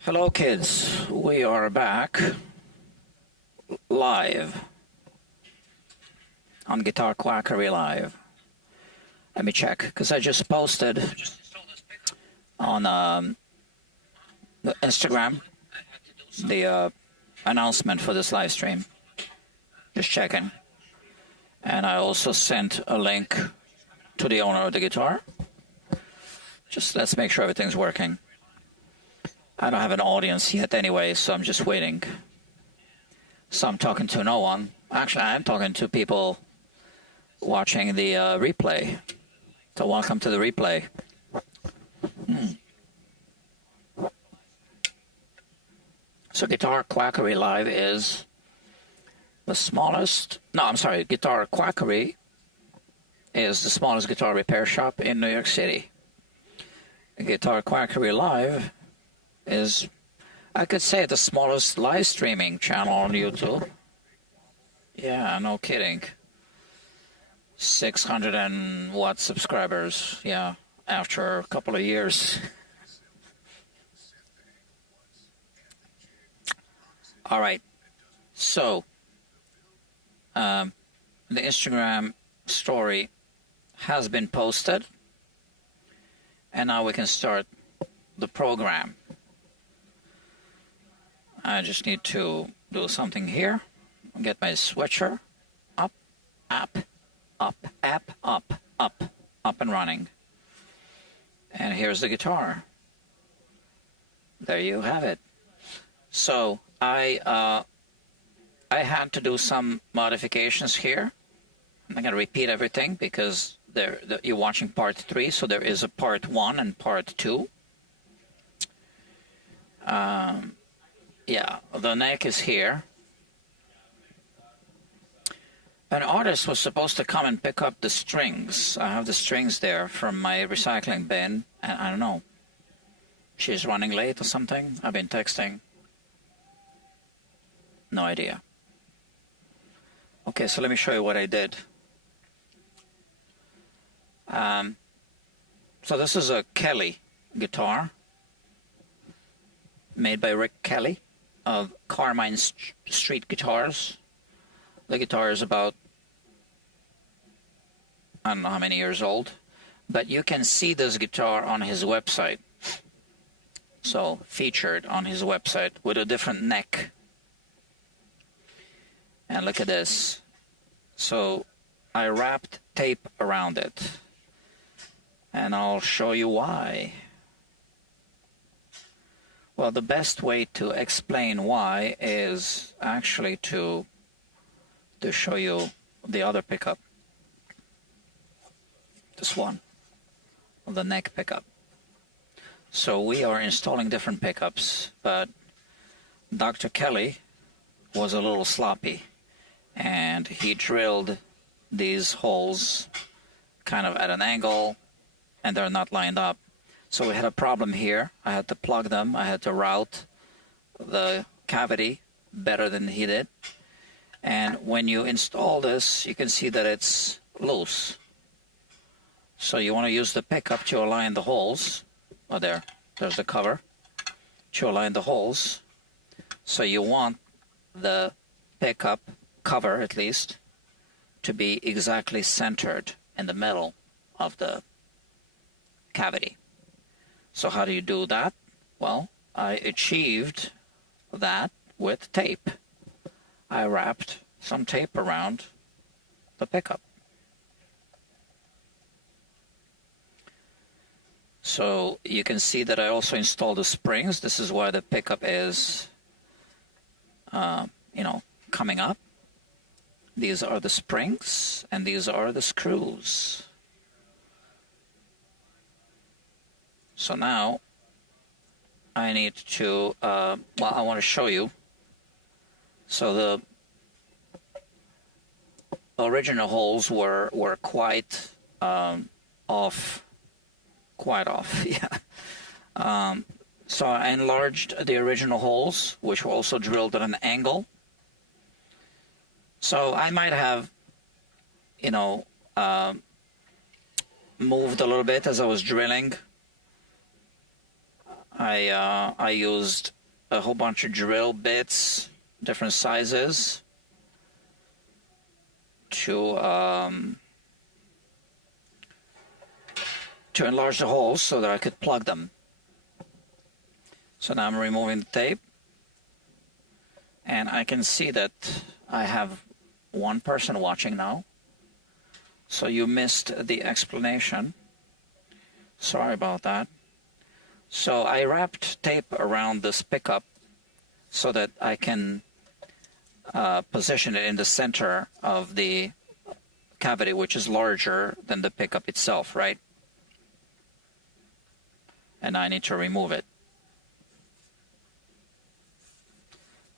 Hello kids, we are back live on Guitar Quackery Live. Let me check, because I just posted on the Instagram the announcement for this live stream. Just checking. And I also sent a link to the owner of the guitar. Just let's make sure everything's working. I don't have an audience yet anyway, so I'm just waiting. So I'm talking to no one. Actually, I'm talking to people watching the replay. So welcome to the replay. So Guitar Quackery Live is the smallest... No, I'm sorry. Guitar Quackery is the smallest guitar repair shop in New York City. Guitar Quackery Live is, I could say, the smallest live streaming channel on YouTube. Yeah, no kidding. 600 and what subscribers, yeah, after a couple of years. All right, so the Instagram story has been posted, and now we can start the program. I just need to do something here. Get my switcher up, up, and running. And here's the guitar. There you have it. So I had to do some modifications here. I'm not going to repeat everything because you're watching part 3, so there is a part 1 and part 2. Yeah, the neck is here. An artist was supposed to come and pick up the strings. I have the strings there from my recycling bin, and I don't know. She's running late or something. I've been texting. No idea. Okay, so let me show you what I did. So this is a Kelly guitar made by Rick Kelly of Carmine Street Guitars. The guitar is about, I don't know how many years old, but you can see this guitar on his website. So featured on his website with a different neck. And look at this. So I wrapped tape around it, and I'll show you why. Well, the best way to explain why is actually to show you the other pickup. This one, the neck pickup. So we are installing different pickups, but Dr. Kelly was a little sloppy, and he drilled these holes kind of at an angle, and they're not lined up. So we had a problem here. I had to plug them. I had to route the cavity better than he did. And when you install this, you can see that it's loose. So you want to use the pickup to align the holes. Oh, there's the cover. To align the holes. So you want the pickup cover, at least, to be exactly centered in the middle of the cavity. So how do you do that? Well, I achieved that with tape. I wrapped some tape around the pickup. So you can see that I also installed the springs. This is why the pickup is, coming up. These are the springs, and these are the screws. So now I need to, I want to show you. So the original holes were quite off, yeah. So I enlarged the original holes, which were also drilled at an angle. So I might have you know, moved a little bit as I was drilling. I used a whole bunch of drill bits, different sizes, to enlarge the holes so that I could plug them. So now I'm removing the tape, and I can see that I have one person watching now. So you missed the explanation. Sorry about that. So I wrapped tape around this pickup so that I can position it in the center of the cavity, which is larger than the pickup itself, right? And I need to remove it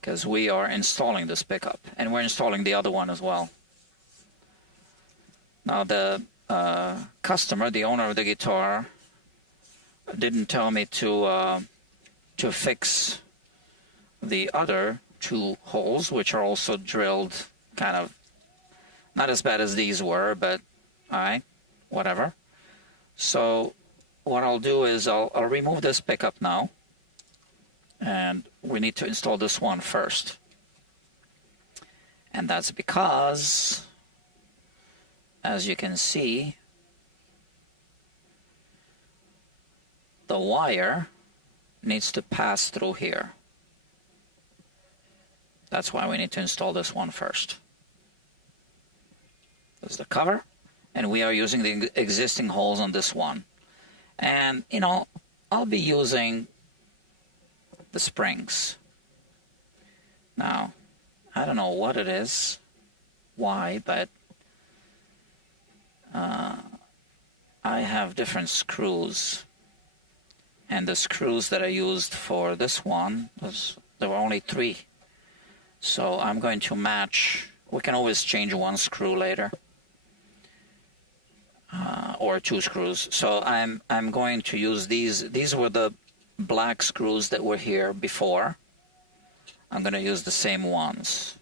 because we are installing this pickup, and we're installing the other one as well. Now the customer, the owner of the guitar, didn't tell me to fix the other two holes, which are also drilled, kind of not as bad as these were, but alright, whatever. So what I'll do is I'll remove this pickup now, and we need to install this one first. And that's because, as you can see, the wire needs to pass through here. That's why we need to install this one first. This is the cover, and we are using the existing holes on this one. And, you know, I'll be using the springs. Now, I don't know what it is, why, but I have different screws. And the screws that I used for this one, there were only 3. So I'm going to match. We can always change one screw later, or 2 screws. So I'm going to use these. These were the black screws that were here before. I'm going to use the same ones.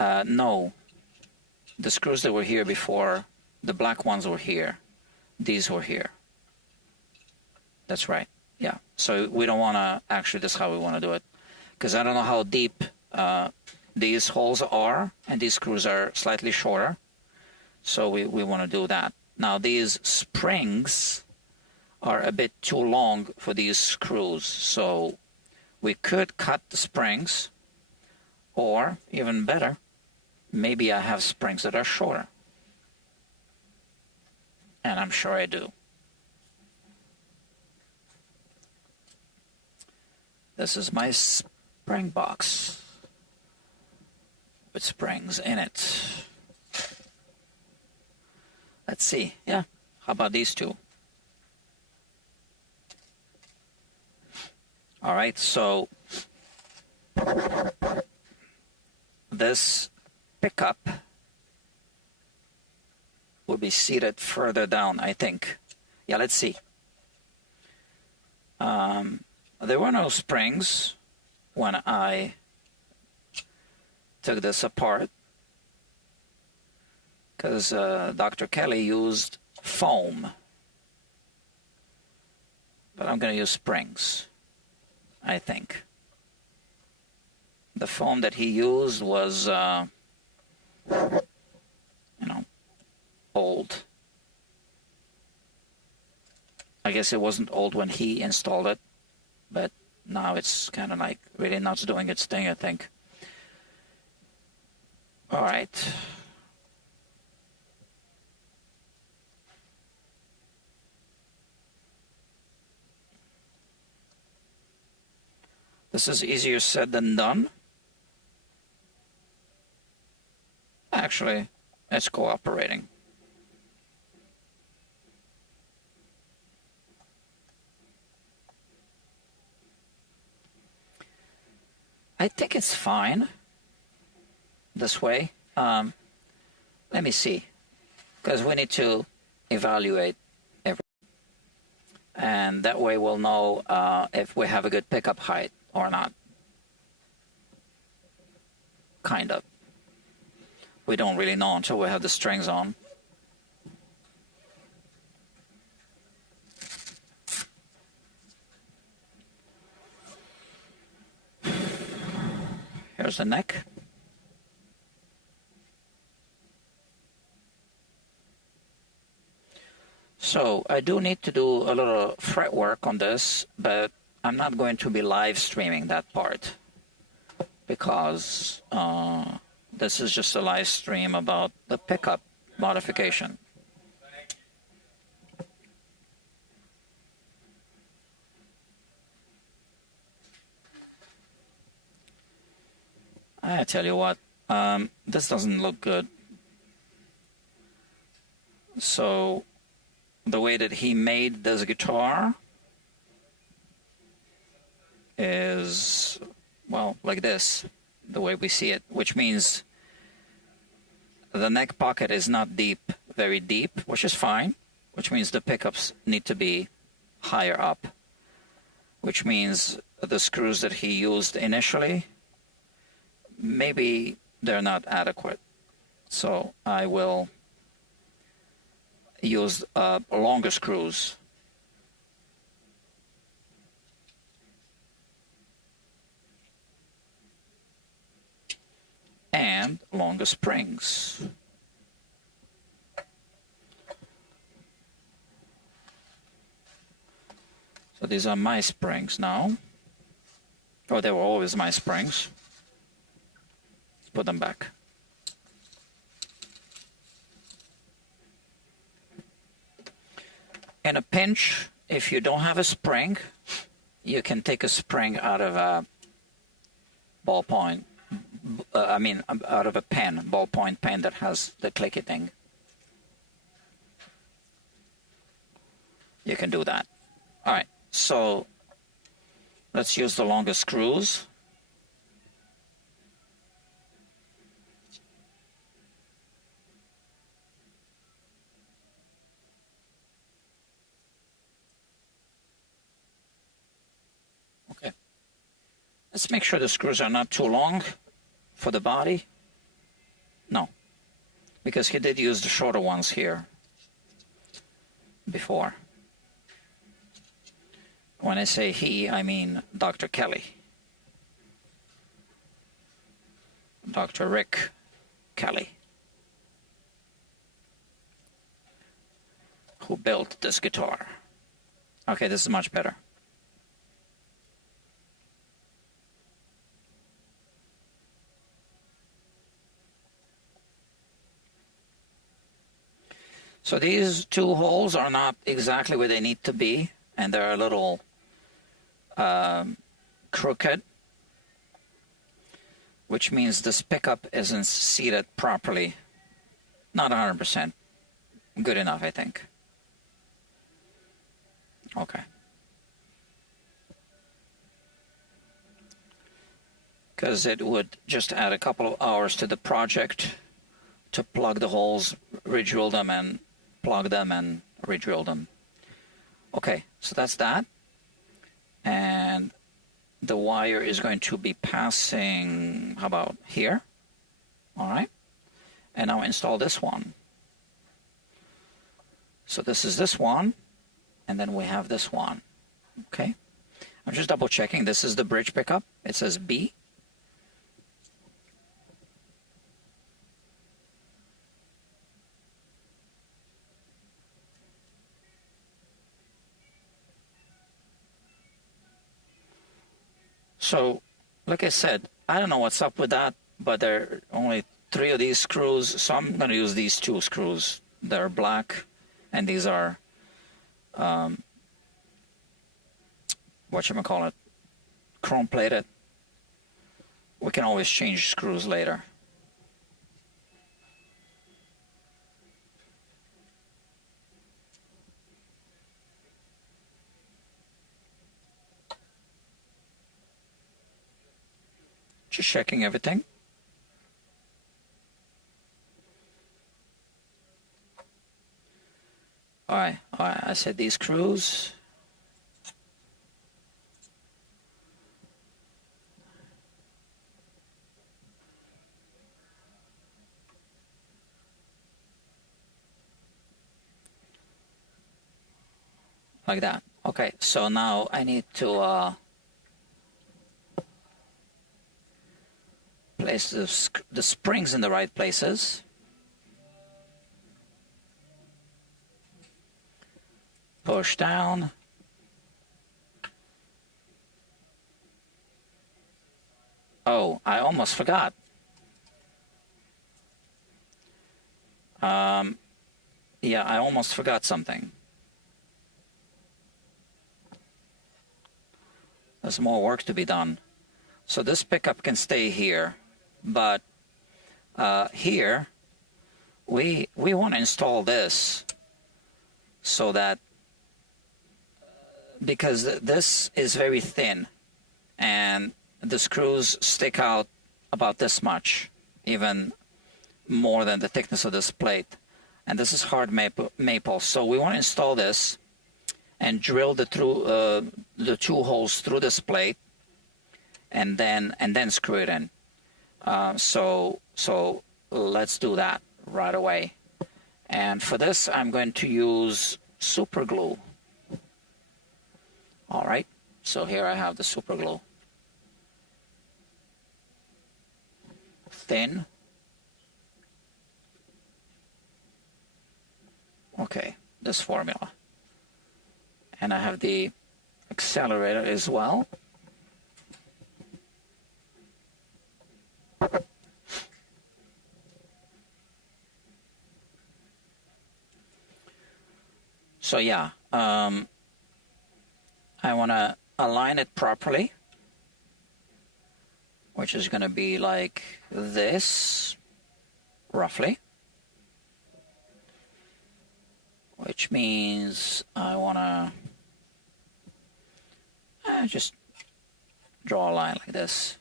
No, the screws that were here before, the black ones were here. These were here. That's right. Yeah. So we don't want to, actually, this is how we want to do it. Because I don't know how deep these holes are, and these screws are slightly shorter. So we want to do that. Now these springs are a bit too long for these screws. So we could cut the springs, or even better, maybe I have springs that are shorter. And I'm sure I do. This is my spring box with springs in it. Let's see. Yeah, how about these two? All right, so this pickup will be seated further down, I think. Yeah, let's see. There were no springs when I took this apart, because Dr. Kelly used foam. But I'm going to use springs, I think. The foam that he used was, you know, old. I guess it wasn't old when he installed it, but now it's kind of like really not doing its thing, I think. All right. This is easier said than done. Actually, it's cooperating. I think it's fine this way. Let me see, because we need to evaluate everything, and that way we'll know if we have a good pickup height or not. Kind of. we don't really know until we have the strings on. Here's the neck. So I do need to do a little fret work on this, but I'm not going to be live streaming that part because this is just a live stream about the pickup modification. I tell you what, this doesn't look good. So the way that he made this guitar is, well, like this, the way we see it, which means the neck pocket is not deep, very deep, which is fine, which means the pickups need to be higher up, which means the screws that he used initially, maybe they're not adequate. So I will use longer screws. And longer springs. So these are my springs now. Oh, they were always my springs. Let's put them back. In a pinch, if you don't have a spring, you can take a spring out of a ballpoint. Out of a pen, ballpoint pen that has the clicky thing. You can do that. All right, so let's use the longer screws. Okay. Let's make sure the screws are not too long for the body. No, because he did use the shorter ones here before. When I say he, I mean Dr. Kelly. Dr. Rick Kelly, who built this guitar. Okay, this is much better. So these two holes are not exactly where they need to be, and they're a little crooked, which means this pickup isn't seated properly. Not 100%. Good enough, I think. Okay. Because it would just add a couple of hours to the project to plug the holes, re-drill them, and plug them and re-drill them. Okay, so that's that. And the wire is going to be passing, how about here? All right. And now install this one. So this is this one, and then we have this one. Okay. I'm just double checking. This is the bridge pickup. It says B. So, like I said, I don't know what's up with that, but there are only 3 of these screws, so I'm going to use these 2 screws. They're black, and these are, whatchamacallit, chrome-plated. We can always change screws later. Just checking everything. All right, I said these screws. like that. Okay, so now I need to place the springs in the right places. Push down. Oh, I almost forgot. Yeah, I almost forgot something. There's more work to be done. So this pickup can stay here, but here we want to install this so that, because this is very thin and the screws stick out about this much, even more than the thickness of this plate. And this is hard maple. So we want to install this and drill the two holes through this plate, and then screw it in. So let's do that right away. And for this, I'm going to use super glue. All right. So here I have the super glue. Thin. Okay, this formula. And I have the accelerator as well. So yeah, I want to align it properly, which is going to be like this, roughly. Which means I want to just draw a line like this,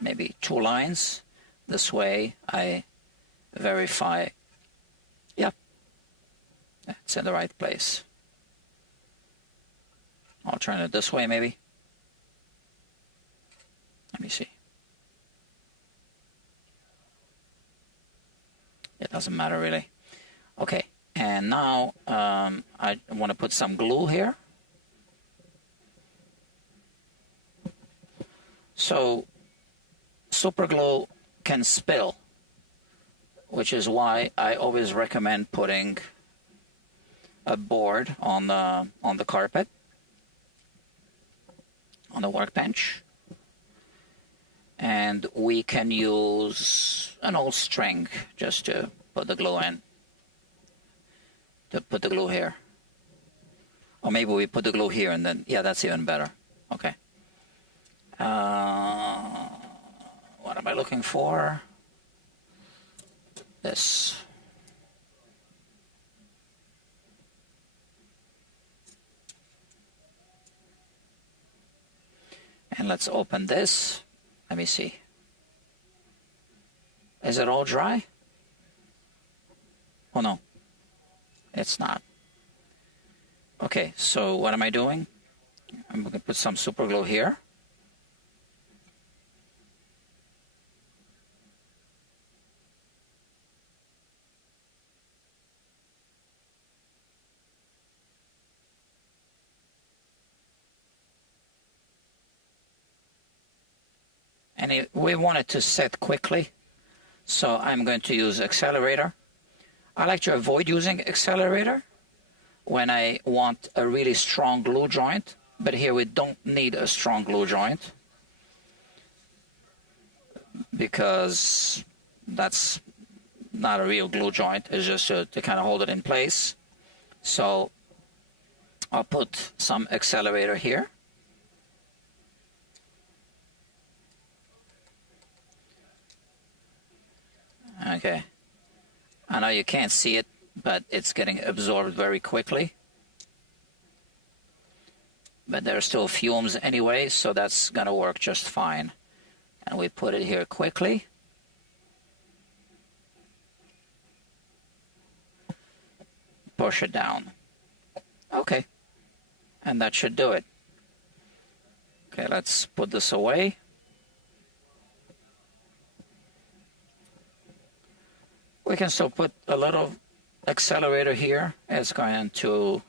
maybe 2 lines. This way I verify, yep, it's in the right place. I'll turn it this way maybe. Let me see. It doesn't matter really. Okay. And now I want to put some glue here. So super glue can spill, which is why I always recommend putting a board on the carpet, on the workbench. And we can use an old string just to put the glue in. To put the glue here. Or maybe we put the glue here and then, yeah, that's even better. Okay. What am I looking for? This. And let's open this. Let me see. Is it all dry? Oh no. It's not. Okay, so what am I doing? I'm going to put some super glue here. And we want it to set quickly, so I'm going to use accelerator. I like to avoid using accelerator when I want a really strong glue joint, but here we don't need a strong glue joint because that's not a real glue joint. It's just to kind of hold it in place. So I'll put some accelerator here. Okay. I know you can't see it, but it's getting absorbed very quickly. But there are still fumes anyway, so that's going to work just fine. And we put it here quickly. Push it down. Okay. And that should do it. Okay, let's put this away. We can still put a little accelerator here. It's going to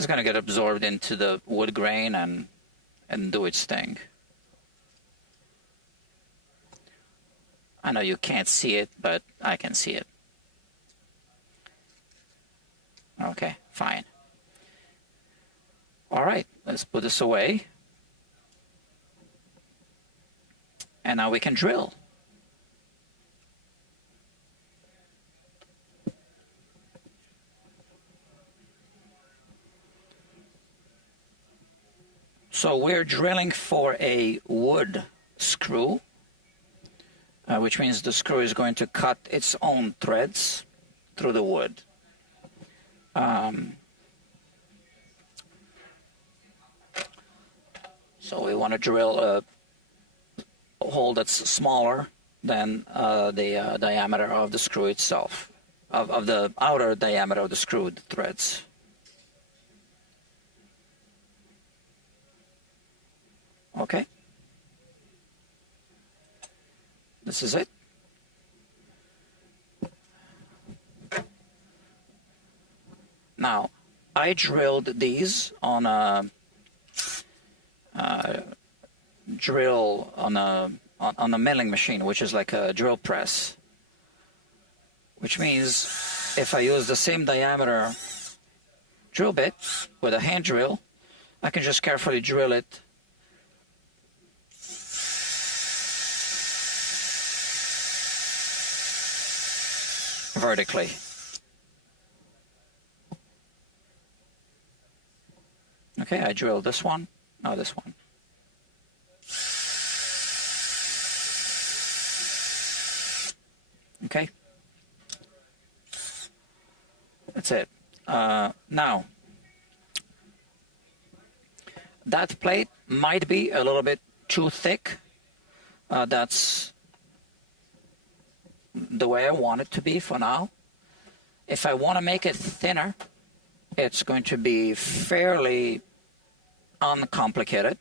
it's going to get absorbed into the wood grain and do its thing. I know you can't see it, but I can see it. Okay, fine. All right, let's put this away. And now we can drill. So we're drilling for a wood screw, which means the screw is going to cut its own threads through the wood. So we want to drill a hole that's smaller than the diameter of the screw itself, of the outer diameter of the screw threads. Okay. This is it. Now, I drilled these on a drill on a milling machine, which is like a drill press. Which means if I use the same diameter drill bit with a hand drill, I can just carefully drill it vertically. Okay, I drilled this one, now this one. Okay, that's it. Now, that plate might be a little bit too thick. That's the way I want it to be for now. If I want to make it thinner, it's going to be fairly uncomplicated.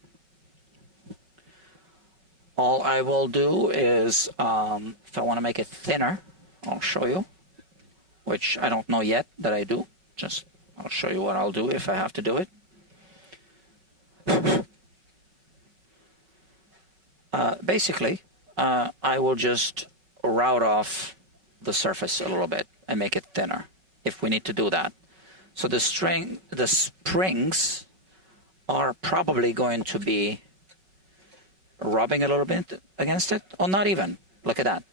All I will do is, if I want to make it thinner, I'll show you, which I don't know yet that I do. Just, I'll show you what I'll do if I have to do it. Basically, I will just route off the surface a little bit and make it thinner if we need to do that. So the springs are probably going to be rubbing a little bit against it, or not even. Look at that.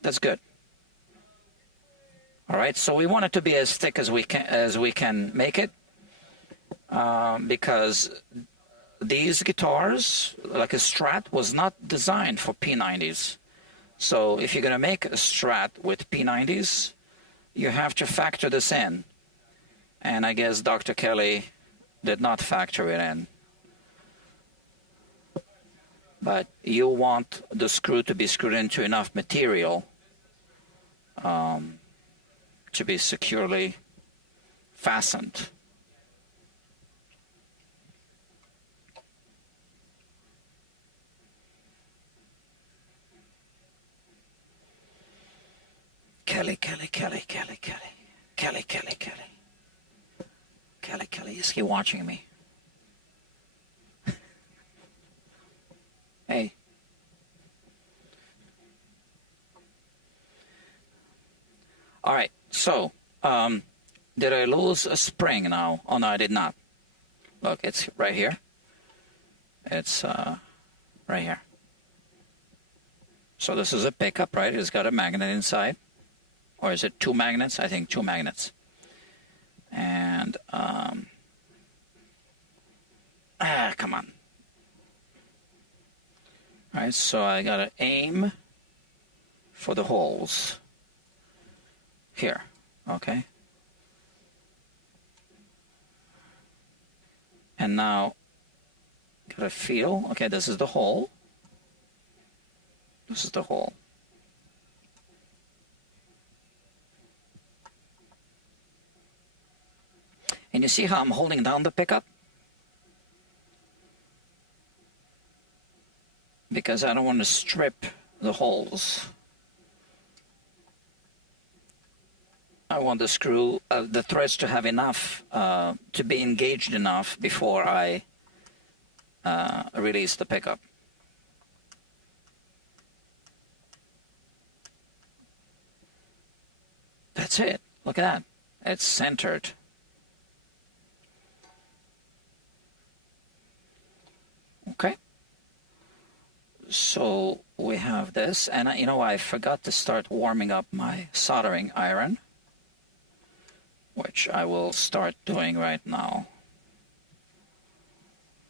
That's good. All right, so we want it to be as thick as we can make it, because these guitars, like a Strat, was not designed for P90s. So if you're going to make a Strat with P90s, you have to factor this in. And I guess Dr. Kelly did not factor it in. But you want the screw to be screwed into enough material to be securely fastened. Kelly, Kelly, Kelly, Kelly, Kelly, Kelly, Kelly, Kelly. Kelly, Kelly, is he watching me? Hey. All right, so, did I lose a spring now? Oh, no, I did not. Look, it's right here. It's right here. So this is a pickup, right? It's got a magnet inside. Or is it 2 magnets? I think 2 magnets. And, come on. All right, so I got to aim for the holes here, okay? And now, got to feel, okay, this is the hole. This is the hole. And you see how I'm holding down the pickup? Because I don't want to strip the holes. I want the screw, the threads to have enough, to be engaged enough before I release the pickup. That's it. Look at that. It's centered. Okay. So we have this, and you know, I forgot to start warming up my soldering iron, which I will start doing right now.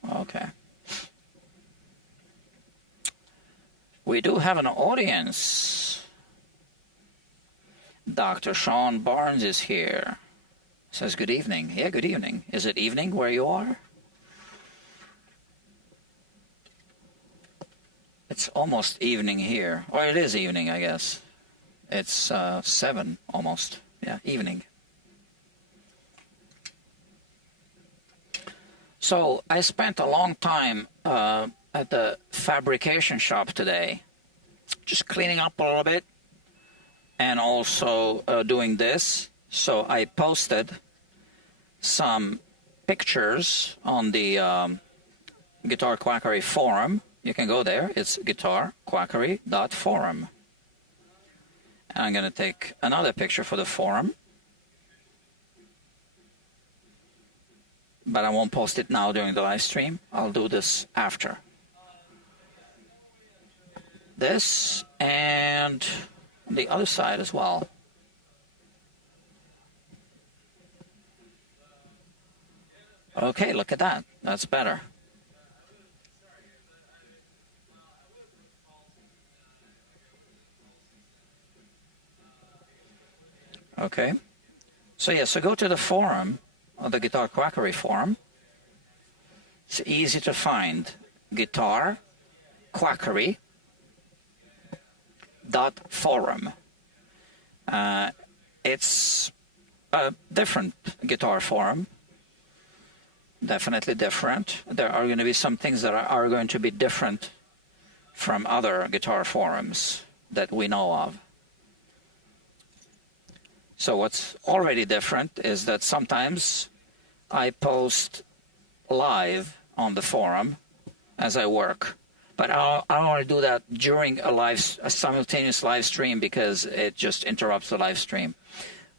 Okay. We do have an audience. Dr. Sean Barnes is here. Says good evening. Yeah, good evening. Is it evening where you are? It's almost evening here. Or it is evening, I guess. It's 7 almost. Yeah, evening. So I spent a long time at the fabrication shop today, just cleaning up a little bit and also doing this. So I posted some pictures on the Guitar Quackery forum. You can go there. It's guitarquackery.forum. And I'm going to take another picture for the forum. But I won't post it now during the live stream. I'll do this after. This and the other side as well. Okay, look at that. That's better. Okay. So yeah, so go to the forum, or the Guitar Quackery forum. It's easy to find. Guitar Quackery .forum. It's a different guitar forum. Definitely different. There are going to be some things that are going to be different from other guitar forums that we know of. So what's already different is that sometimes I post live on the forum as I work. But I don't want to do that during a simultaneous live stream because it just interrupts the live stream.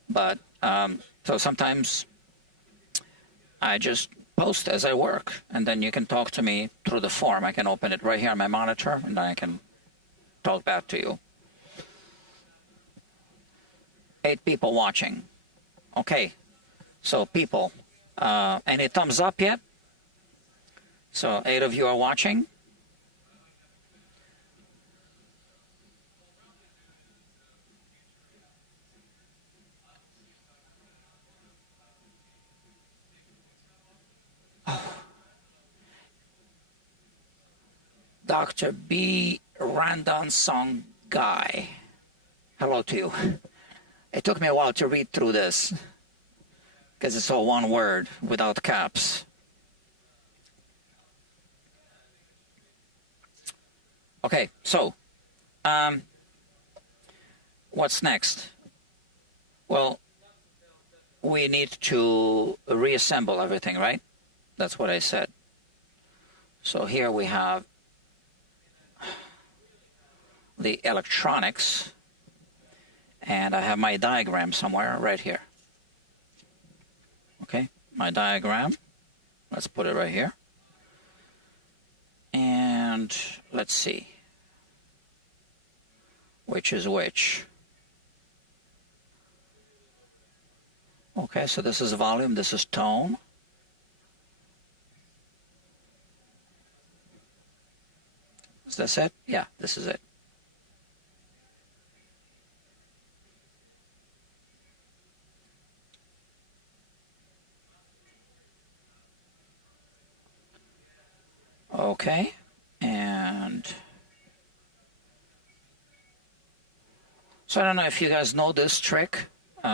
But so sometimes I just post as I work, and then you can talk to me through the forum. I can open it right here on my monitor, and then I can talk back to you. 8 people watching. Okay, so people, any thumbs up yet? So 8 of you are watching. Dr. B. Randon Song Guy. Hello to you. It took me a while to read through this because it's all one word without caps. Okay, so what's next? Well, we need to reassemble everything, right? That's what I said. So here we have the electronics, and I have my diagram somewhere right here. Okay, my diagram. Let's put it right here. And let's see which is which. Okay, so this is volume, this is tone. Is this it? Yeah, this is it. Okay, and so I don't know if you guys know this trick.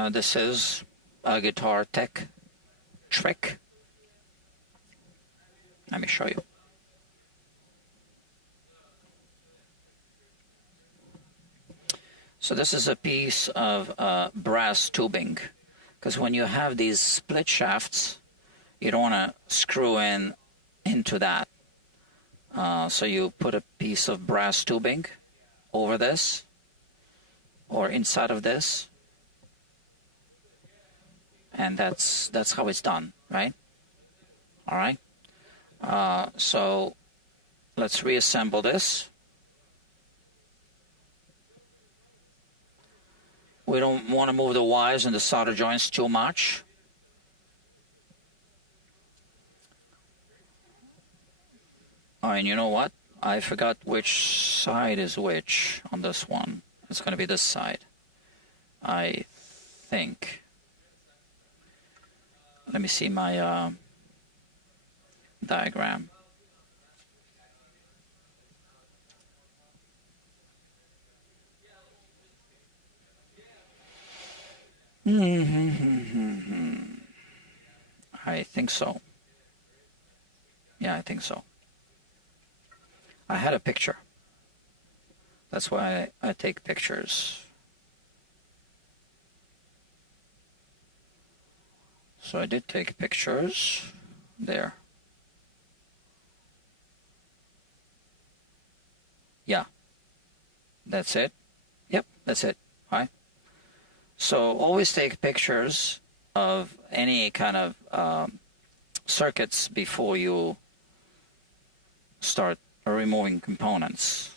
This is a guitar tech trick. Let me show you. So this is a piece of brass tubing, because when you have these split shafts, you don't want to screw into that. So you put a piece of brass tubing over this or inside of this, and that's how it's done, right? All right. So let's reassemble this. We don't want to move the wires and the solder joints too much. Oh, and you know what? I forgot which side is which on this one. It's going to be this side, I think. Let me see my diagram. I think so. Yeah, I think so. I had a picture. That's why I take pictures. So I did take pictures there. Yeah, that's it. Yep, that's it. All right. So always take pictures of any kind of circuits before you start removing components.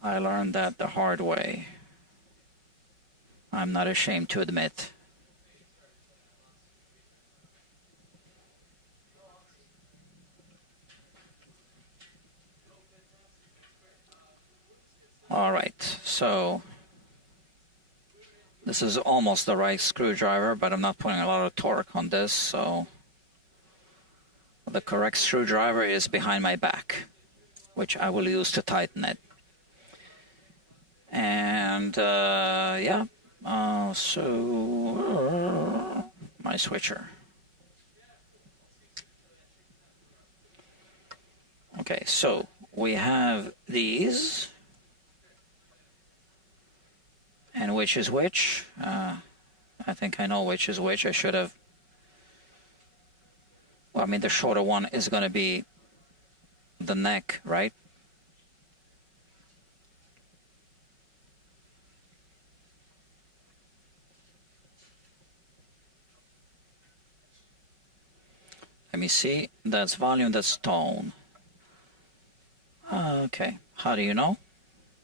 I learned that the hard way. I'm not ashamed to admit. All right, so this is almost the right screwdriver, but I'm not putting a lot of torque on this, so the correct screwdriver is behind my back, which I will use to tighten it. And yeah, so my switcher. Okay, so we have these. And which is which? I think I know which is which. I should have. Well, I mean, the shorter one is going to be the neck, right? Let me see. That's volume, that's tone. Okay. How do you know?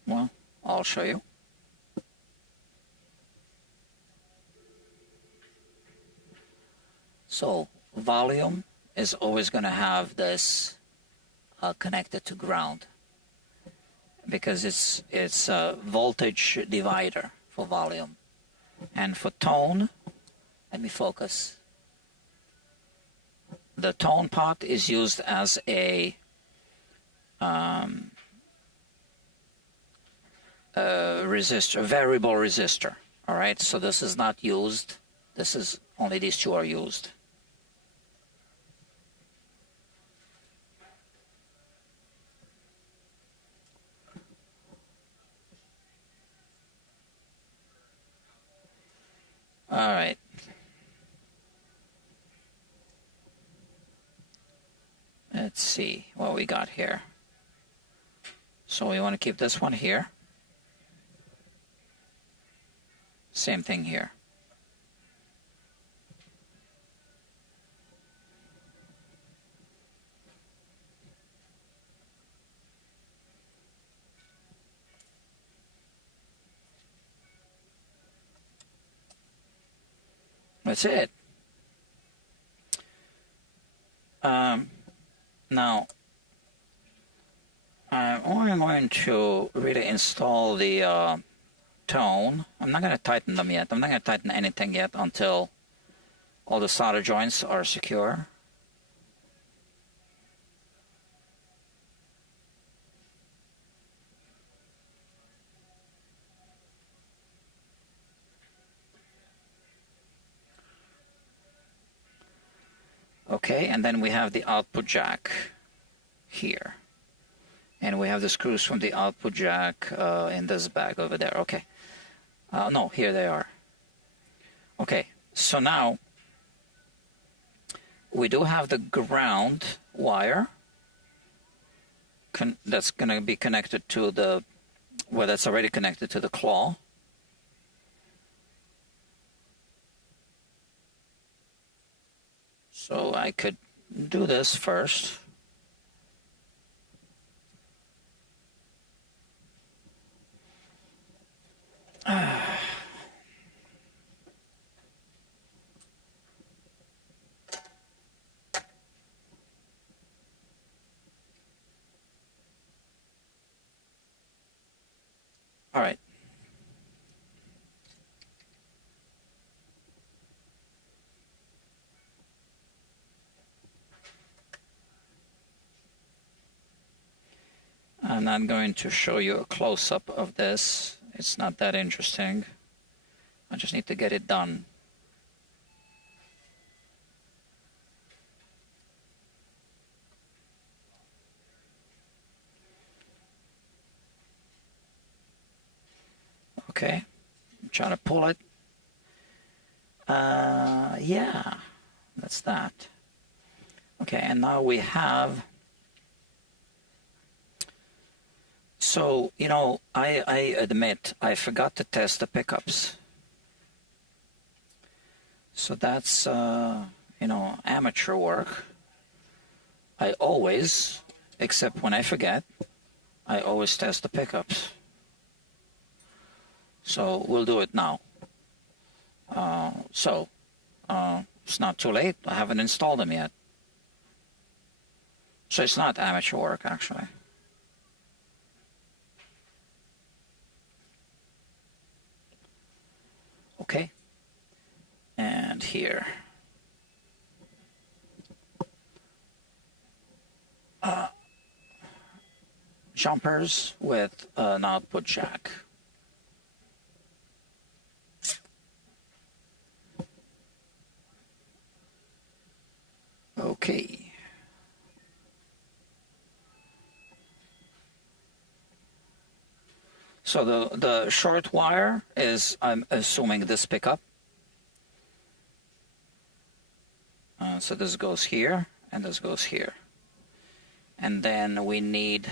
Well, I'll show you. So volume is always going to have this connected to ground, because it's a voltage divider for volume. And for tone, let me focus. The tone pot is used as a resistor, variable resistor. All right, so this is not used. This is only these two are used. All right. Let's see what we got here. So we want to keep this one here. Same thing here. That's it. Now, I'm only going to really install the tone. I'm not going to tighten them yet. I'm not going to tighten anything yet until all the solder joints are secure. Okay, and then we have the output jack here. And we have the screws from the output jack in this bag over there. Okay. No, here they are. Okay, so now we do have the ground wire that's going to be connected to the, well, that's already connected to the claw. So I could do this first. All right. I'm not going to show you a close-up of this. It's not that interesting. I just need to get it done. Okay, I'm trying to pull it. Yeah, that's that. Okay, and now we have, so, you know, I admit I forgot to test the pickups. So that's, you know, amateur work. I always, except when I forget, I always test the pickups. So we'll do it now. It's not too late. I haven't installed them yet. So it's not amateur work, actually. Okay. And here. Jumpers with an output jack. Okay. So the short wire is, I'm assuming, this pickup. So this goes here, and this goes here. And then we need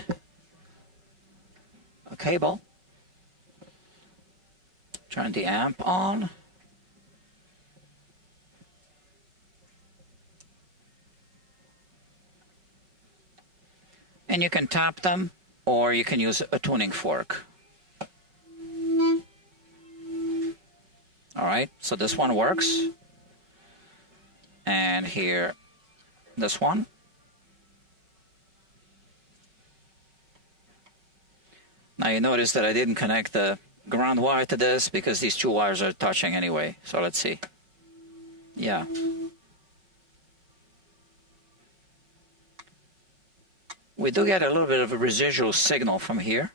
a cable. Turn the amp on. And you can tap them, or you can use a tuning fork. All right, so this one works. And here, this one. Now you notice that I didn't connect the ground wire to this because these two wires are touching anyway. So let's see. Yeah. We do get a little bit of a residual signal from here.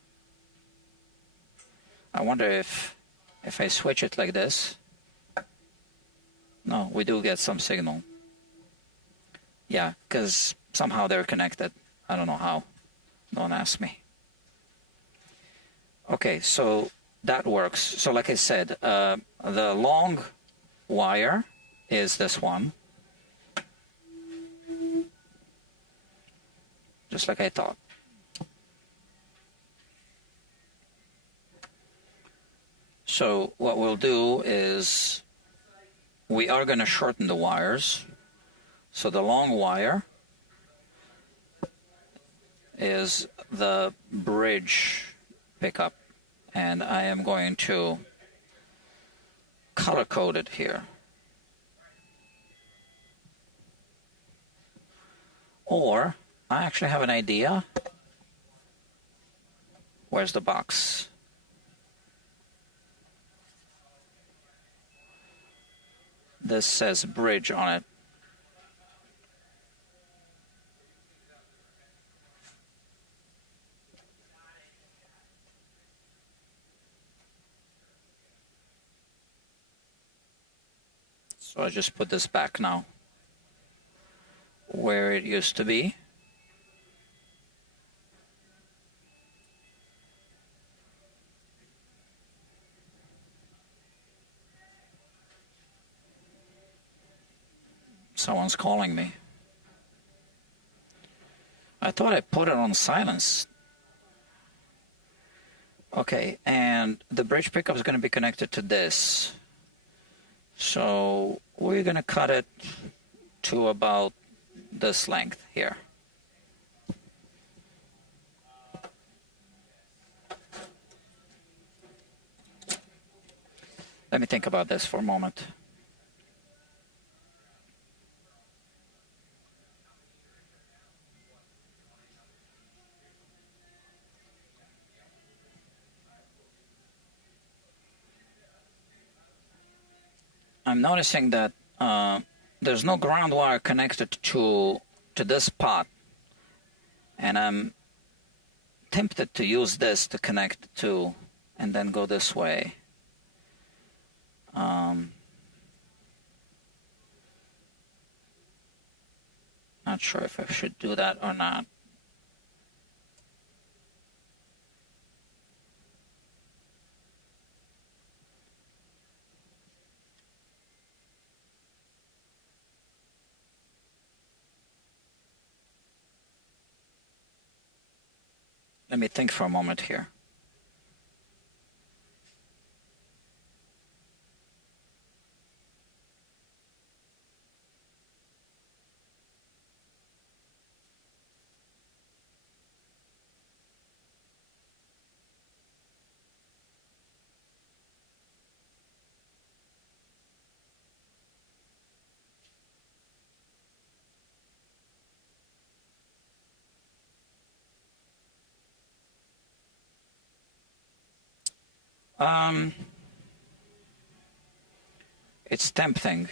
I wonder if I switch it like this. No, we do get some signal. Yeah, because somehow they're connected. I don't know how. Don't ask me. Okay, so that works. So like I said, the long wire is this one. Just like I thought. So what we'll do is we are going to shorten the wires. So the long wire is the bridge pickup, and I am going to color code it here. Or I actually have an idea. Where's the box? This says bridge on it. So I just put this back now where it used to be. Someone's calling me. I thought I put it on silence. Okay, and the bridge pickup is going to be connected to this. So we're going to cut it to about this length here. Let me think about this for a moment. I'm noticing that there's no ground wire connected to this pot, and I'm tempted to use this to connect to and then go this way. Not sure if I should do that or not. Let me think for a moment here. It's tempting.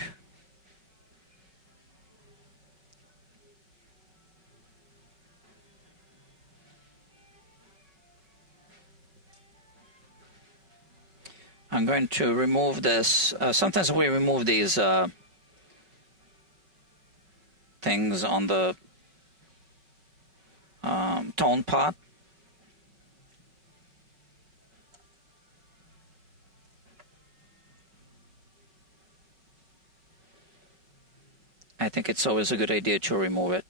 I'm going to remove this. Sometimes we remove these things on the tone pot. I think it's always a good idea to remove it.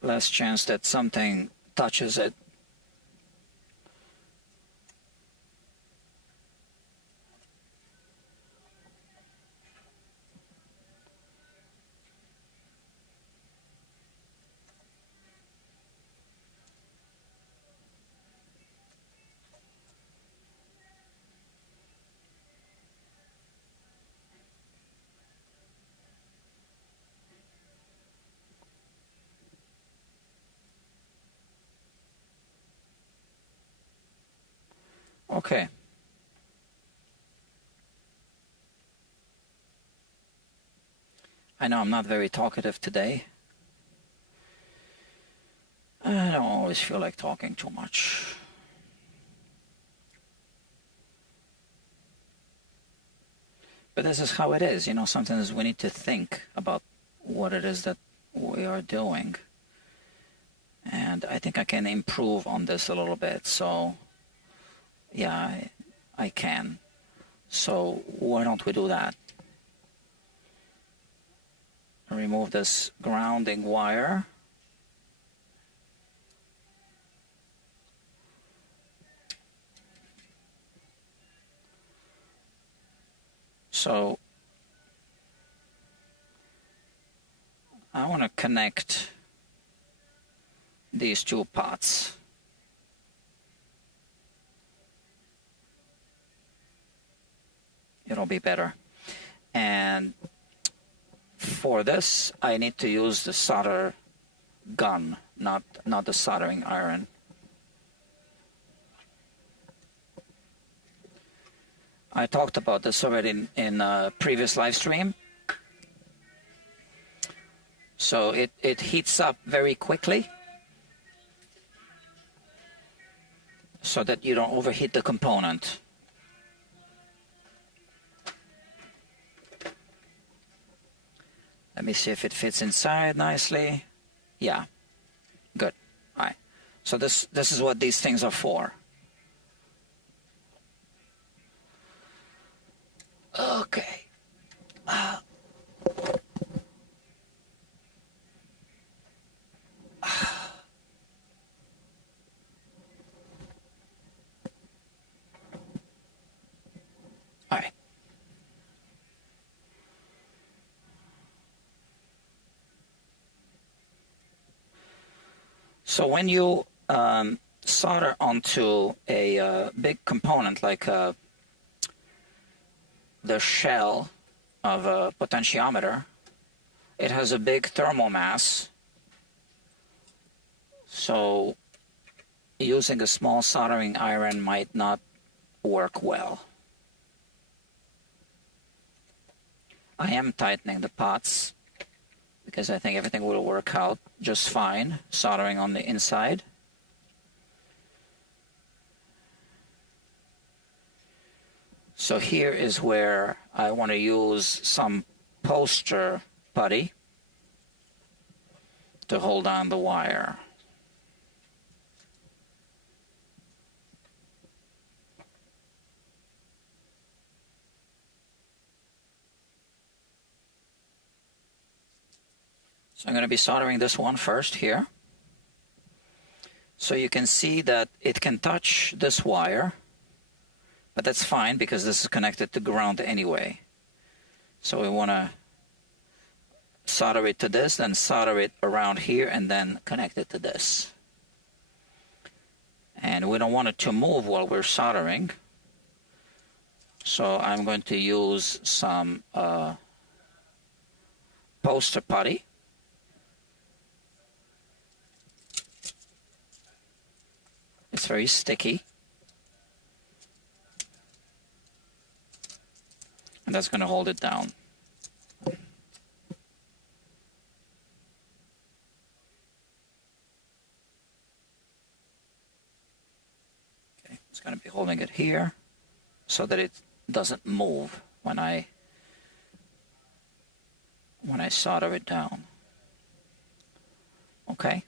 Less chance that something touches it. Okay. I know I'm not very talkative today. I don't always feel like talking too much. But this is how it is, you know, sometimes we need to think about what it is that we are doing. And I think I can improve on this a little bit, so yeah, I can. So why don't we do that? Remove this grounding wire. So I want to connect these two pots. It'll be better. And for this, I need to use the solder gun, not the soldering iron. I talked about this already in a previous live stream. So it heats up very quickly so that you don't overheat the component. Let me see if it fits inside nicely. Yeah, good. All right. So this is what these things are for. Okay. So when you solder onto a big component like the shell of a potentiometer, it has a big thermal mass. So using a small soldering iron might not work well. I am tightening the pots because I think everything will work out just fine, soldering on the inside. So here is where I want to use some poster putty to hold on the wire. So I'm going to be soldering this one first here. So you can see that it can touch this wire, but that's fine because this is connected to ground anyway. So we want to solder it to this, then solder it around here, and then connect it to this. And we don't want it to move while we're soldering. So I'm going to use some poster putty. It's very sticky. And that's going to hold it down. Okay, it's going to be holding it here so that it doesn't move when I solder it down. Okay,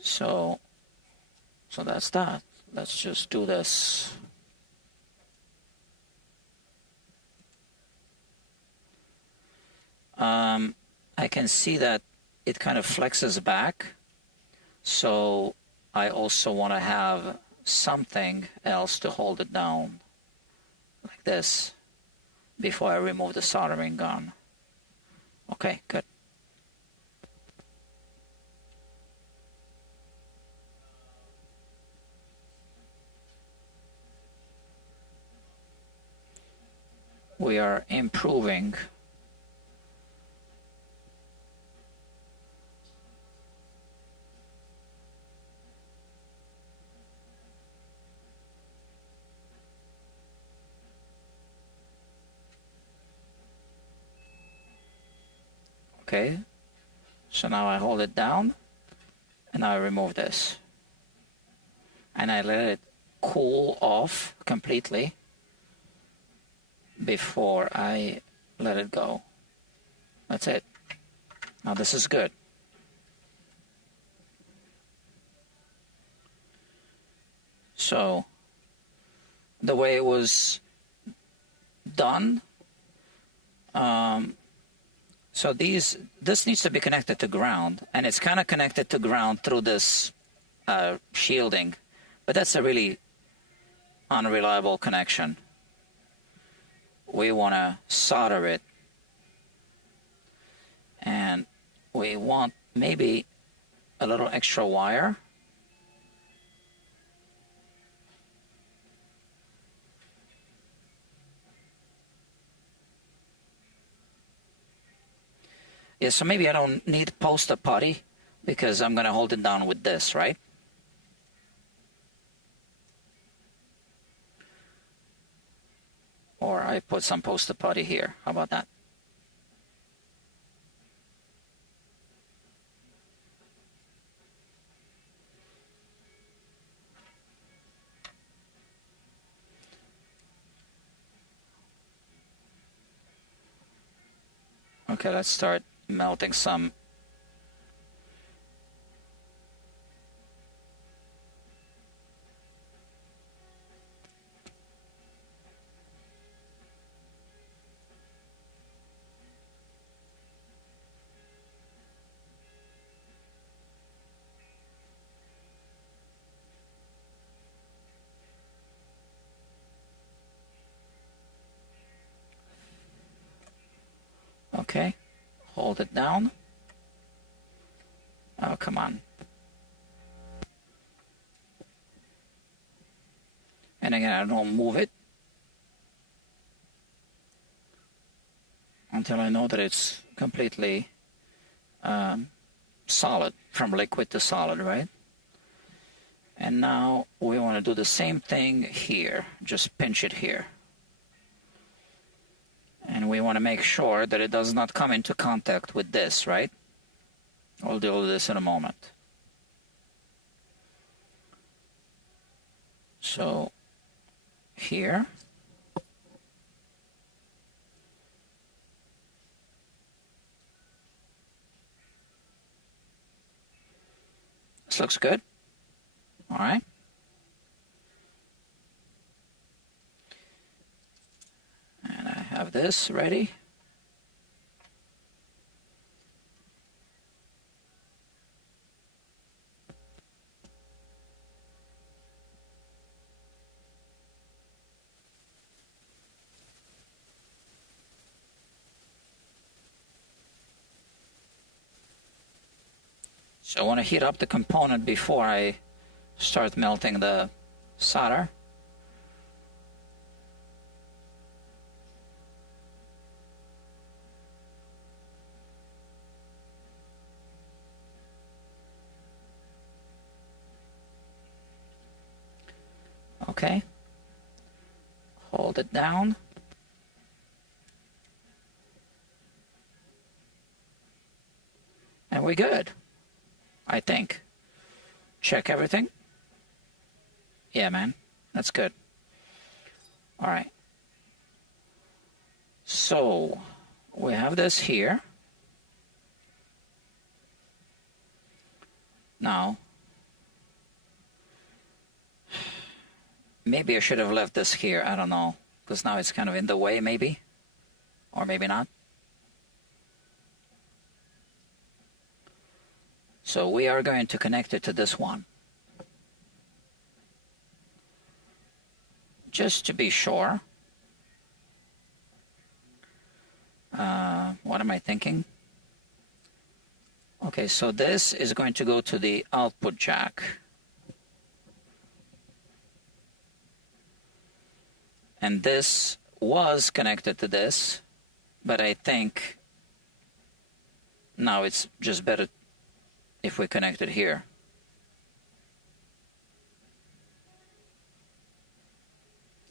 so that's that. Let's just do this. I can see that it kind of flexes back, so I also want to have something else to hold it down like this before I remove the soldering gun. Okay, good. We are improving Okay, so now I hold it down and I remove this and I let it cool off completely before I let it go. That's it. Now this is good. So the way it was done, so this needs to be connected to ground, and it's kind of connected to ground through this shielding, but that's a really unreliable connection. We want to solder it, and we want maybe a little extra wire. Yeah, so maybe I don't need poster putty because I'm going to hold it down with this, right? Or I put some poster putty here. How about that? Okay, let's start melting some. Okay, hold it down. Oh, come on. And again, I don't move it until I know that it's completely solid, from liquid to solid, right? And now we want to do the same thing here. Just pinch it here. And we want to make sure that it does not come into contact with this, right? I'll deal with this in a moment. So here, this looks good. All right. And I have this ready. So I want to heat up the component before I start melting the solder. Okay. Hold it down. And we're good, I think. Check everything. Yeah, man, that's good. All right. So we have this here. Now, maybe I should have left this here. I don't know, because now it's kind of in the way, maybe, or maybe not. So we are going to connect it to this one, just to be sure. What am I thinking? Okay, so this is going to go to the output jack. And this was connected to this, but I think now it's just better if we connect it here.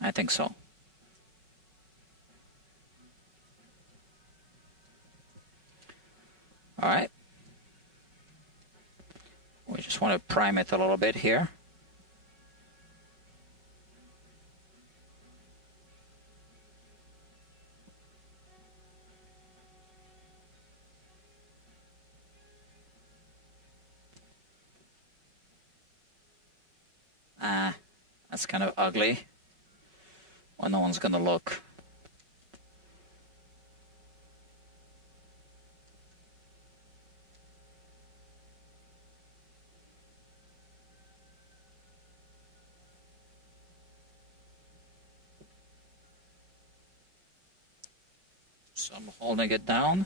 I think so. All right. We just want to prime it a little bit here. That's kind of ugly when no one's gonna look. So I'm holding it down.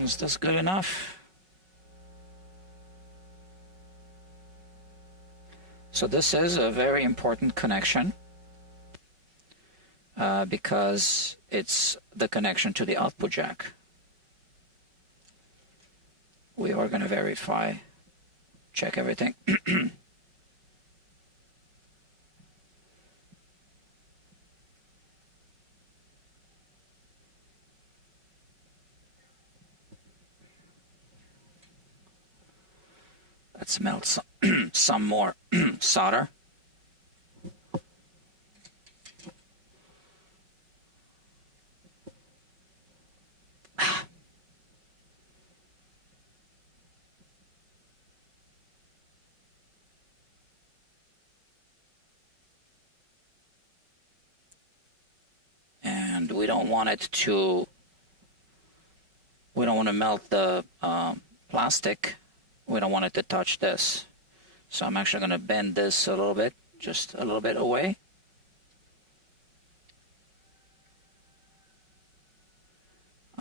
Is this good enough? So this is a very important connection because it's the connection to the output jack. We are going to verify, check everything. Let's melt some more solder. And we don't want it to, we don't want to melt the plastic. We don't want it to touch this. So I'm actually going to bend this a little bit, just a little bit away.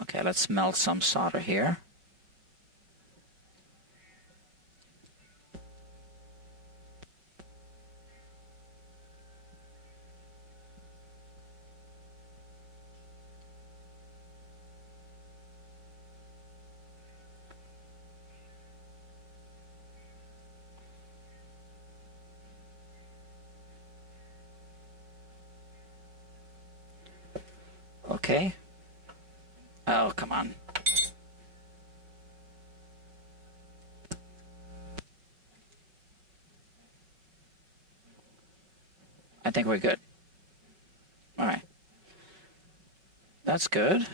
Okay, let's melt some solder here. Okay. Oh, come on. I think we're good. All right. That's good.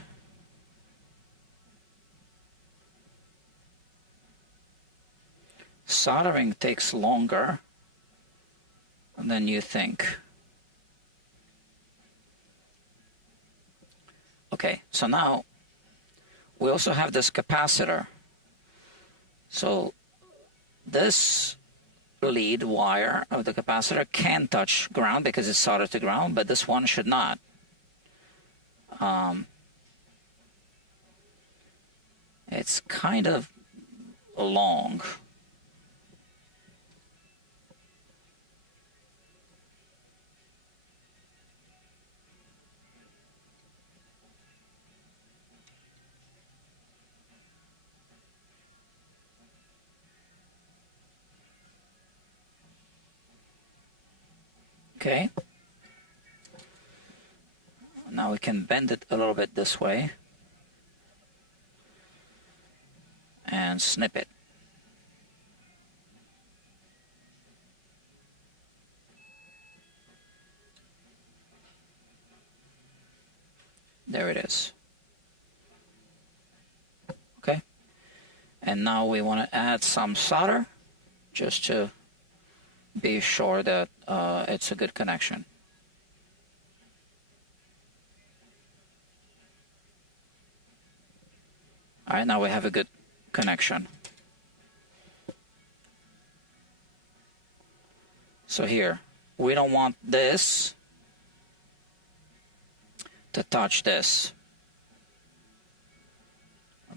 Soldering takes longer than you think. Okay, so now we also have this capacitor. So this lead wire of the capacitor can touch ground because it's soldered to ground, but this one should not. It's kind of long. Okay. Now we can bend it a little bit this way and snip it. There it is. Okay. And now we want to add some solder just to be sure that it's a good connection. All right, now we have a good connection. So here, we don't want this to touch this.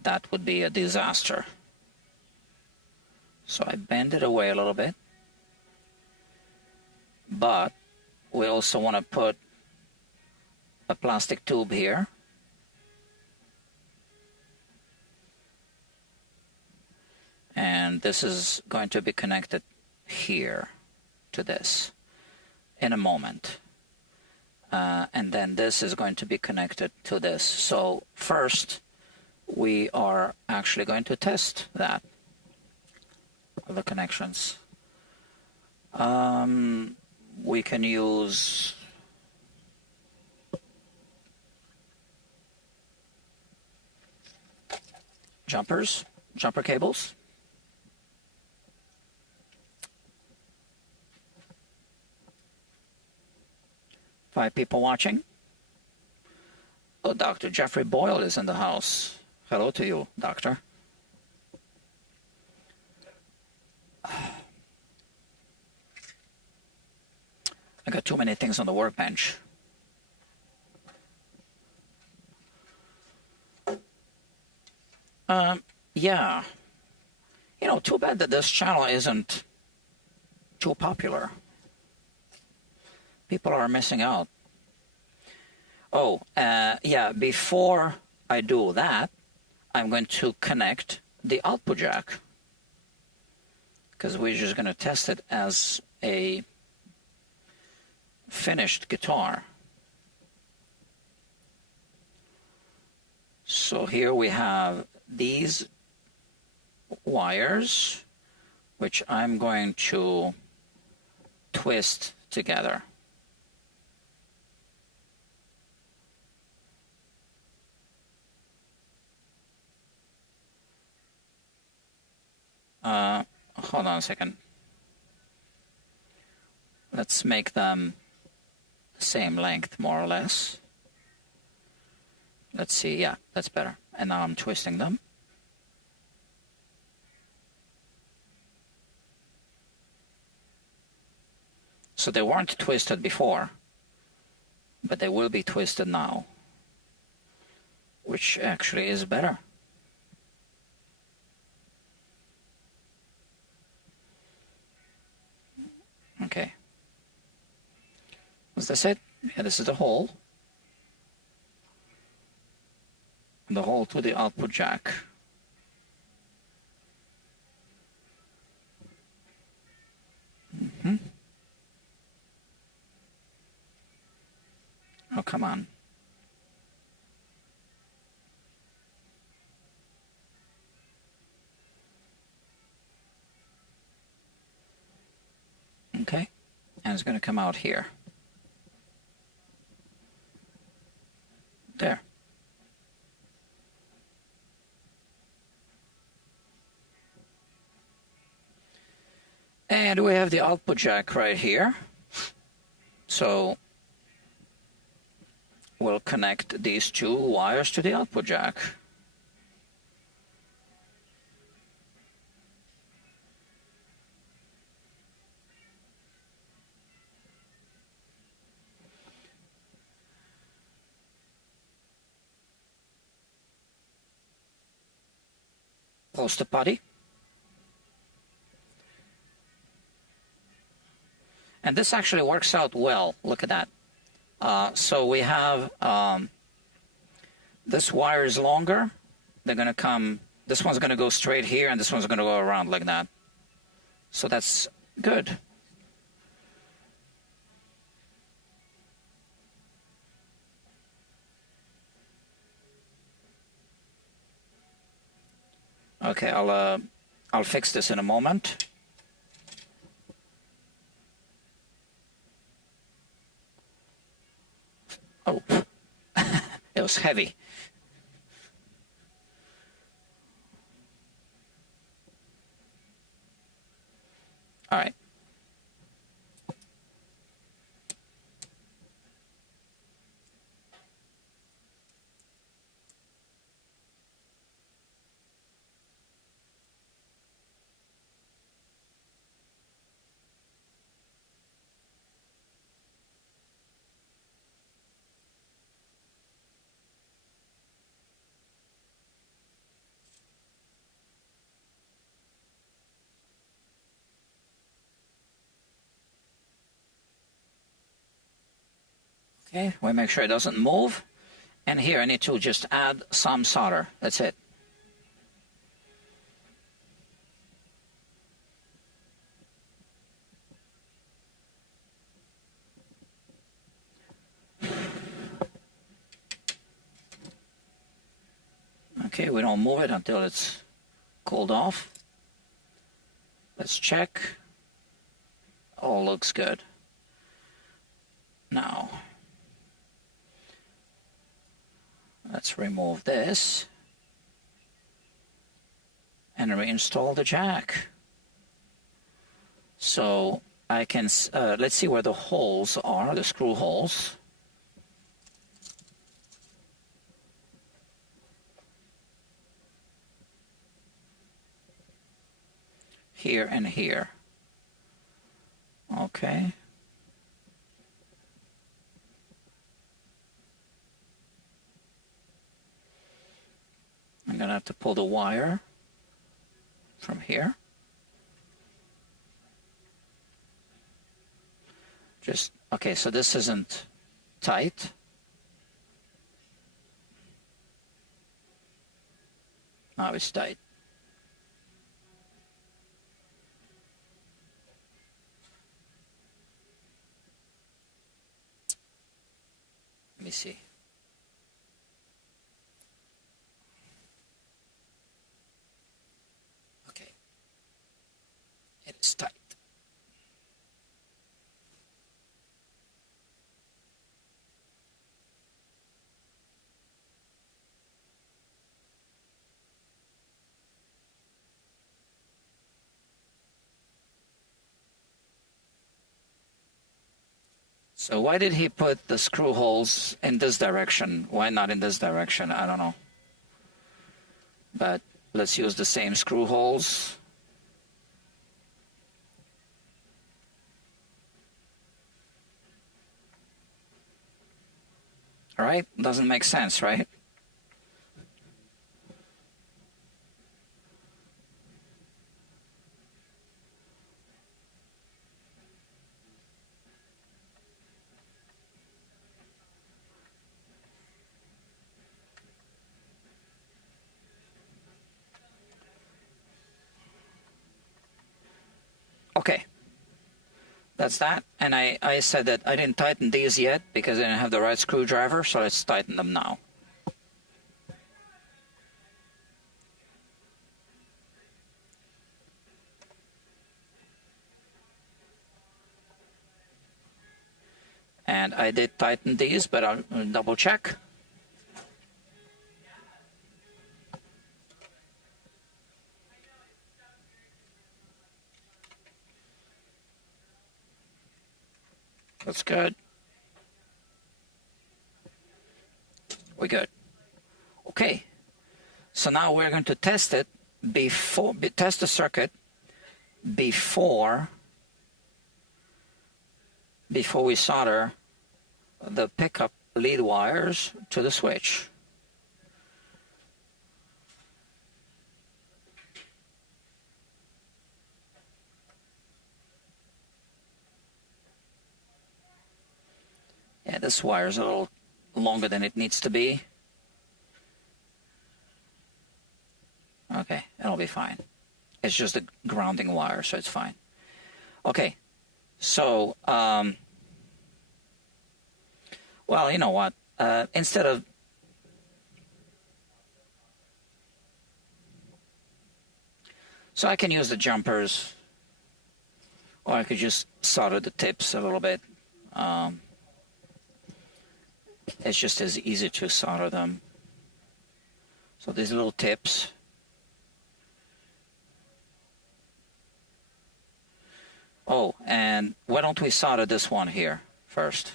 That would be a disaster. So I bend it away a little bit. But we also want to put a plastic tube here. And this is going to be connected here to this in a moment. And then this is going to be connected to this. So first, we are actually going to test that, the connections. We can use jumper cables. Five people watching. Oh, Dr. Jeffrey Boyle is in the house. Hello to you, doctor. I got too many things on the workbench. Yeah. You know, too bad that this channel isn't too popular. People are missing out. Oh, yeah, before I do that, I'm going to connect the output jack, because we're just going to test it as a finished guitar. So here we have these wires, which I'm going to twist together. Hold on a second. Let's make them the same length, more or less. Let's see, yeah, that's better. And now I'm twisting them. So they weren't twisted before, but they will be twisted now, which actually is better. Okay. Was this it? Yeah, this is the hole. The hole to the output jack. Oh, come on. Okay, and it's going to come out here. There. And we have the output jack right here. So we'll connect these two wires to the output jack. Close the putty. And this actually works out well. Look at that. So we have this wire is longer. They're going to come, this one's going to go straight here, and this one's going to go around like that. So that's good. Okay, I'll fix this in a moment. Oh, it was heavy. All right. Okay, we make sure it doesn't move. And here I need to just add some solder. That's it. Okay, we don't move it until it's cooled off. Let's check. All looks good. Now, let's remove this and reinstall the jack. So I can, let's see where the holes are, the screw holes. Here and here. Okay. I'm going to have to pull the wire from here. Just, okay, so this isn't tight. Now it's tight. Let me see. Okay. It is tight. So why did he put the screw holes in this direction? Why not in this direction? I don't know. But let's use the same screw holes. All right? Doesn't make sense, right? Okay, that's that. And I said that I didn't tighten these yet because I didn't have the right screwdriver, so let's tighten them now. And I did tighten these, but I'll double check. That's good. We're good. Okay. So now we're going to test it test the circuit before we solder the pickup lead wires to the switch. Yeah, this wire is a little longer than it needs to be. Okay, it'll be fine. It's just a grounding wire, so it's fine. Okay, so, well, you know what? Instead of... So I can use the jumpers, or I could just solder the tips a little bit. It's just as easy to solder them. So these little tips. Oh, and why don't we solder this one here first?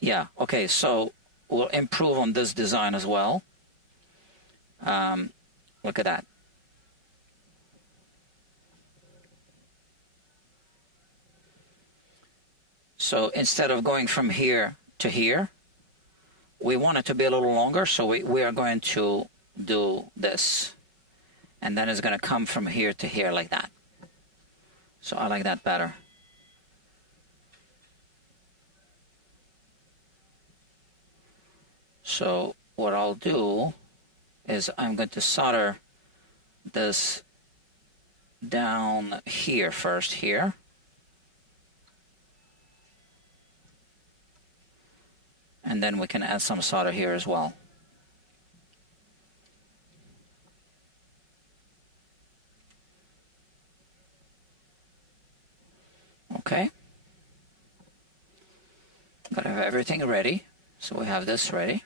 Yeah, okay, so we'll improve on this design as well. Look at that. So instead of going from here to here, we want it to be a little longer, so we are going to do this. And then it's going to come from here to here like that. So I like that better. So what I'll do is I'm going to solder this down here first, here. And then we can add some solder here as well. Okay. Gotta have everything ready. So we have this ready.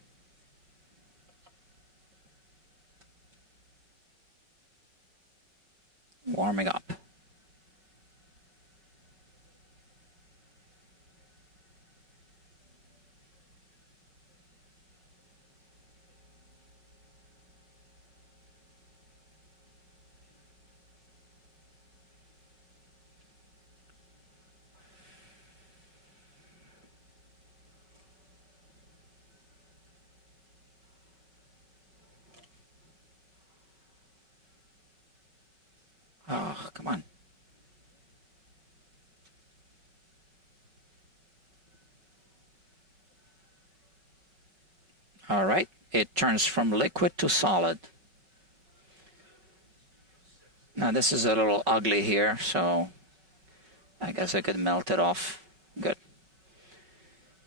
Warming up. Oh, come on. All right, it turns from liquid to solid. Now this is a little ugly here, so I guess I could melt it off. Good.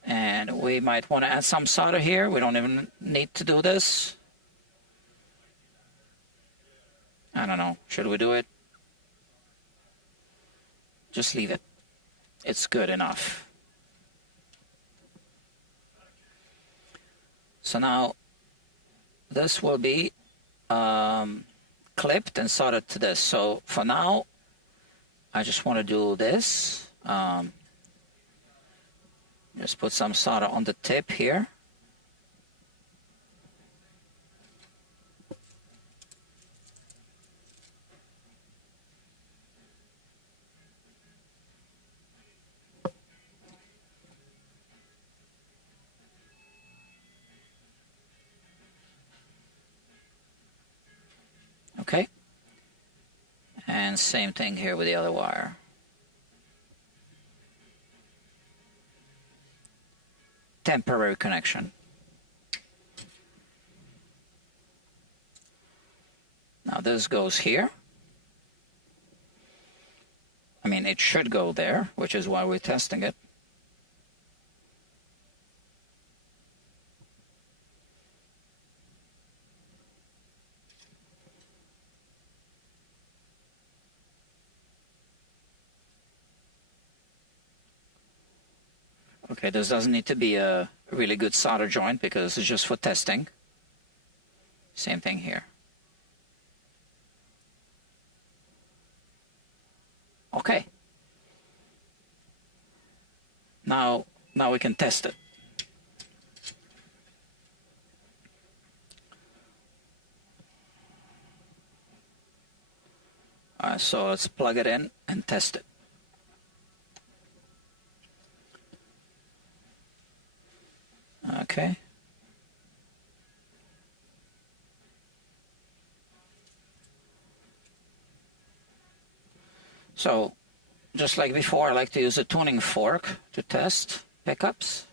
And we might want to add some solder here. We don't even need to do this. I don't know. Should we do it? Just leave it. It's good enough. So now this will be clipped and soldered to this. So for now, I just want to do this. Just put some solder on the tip here. Okay. And same thing here with the other wire. Temporary connection. Now this goes here. I mean, it should go there, which is why we're testing it. Okay, this doesn't need to be a really good solder joint because it's just for testing. Same thing here. Okay. Now we can test it. Alright, so let's plug it in and test it. Okay. So, just like before, I like to use a tuning fork to test pickups.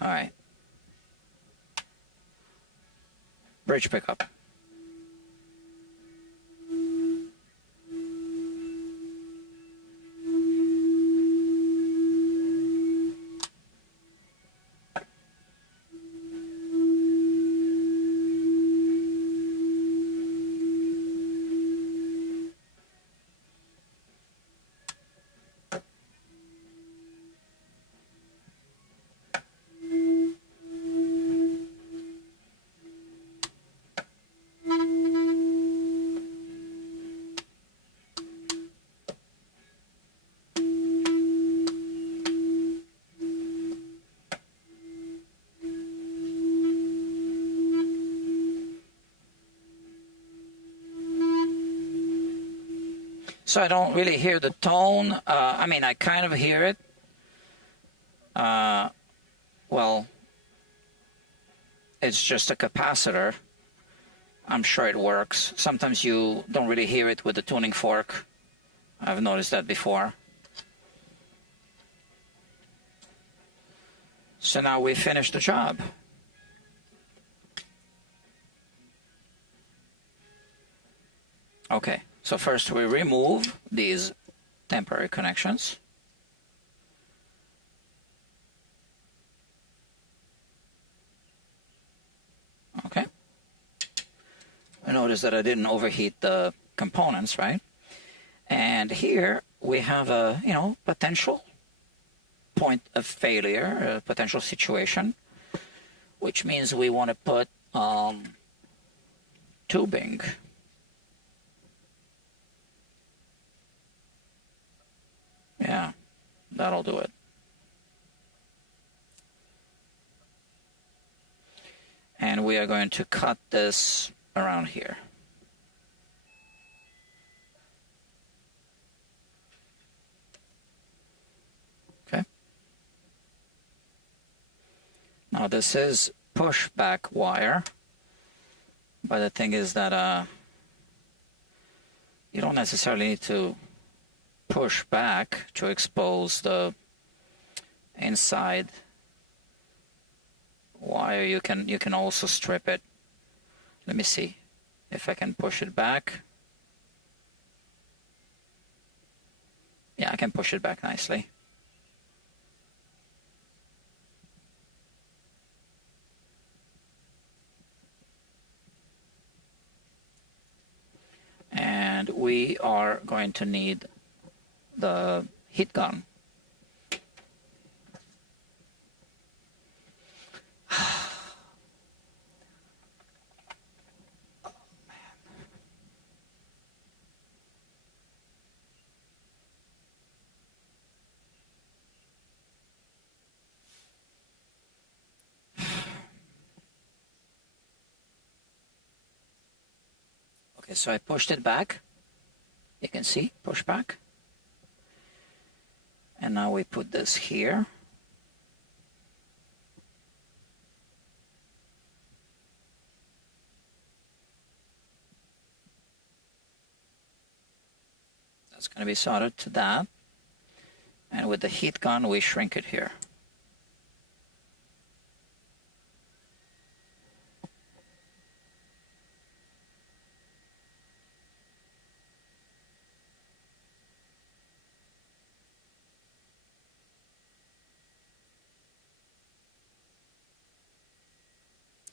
All right. Bridge pickup. So I don't really hear the tone. I mean, I kind of hear it. Well, it's just a capacitor. I'm sure it works. Sometimes you don't really hear it with the tuning fork. I've noticed that before. So now we finished the job. Okay, so first we remove these temporary connections. Okay. I notice that I didn't overheat the components, right? And here we have a, potential point of failure, a potential situation, which means we want to put tubing. Yeah, that'll do it. And we are going to cut this around here. Okay. Now this is pushback wire, but the thing is that you don't necessarily need to push back to expose the inside wire. You can also strip it. Let me see if I can push it back. Yeah, I can push it back nicely. And we are going to need the heat gun. Okay, so I pushed it back. You can see, push back. And now we put this here. That's going to be soldered to that. And with the heat gun, we shrink it here.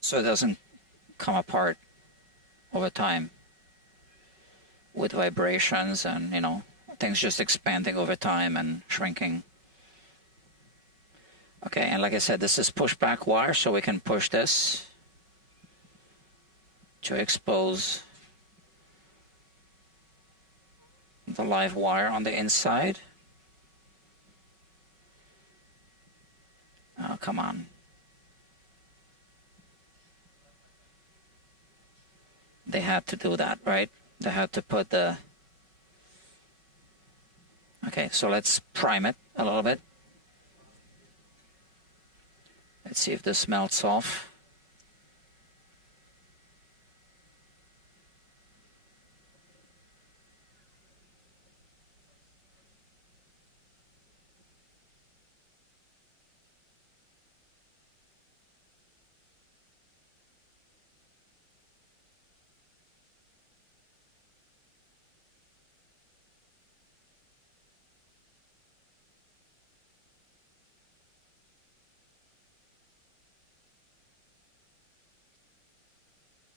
so it doesn't come apart over time with vibrations and, you know, things just expanding over time and shrinking. Okay, and like I said, this is pushback wire, so we can push this to expose the live wire on the inside. Oh, come on. They had to do that, right? They had to put the... Okay, so let's prime it a little bit. Let's see if this melts off.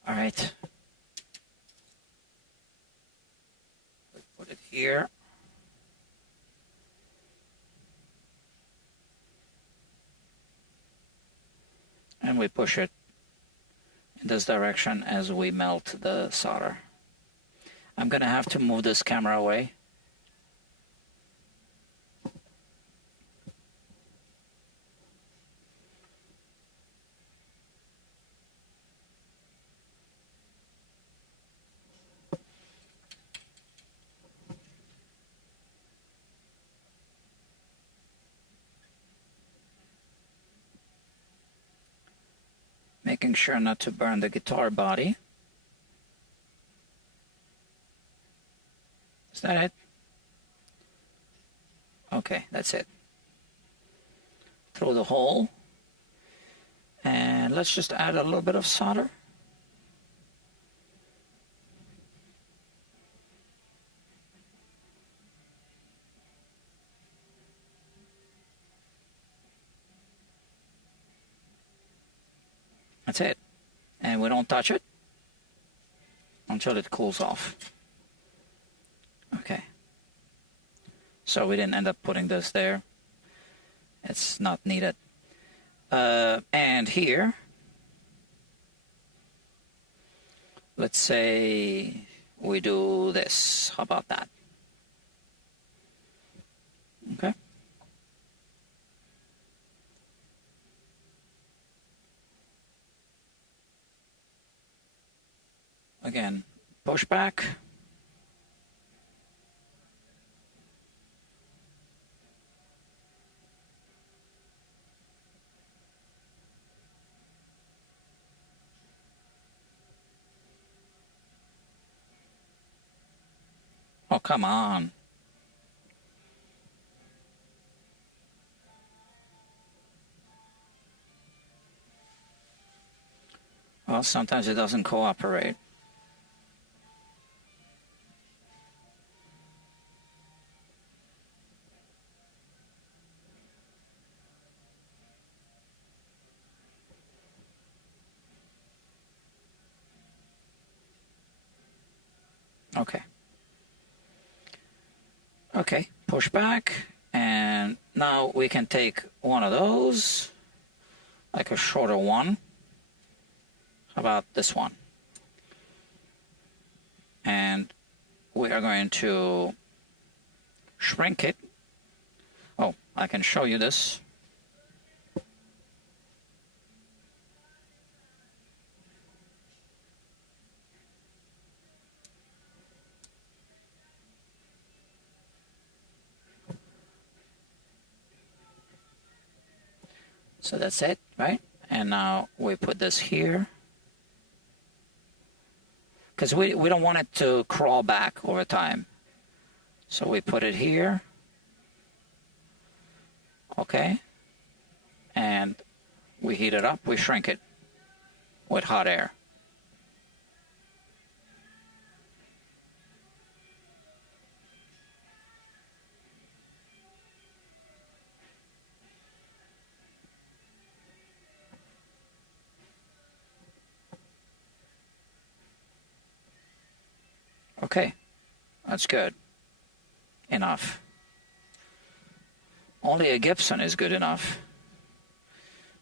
All right. Let's put it here. And we push it in this direction as we melt the solder. I'm going to have to move this camera away. Making sure not to burn the guitar body. Is that it? Okay, that's it. Through the hole. And let's just add a little bit of solder. That's it. And we don't touch it until it cools off. Okay. So we didn't end up putting this there. It's not needed. And here, let's say we do this. How about that? Okay. Again, push back. Oh, come on. Well, sometimes it doesn't cooperate. Okay. Okay, push back, and now we can take one of those, like a shorter one. How about this one? And we are going to shrink it. Oh, I can show you this. So that's it, right? And now we put this here. Because we don't want it to crawl back over time. So we put it here. Okay. And we heat it up, we shrink it with hot air. Okay, that's good. Enough. Only a Gibson is good enough.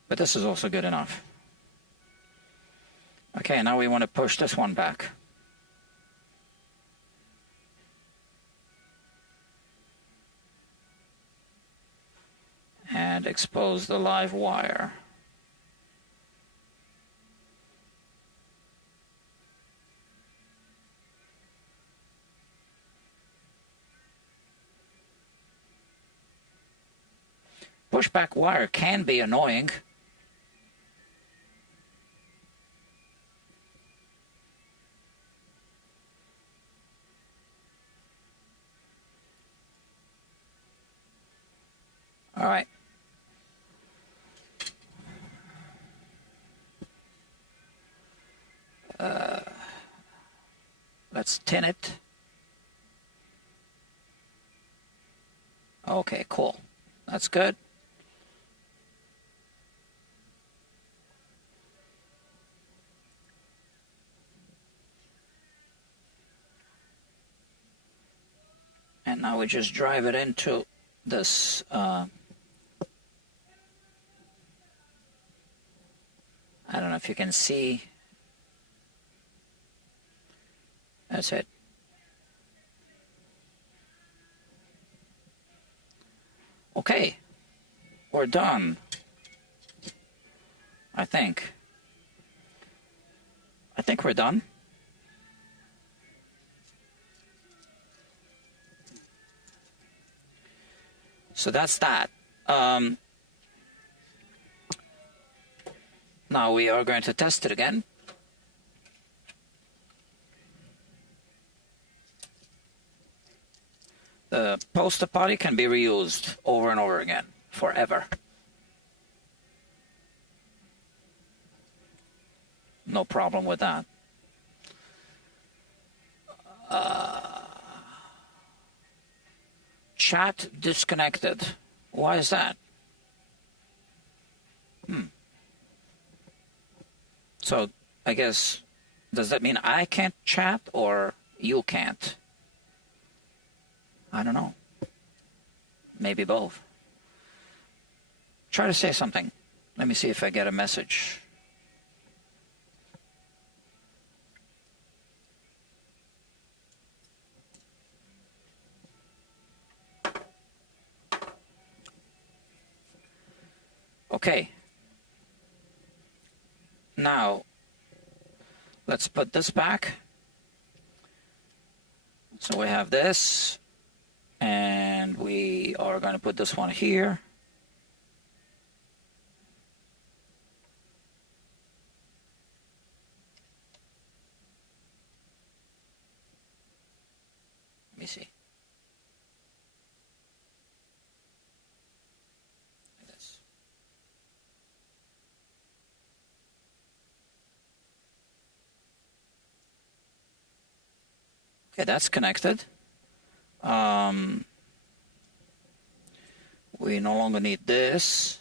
But this is also good enough. Okay, now we want to push this one back. And expose the live wire. Pushback wire can be annoying. All right. Let's tin it. Okay, cool. That's good. And now we just drive it into this I don't know if you can see. That's it. Okay, we're done. I think we're done. So that's that. Now we are going to test it again. The poster potty can be reused over and over again, forever. No problem with that. Chat disconnected. Why is that? So I guess, does that mean I can't chat or you can't? I don't know. Maybe both. Try to say something. Let me see if I get a message. Okay. Now, let's put this back. So we have this, and we are going to put this one here. Let me see. Like this. Okay, that's connected. We no longer need this.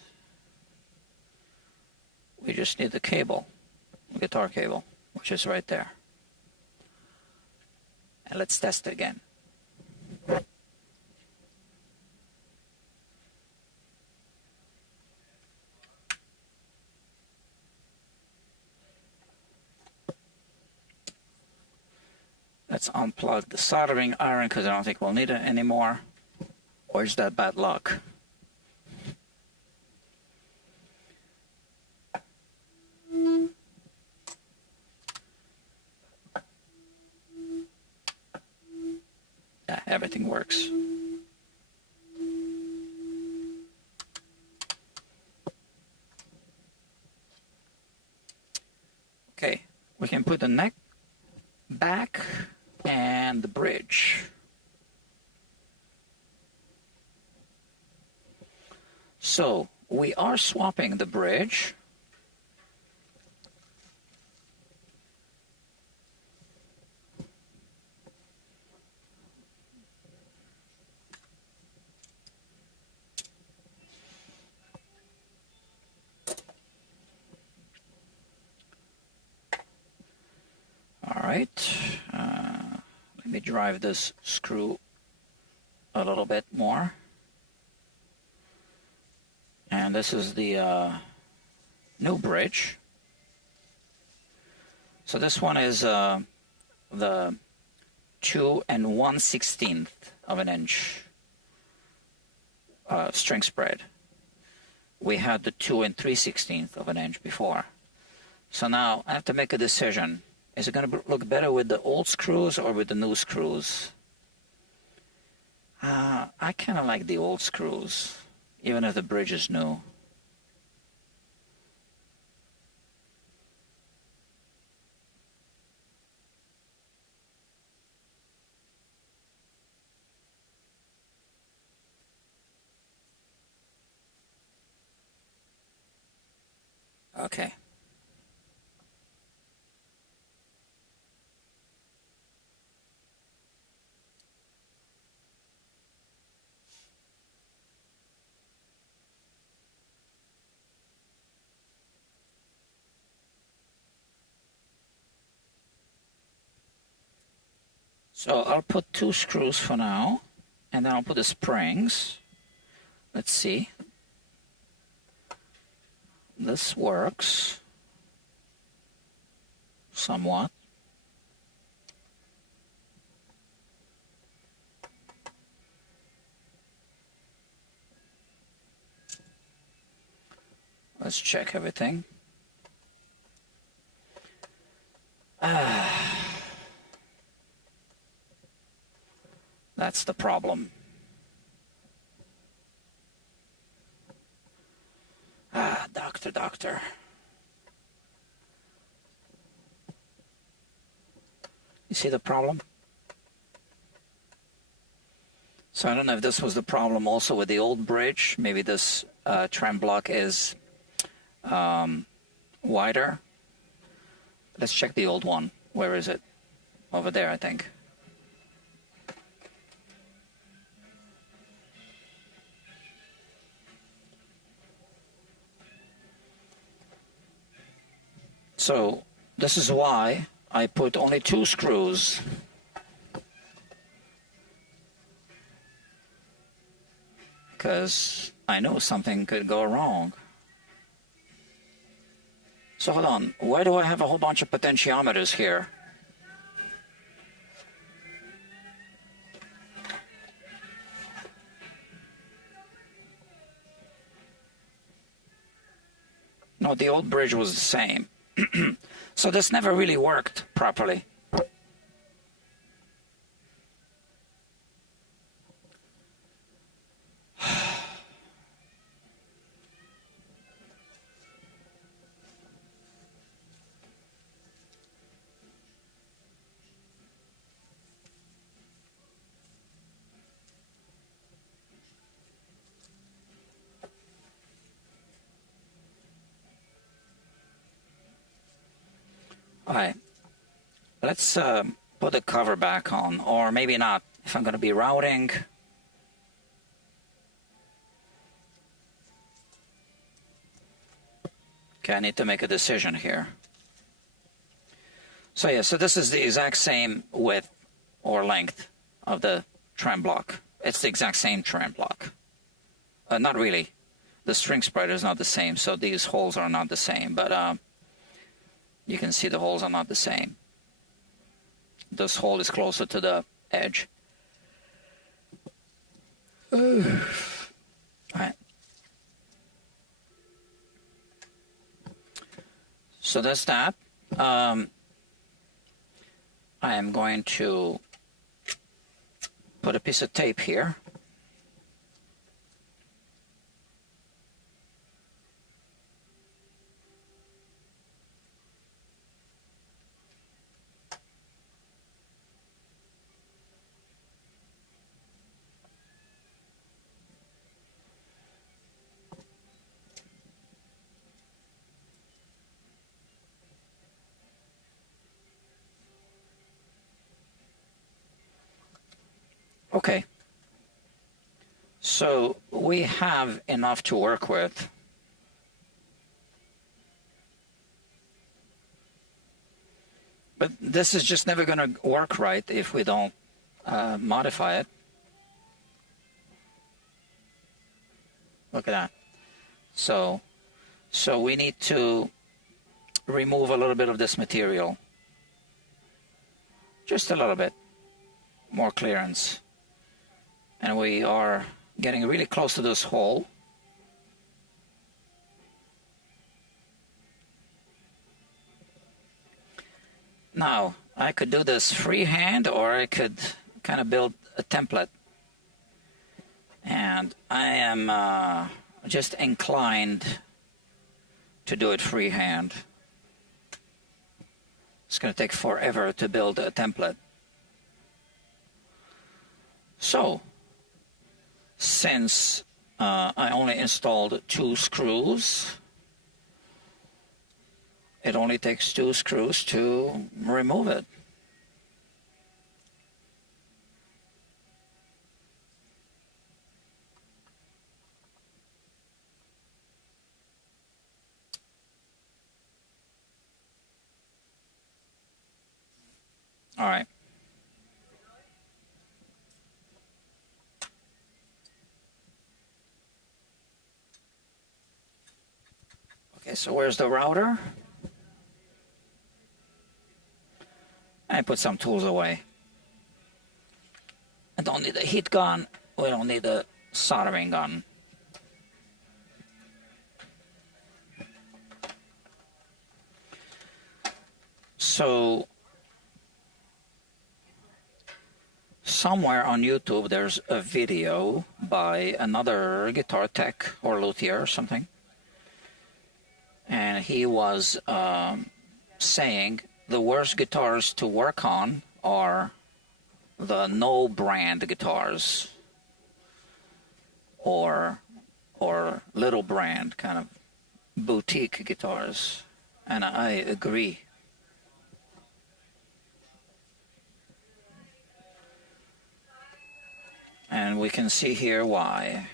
We just need the cable, the guitar cable, which is right there. And let's test it again. Let's unplug the soldering iron because I don't think we'll need it anymore. Or is that bad luck? Yeah, everything works. Okay, we can put the neck back and the bridge. So we are swapping the bridge. All right, Let me drive this screw a little bit more. And this is the new bridge. So this one is the 2 1/16 of an inch string spread. We had the 2 3/16 of an inch before. So now I have to make a decision. Is it going to look better with the old screws or with the new screws? I kind of like the old screws, even if the bridge is new. Okay. So I'll put 2 screws for now, and then I'll put the springs. Let's see. This works somewhat. Let's check everything. That's the problem. Doctor. You see the problem? So I don't know if this was the problem also with the old bridge. Maybe this trem block is wider. Let's check the old one. Where is it? Over there, I think. So this is why I put only 2 screws. Because I know something could go wrong. So hold on, why do I have a whole bunch of potentiometers here? No, the old bridge was the same. So this never really worked properly. All right, let's put the cover back on, or maybe not, if I'm going to be routing. Okay, I need to make a decision here. So yeah, so this is the exact same width or length of the trem block. It's the exact same trem block. Not really. The string spreader is not the same, so these holes are not the same, but you can see the holes are not the same. This hole is closer to the edge. All right. So that's that. I am going to put a piece of tape here. Okay, so we have enough to work with. But this is just never going to work right if we don't modify it. Look at that. So we need to remove a little bit of this material. Just a little bit more clearance. And we are getting really close to this hole. Now, I could do this freehand, or I could kind of build a template. And I am just inclined to do it freehand. It's going to take forever to build a template. So, since I only installed 2 screws, it only takes 2 screws to remove it. All right. Okay, so where's the router? I put some tools away. I don't need a heat gun. We don't need a soldering gun. So somewhere on YouTube there's a video by another guitar tech or luthier or something, and he was saying the worst guitars to work on are the no brand guitars or little brand kind of boutique guitars, and I agree. And we can see here why.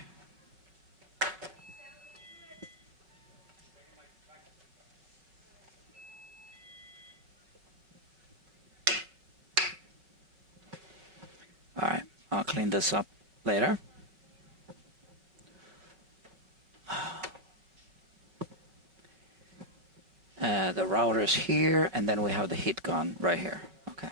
All right, I'll clean this up later. The router is here, and then we have the heat gun right here. Okay.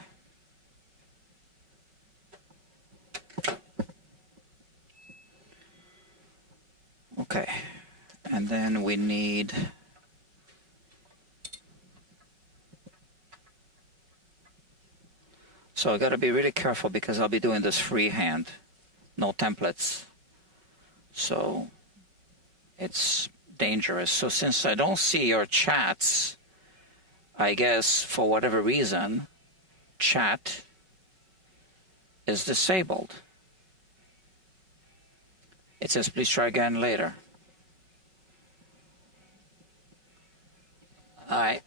Okay, and then we need so I got to be really careful because I'll be doing this freehand, no templates. So it's dangerous. So since I don't see your chats, I guess for whatever reason, chat is disabled. It says, please try again later. All right.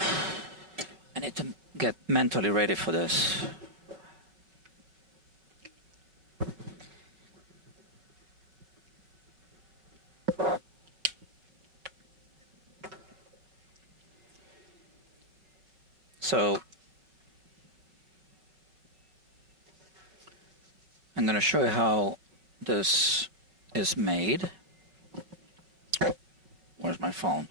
I need to get mentally ready for this. So I'm going to show you how this is made. Where's my phone?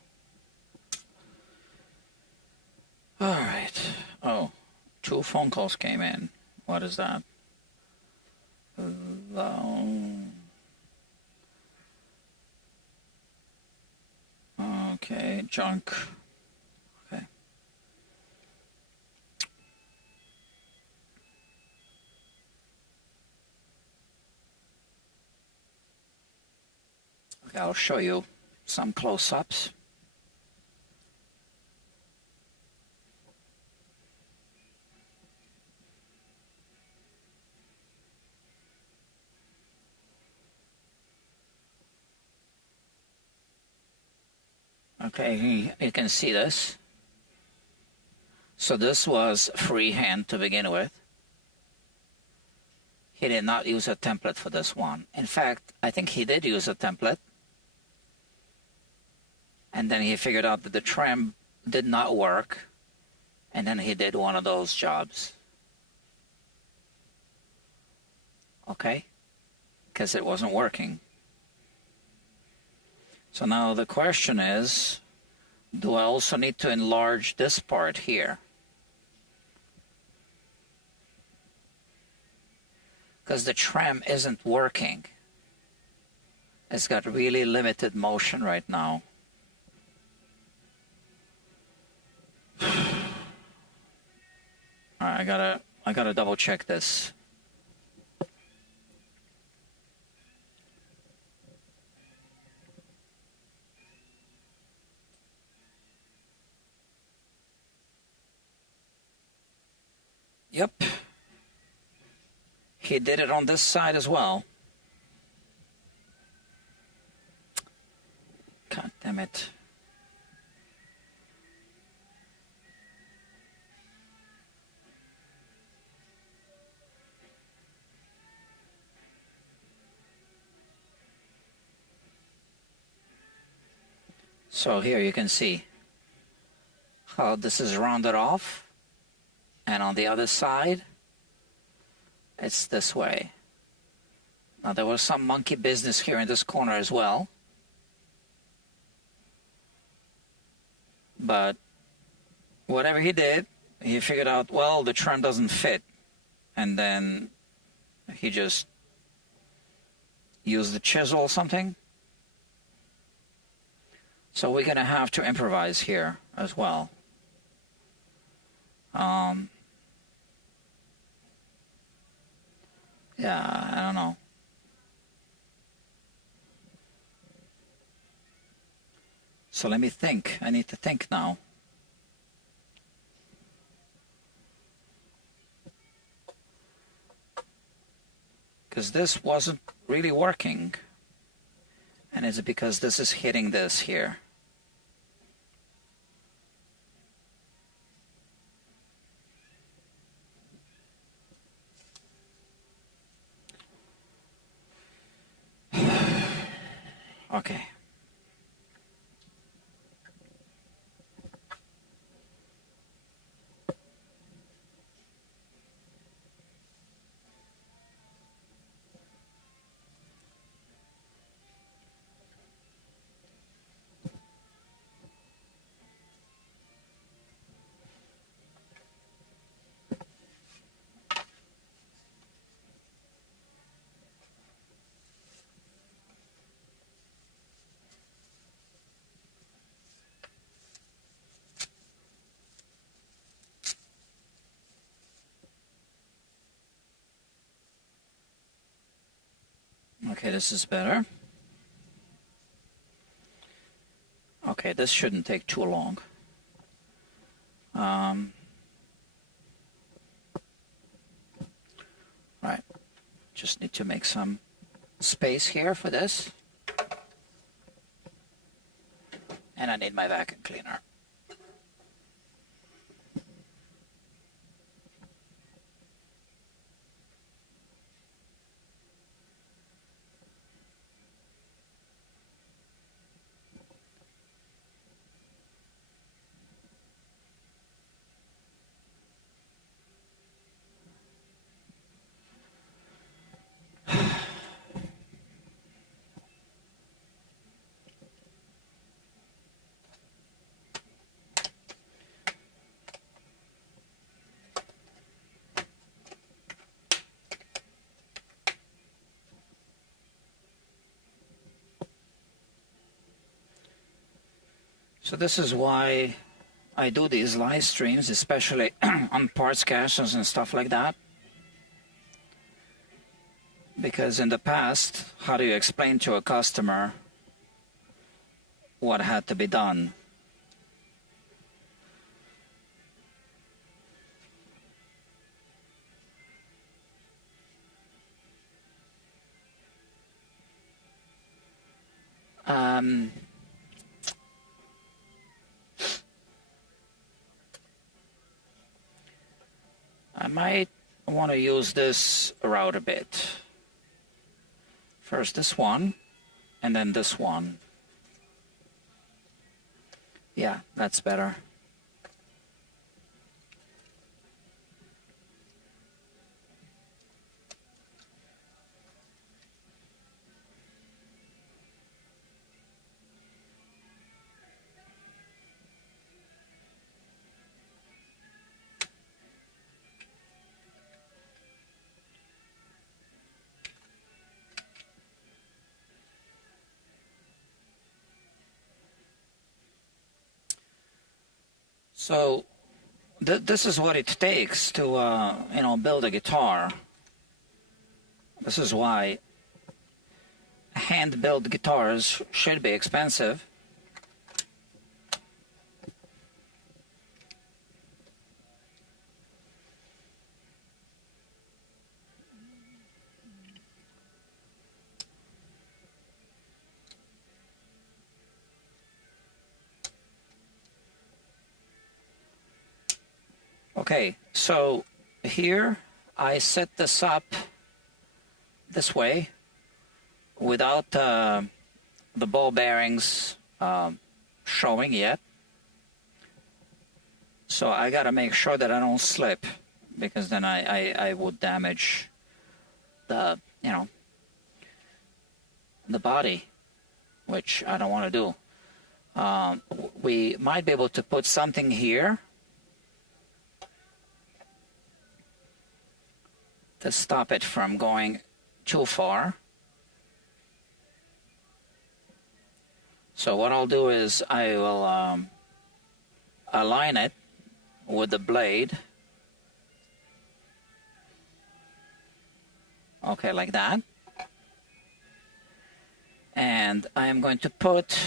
All right. Oh, 2 phone calls came in. What is that? Okay, junk. Okay. Okay, I'll show you some close-ups. Okay, you can see this. So this was freehand to begin with. he did not use a template for this one. In fact, I think he did use a template, and then he figured out that the trim did not work, and then he did one of those jobs. Okay? Because it wasn't working. So now the question is, do I also need to enlarge this part here? Because the trim isn't working. It's got really limited motion right now. Alright, I gotta double check this. Yep. He did it on this side as well. God damn it. So here you can see how this is rounded off, and on the other side it's this way. Now there was some monkey business here in this corner as well, but whatever he did, he figured out, well, the trim doesn't fit, and then he just used the chisel or something. So we're gonna have to improvise here as well. Yeah, I don't know. So let me think. I need to think now. Because this wasn't really working. And is it because this is hitting this here? Okay. Okay, this is better. Okay, this shouldn't take too long. Right, just need to make some space here for this. And I need my vacuum cleaner. So this is why I do these live streams, especially on parts caches and stuff like that. Because in the past, how do you explain to a customer what had to be done? I might I want to use this around a bit. First this one, and then this one. Yeah, that's better. So this is what it takes to you know, build a guitar. This is why hand-built guitars should be expensive. Okay, so here I set this up this way without the ball bearings showing yet. So I gotta make sure that I don't slip, because then I would damage the, you know, the body, which I don't want to do. We might be able to put something here to stop it from going too far. So what I'll do is I will align it with the blade. Okay, like that. And I am going to put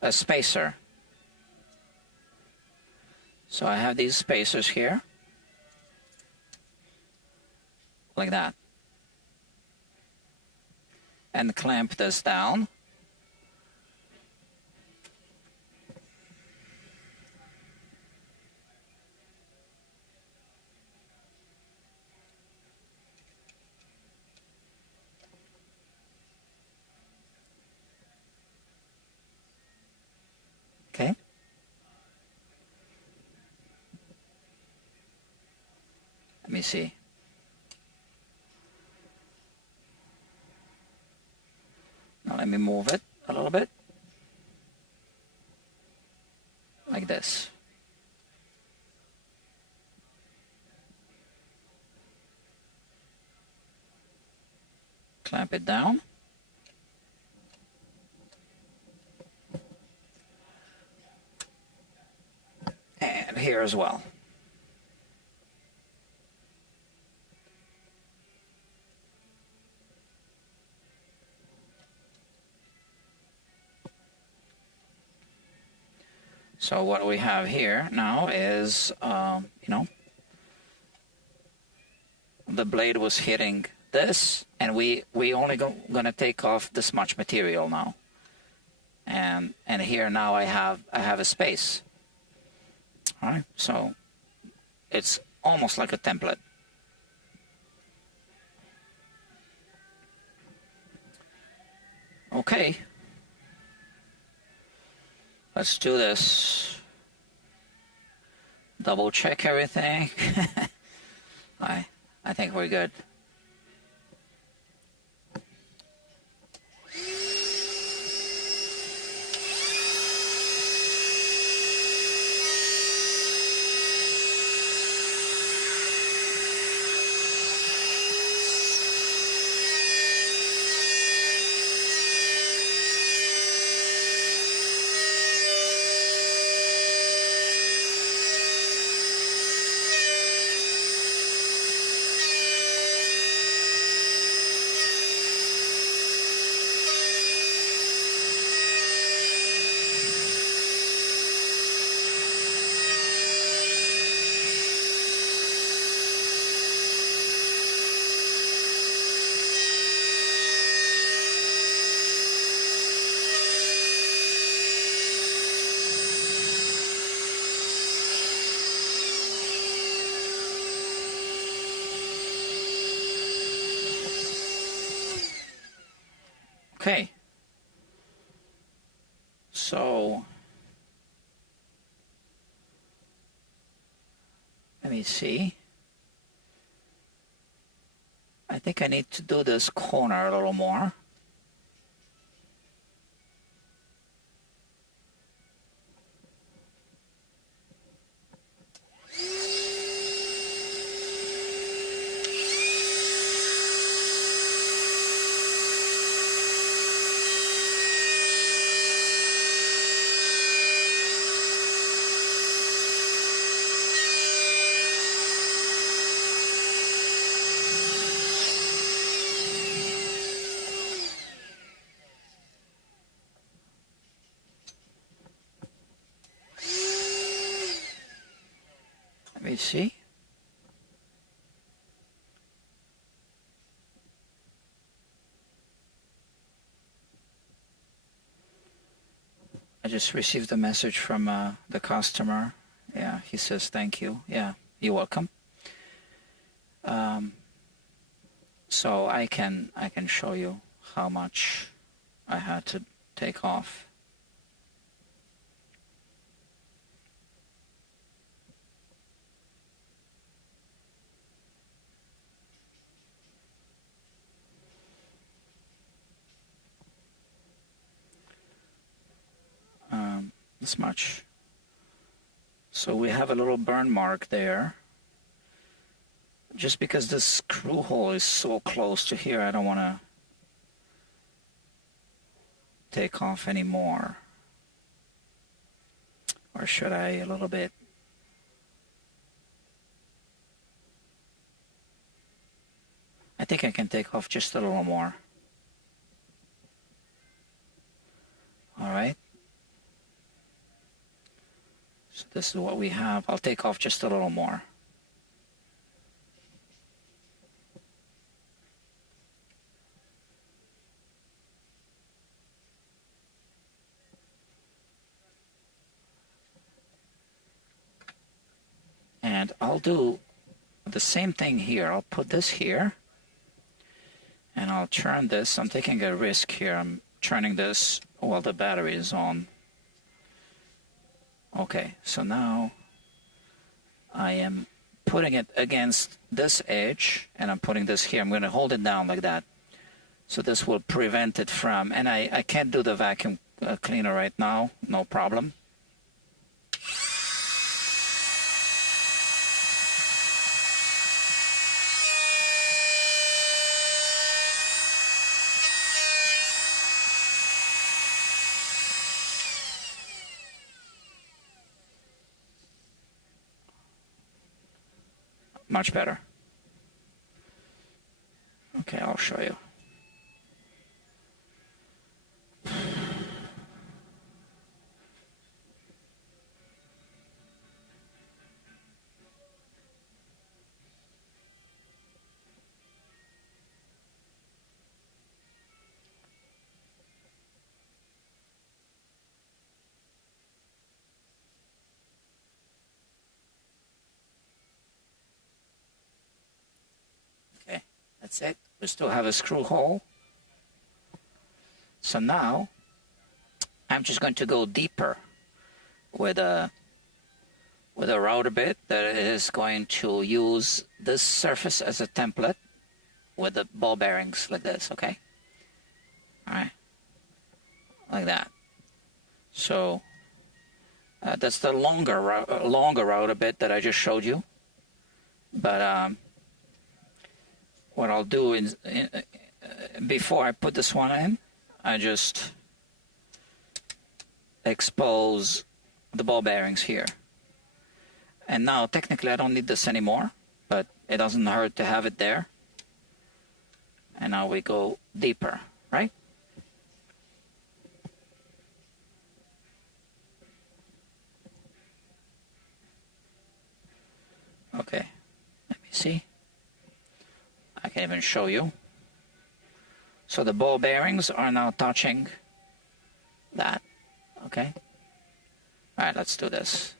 a spacer. So I have these spacers here, like that, and clamp this down. Okay. Let me see. Now let me move it a little bit, like this. Clamp it down. And here as well. So what we have here now is, you know, the blade was hitting this, and we only gonna take off this much material now. And here now I have a space. All right, so it's almost like a template. Okay. Let's do this. Double check everything. I think we're good. Okay. So let me see. I think I need to do this corner a little more. Let me see. I just received a message from the customer. Yeah, he says thank you. Yeah, you're welcome. So I can show you how much I had to take off. This much. So we have a little burn mark there. Just because this screw hole is so close to here, I don't want to take off any more. Or should I a little bit? I think I can take off just a little more. All right. So this is what we have. I'll take off just a little more. And I'll do the same thing here. I'll put this here. And I'll turn this. I'm taking a risk here. I'm turning this while the battery is on. Okay, so now I am putting it against this edge, and I'm putting this here. I'm going to hold it down like that. So this will prevent it from, and I can't do the vacuum cleaner right now, no problem. Much better. Okay, I'll show you. That's it. We still have a screw hole. So now I'm just going to go deeper with a router bit that is going to use this surface as a template with the ball bearings like this, okay? All right, like that. So that's the longer router bit that I just showed you. But what I'll do is, before I put this one in, I just expose the ball bearings here. And now, technically, I don't need this anymore, but it doesn't hurt to have it there. And now we go deeper, right? Okay, let me see. I can even show you. So the ball bearings are now touching that, okay? All right, let's do this.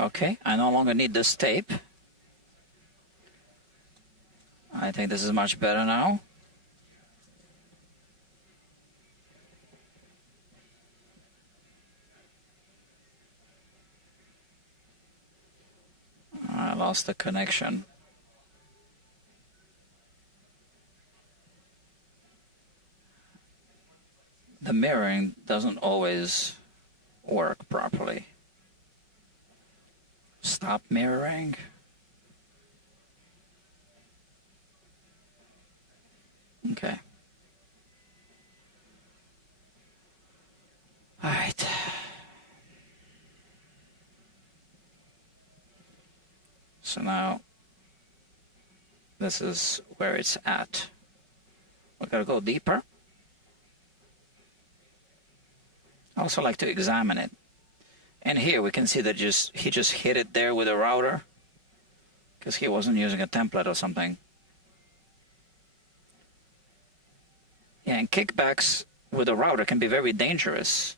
Okay, I no longer need this tape. I think this is much better now. I lost the connection. The mirroring doesn't always work properly. Stop mirroring. Okay. All right. So now this is where it's at. We're gonna go deeper. I also like to examine it. And here we can see that he just hit it there with a router because he wasn't using a template or something. Yeah, and kickbacks with a router can be very dangerous.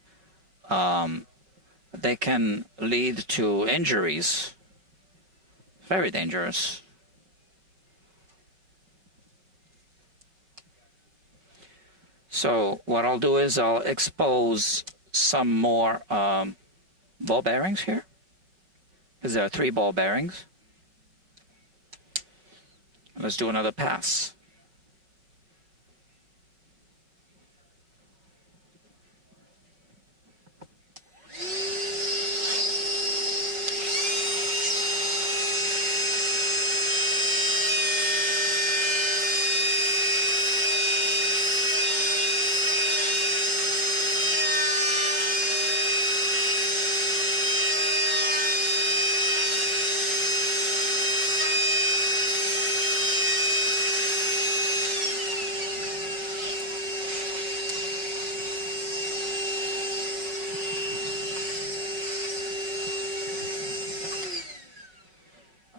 They can lead to injuries. Very dangerous. So what I'll do is I'll expose some more ball bearings here, because there are 3 ball bearings. Let's do another pass.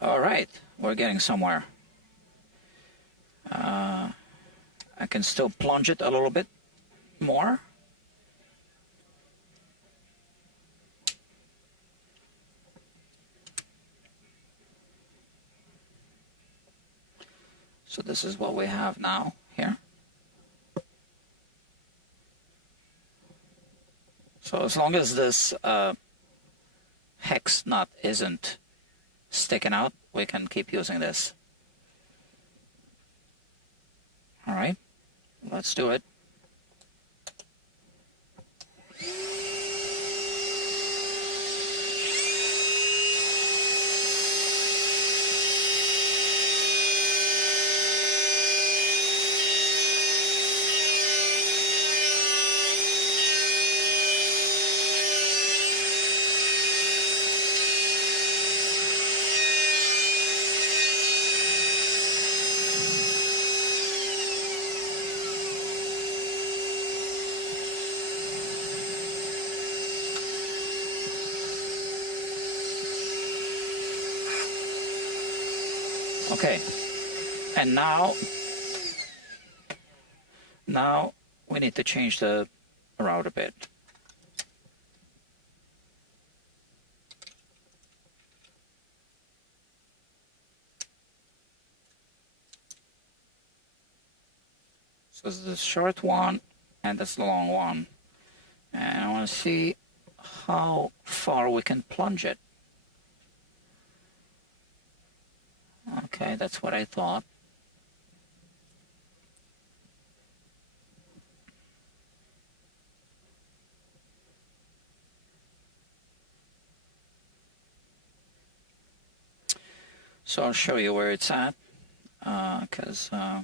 All right, we're getting somewhere. I can still plunge it a little bit more. So this is what we have now here. So as long as this hex nut isn't sticking out, we can keep using this. All right, let's do it. Okay, and now we need to change the route a bit. So this is the short one and this is the long one. And I want to see how far we can plunge it. Okay, that's what I thought. So I'll show you where it's at, because oh,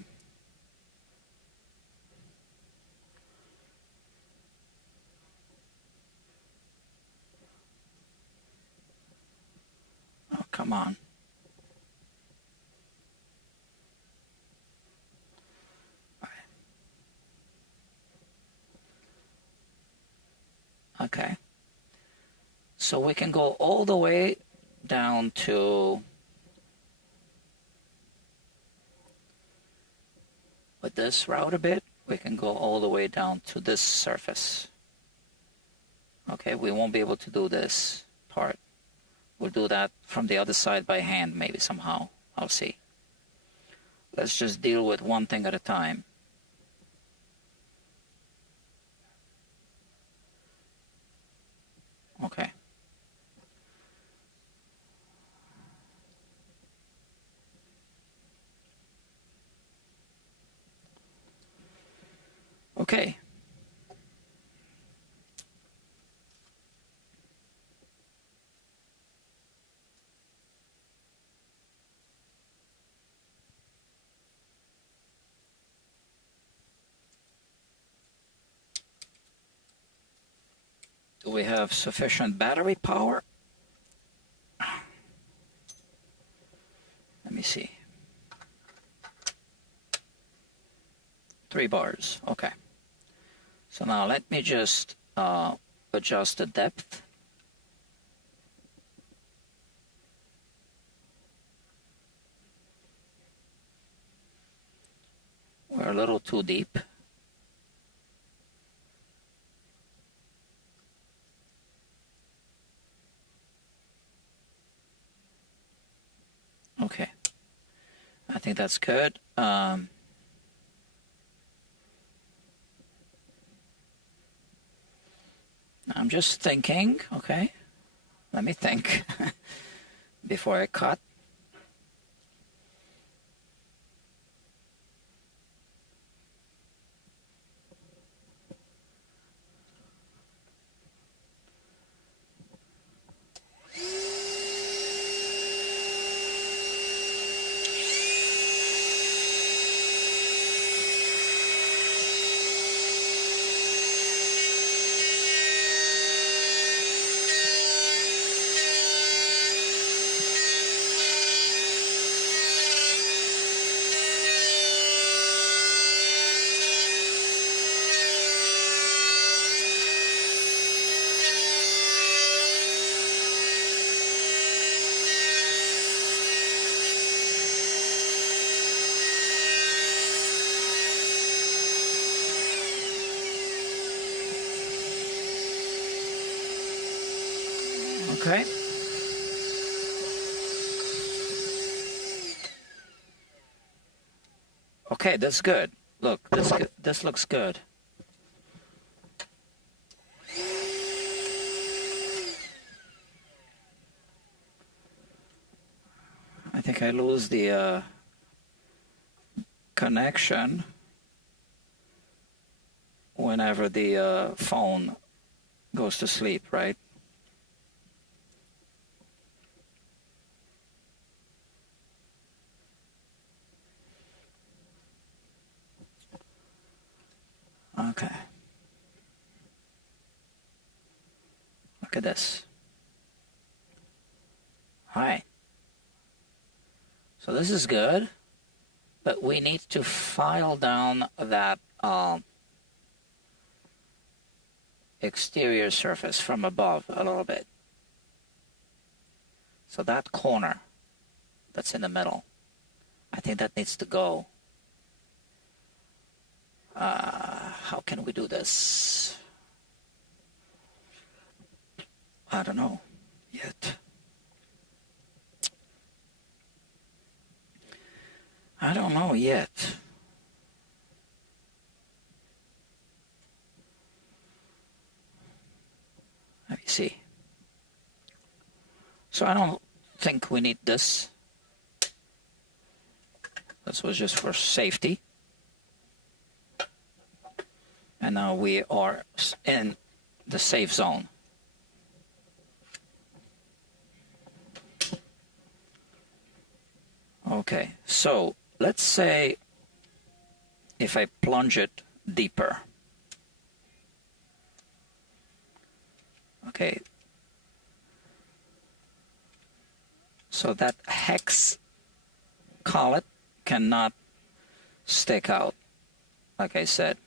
come on. Okay, so we can go all the way down to, with this route a bit, we can go all the way down to this surface. Okay, we won't be able to do this part, We'll do that from the other side by hand, maybe somehow. I'll see. Let's just deal with one thing at a time. Okay. Okay. Do we have sufficient battery power? Let me see. 3 bars. Okay. So now let me just adjust the depth. We're a little too deep. Okay. I think that's good. I'm just thinking, okay? Let me think before I cut. Okay. Okay, that's good. Look, this looks good. I think I lose the connection whenever the phone goes to sleep, right? Okay. Look at this. All right. So this is good, but we need to file down that exterior surface from above a little bit. So that corner that's in the middle, I think that needs to go. How can we do this? I don't know yet. I don't know yet. Let me see. So I don't think we need this. This was just for safety. And now we are in the safe zone. Okay, so let's say if I plunge it deeper. Okay. So that hex collet cannot stick out, like I said.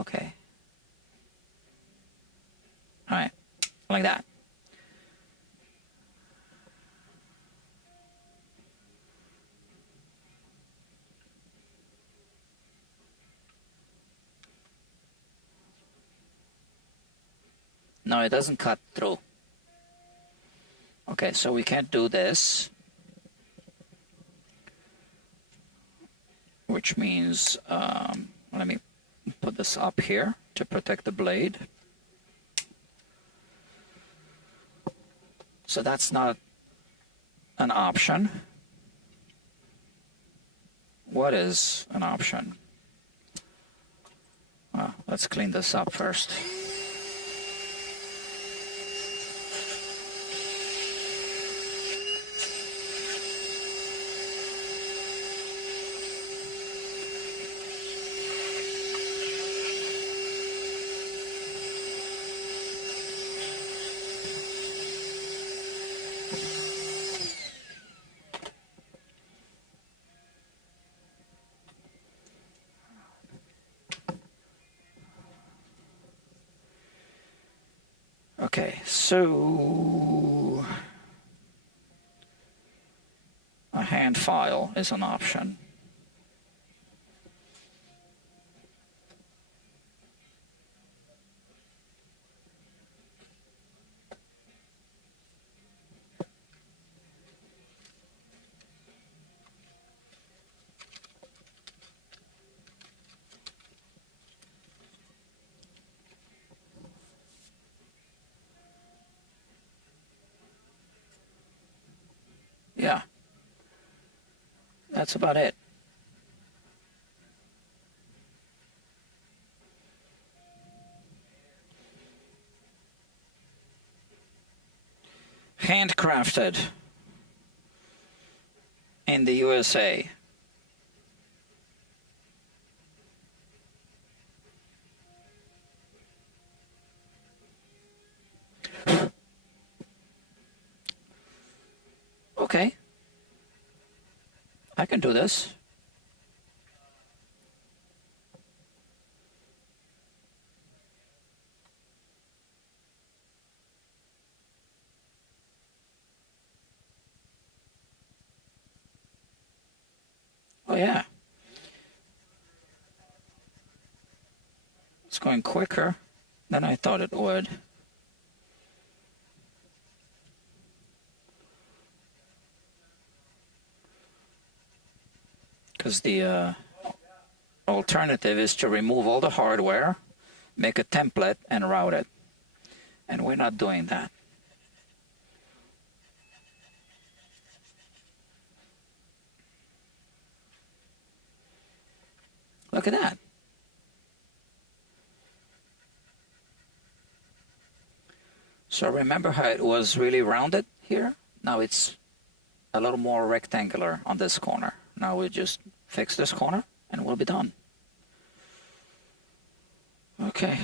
Okay. All right, like that. No, it doesn't cut through. Okay, so we can't do this, which means, let me put this up here to protect the blade. So that's not an option. What is an option? Let's clean this up first. Okay, so a hand file is an option. Yeah, that's about it. Handcrafted in the USA. Okay, I can do this. Oh yeah, it's going quicker than I thought it would. Because the alternative is to remove all the hardware, make a template, and route it. And we're not doing that. Look at that. So remember how it was really rounded here? Now it's a little more rectangular on this corner. Now we just fix this corner and we'll be done. Okay.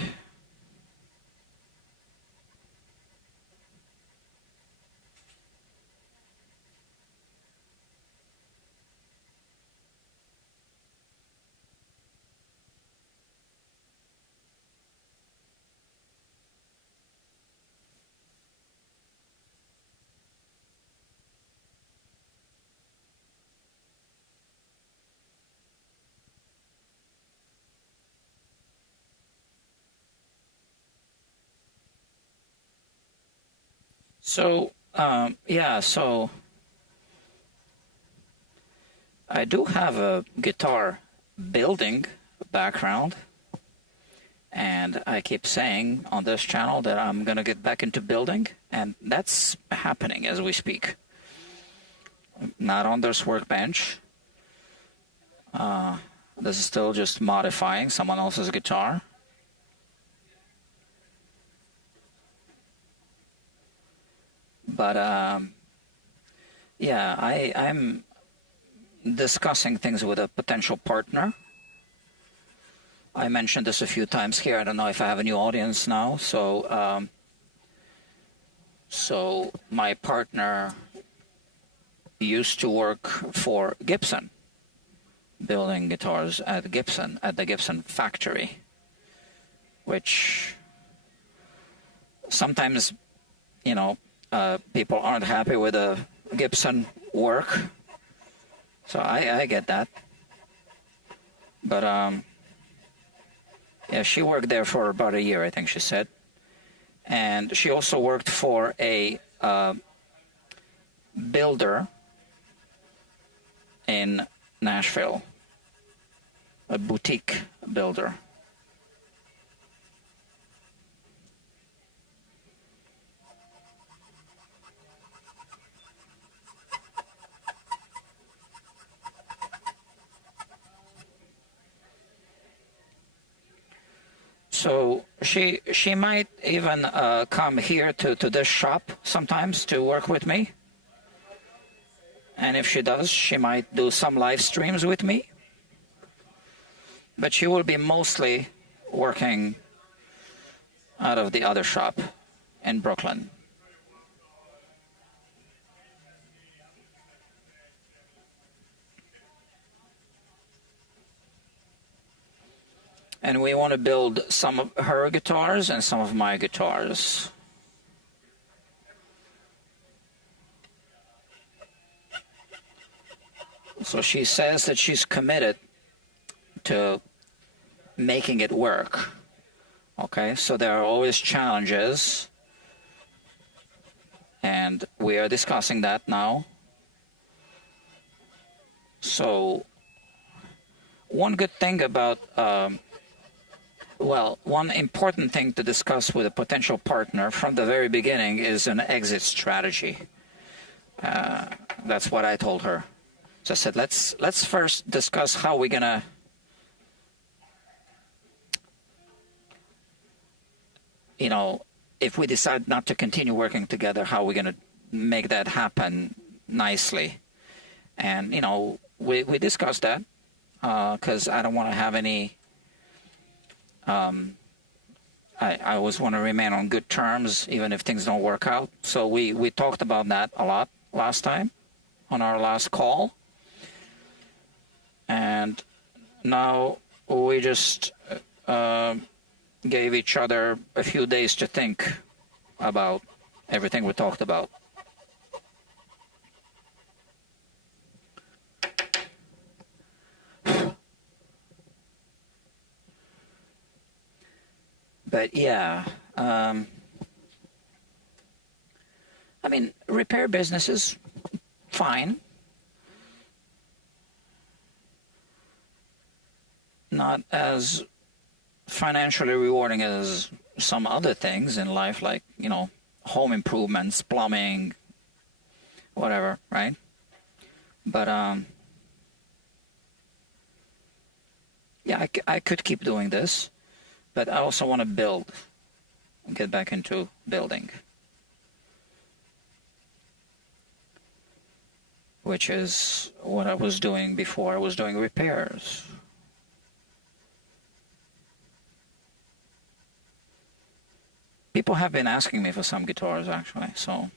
So, yeah, so I do have a guitar building background, and I keep saying on this channel that I'm going to get back into building, and that's happening as we speak. Not on this workbench. This is still just modifying someone else's guitar. But yeah, I'm discussing things with a potential partner. I mentioned this a few times here. I don't know if I have a new audience now. So my partner used to work for Gibson, building guitars at Gibson, at the Gibson factory, which sometimes, you know, people aren't happy with the Gibson work, so I get that. But yeah, she worked there for about a year, I think she said, and she also worked for a builder in Nashville, a boutique builder. So she might even come here to this shop sometimes to work with me. And if she does, she might do some live streams with me. But she will be mostly working out of the other shop in Brooklyn. And we want to build some of her guitars and some of my guitars. So she says that she's committed to making it work. Okay, so there are always challenges, and we are discussing that now. So one good thing about one important thing to discuss with a potential partner from the very beginning is an exit strategy. That's what I told her. So I said, let's first discuss how we're gonna if we decide not to continue working together, how we're gonna make that happen nicely. And we discussed that because I don't want to have any I always want to remain on good terms, even if things don't work out. So we talked about that a lot last time on our last call. And now we just gave each other a few days to think about everything we talked about. But yeah, I mean, repair business is fine. Not as financially rewarding as some other things in life, like, home improvements, plumbing, whatever, right? But, yeah, I could keep doing this. But I also want to build, get back into building, which is what I was doing before I was doing repairs. People have been asking me for some guitars, actually, so.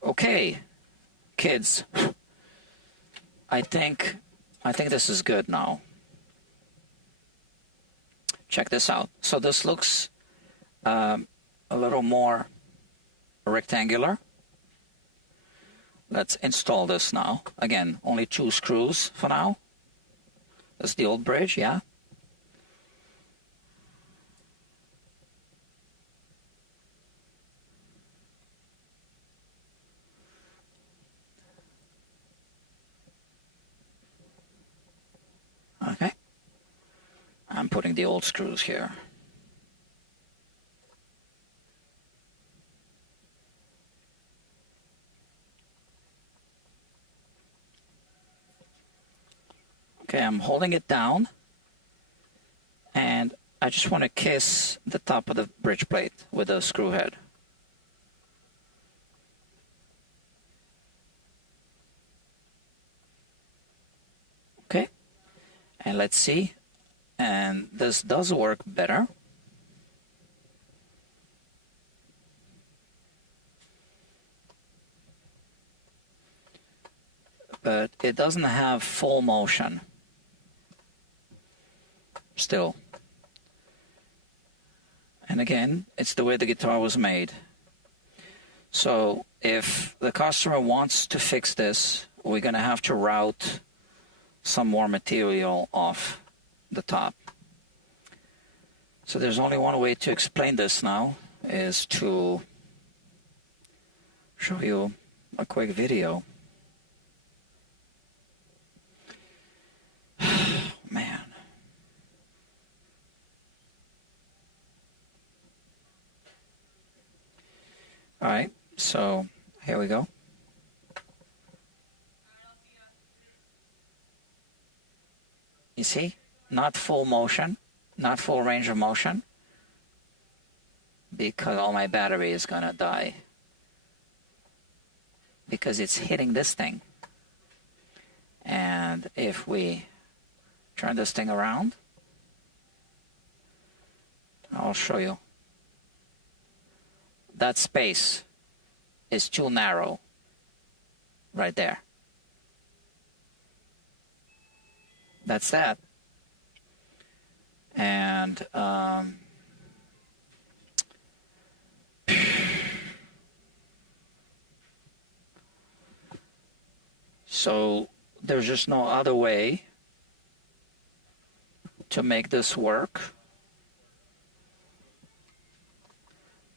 Okay, kids, I think this is good now. Check this out. So this looks a little more rectangular. Let's install this now. Again, only 2 screws for now. That's the old bridge, yeah. Okay, I'm putting the old screws here. Okay, I'm holding it down, and I just want to kiss the top of the bridge plate with a screw head. Okay. And let's see, and this does work better. But it doesn't have full motion still. And again, it's the way the guitar was made. So if the customer wants to fix this, we're going to have to route some more material off the top. So there's only one way to explain this now, is to show you a quick video. Man. All right, so here we go. You see, not full motion, not full range of motion, because all my battery is gonna die, because it's hitting this thing. And if we turn this thing around, I'll show you. That space is too narrow right there. That's that. And so there's just no other way to make this work.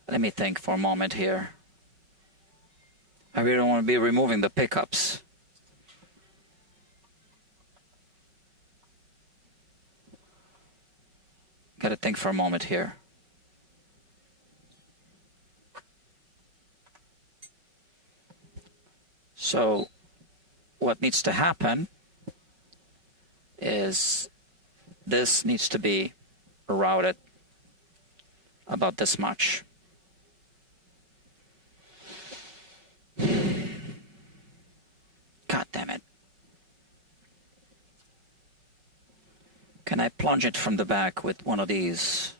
Let me think for a moment here. I really don't want to be removing the pickups. Gotta think for a moment here. So what needs to happen is this needs to be routed about this much. God damn it. Can I plunge it from the back with one of these?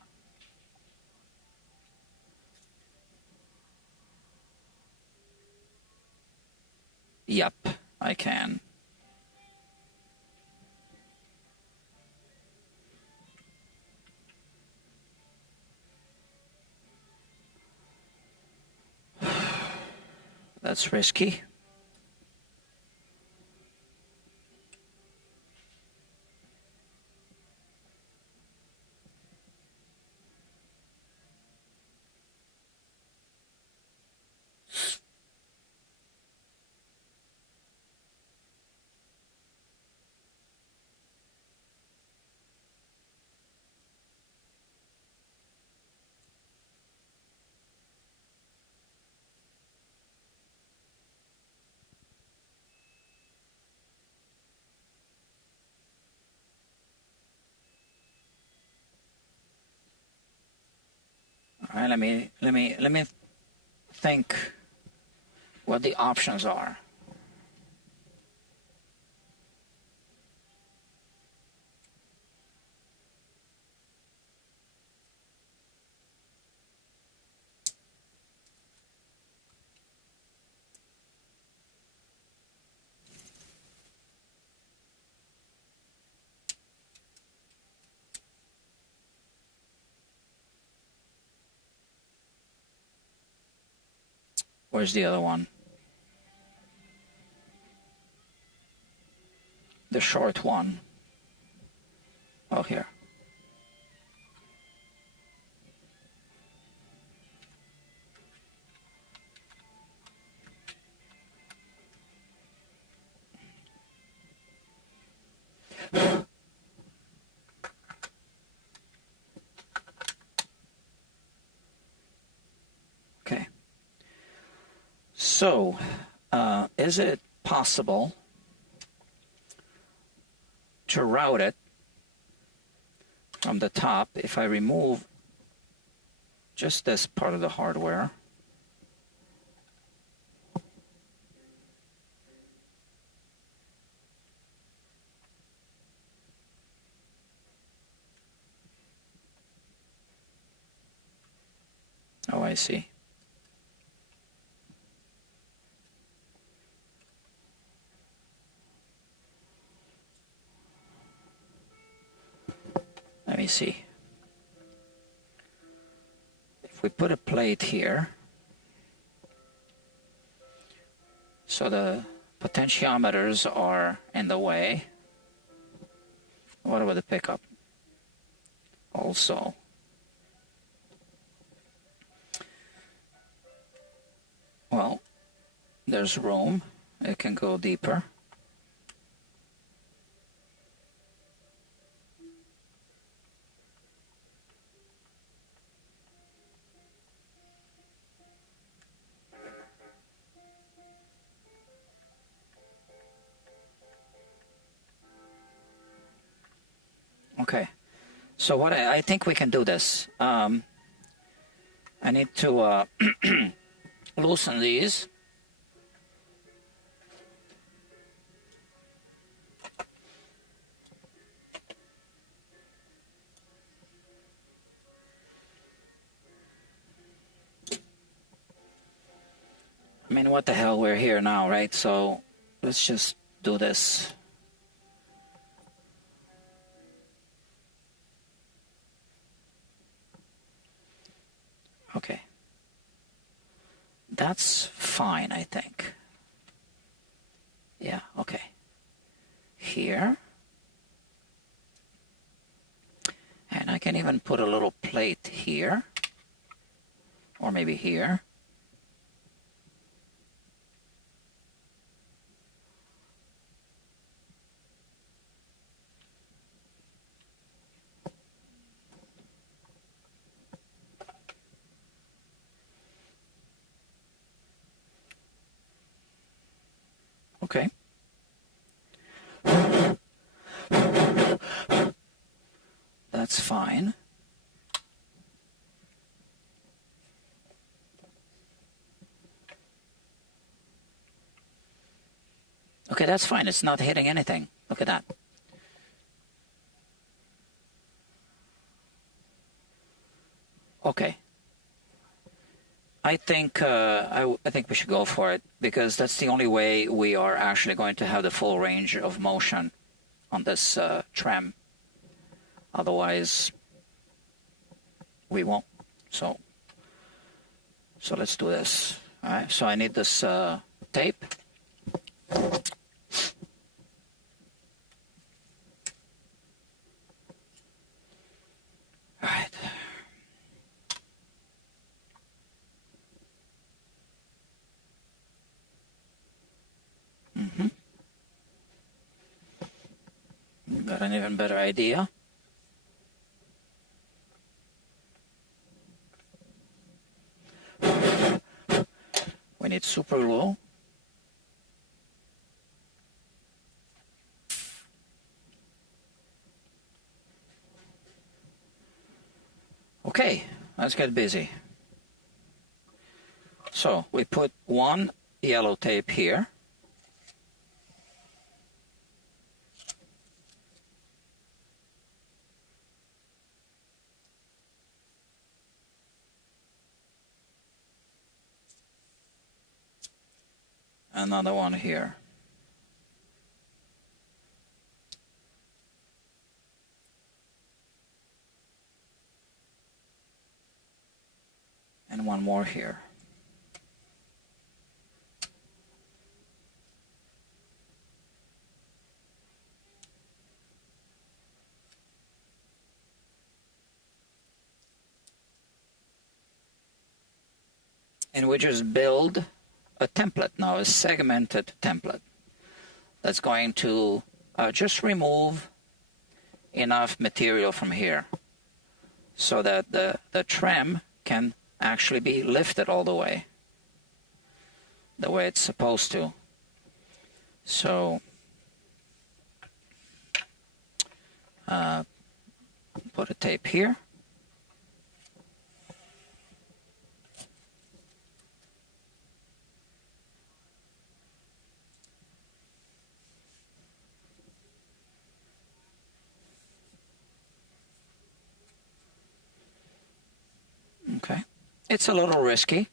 Yep, I can. That's risky. All right, let me think what the options are. Where's the other one? The short one. Oh, here. Okay. So, is it possible to route it from the top if I remove just this part of the hardware? Oh, I see. Let me see. If we put a plate here, so the potentiometers are in the way. What about the pickup? Also, well, there's room. It can go deeper. Okay, so what I think we can do this. I need to loosen these. I mean, what the hell, we're here now, right? So let's just do this. Okay. That's fine, I think. Yeah, okay. Here. And I can even put a little plate here. Or maybe here. Okay. That's fine. Okay, that's fine. It's not hitting anything. Look at that. Okay. I think I think we should go for it, because that's the only way we are actually going to have the full range of motion on this tram. Otherwise, we won't. So let's do this. All right. So I need this tape. All right. Got an even better idea. We need super glue. Okay, let's get busy. So we put one yellow tape here. Another one here. And one more here. And we just build a template now, a segmented template that's going to just remove enough material from here so that the tram can actually be lifted all the way it's supposed to. So put a tape here. Okay, it's a little risky,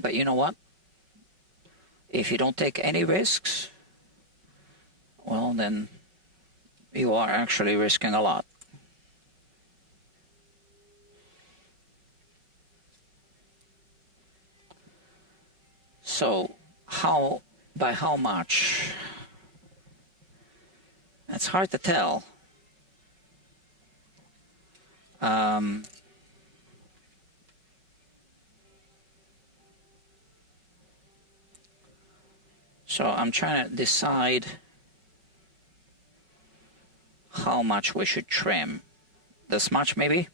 but you know what? If you don't take any risks, well, then you are actually risking a lot. So by how much? It's hard to tell. So I'm trying to decide how much we should trim. This much maybe?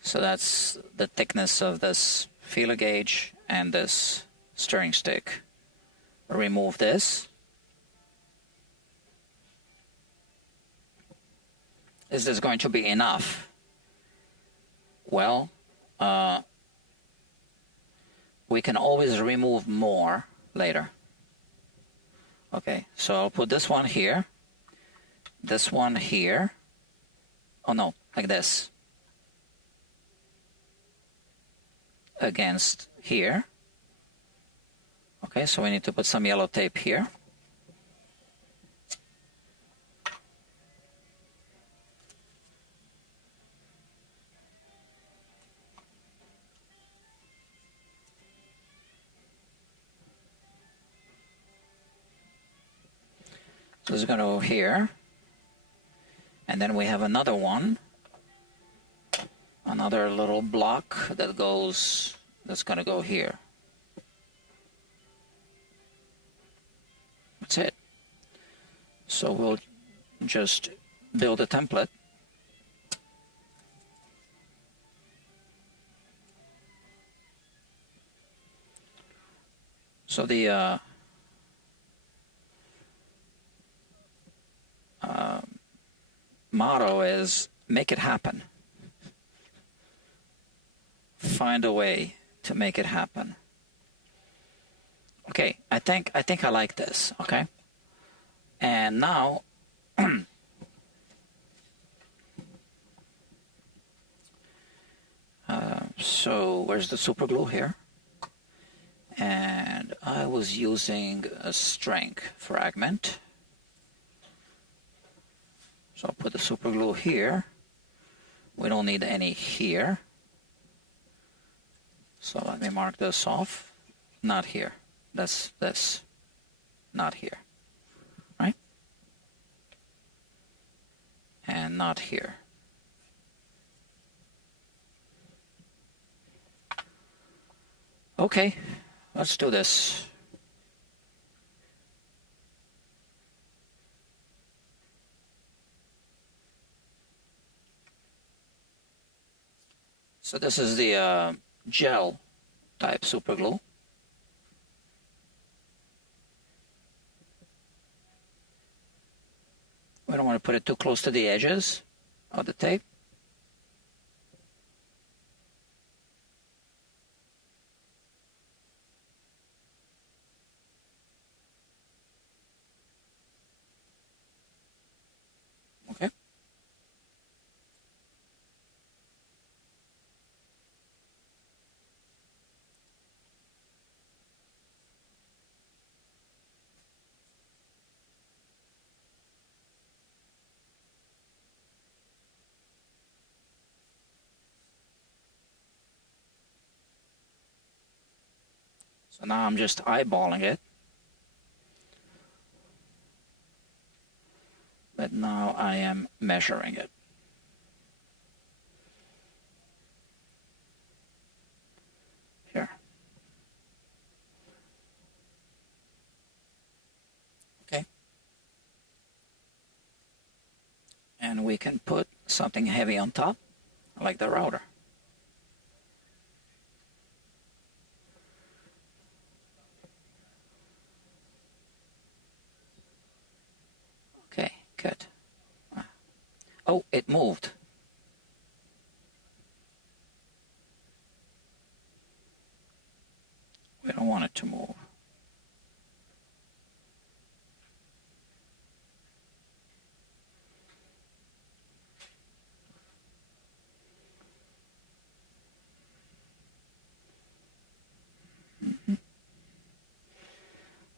So that's the thickness of this feeler gauge and this stirring stick. Remove this. Is this going to be enough? Well, we can always remove more later. Okay, so I'll put this one here, this one here. Oh no, like this. Against here. Okay, so we need to put some yellow tape here. So this is going to go here. And then we have another one. Another little block that goes, that's going to go here. That's it. So we'll just build a template. So the motto is make it happen. Find a way to make it happen. Okay, I think I like this. Okay, and now so where's the super glue here? And I was using a strength fragment. So I'll put the super glue here. We don't need any here. So let me mark this off. Not here. That's this. Not here. Right? And not here. Okay, let's do this. So this is the gel type super glue. We don't want to put it too close to the edges of the tape. Okay. So now I'm just eyeballing it. But now I am measuring it. Here. Okay. And we can put something heavy on top, like the router. Okay, good. Oh, it moved. We don't want it to move.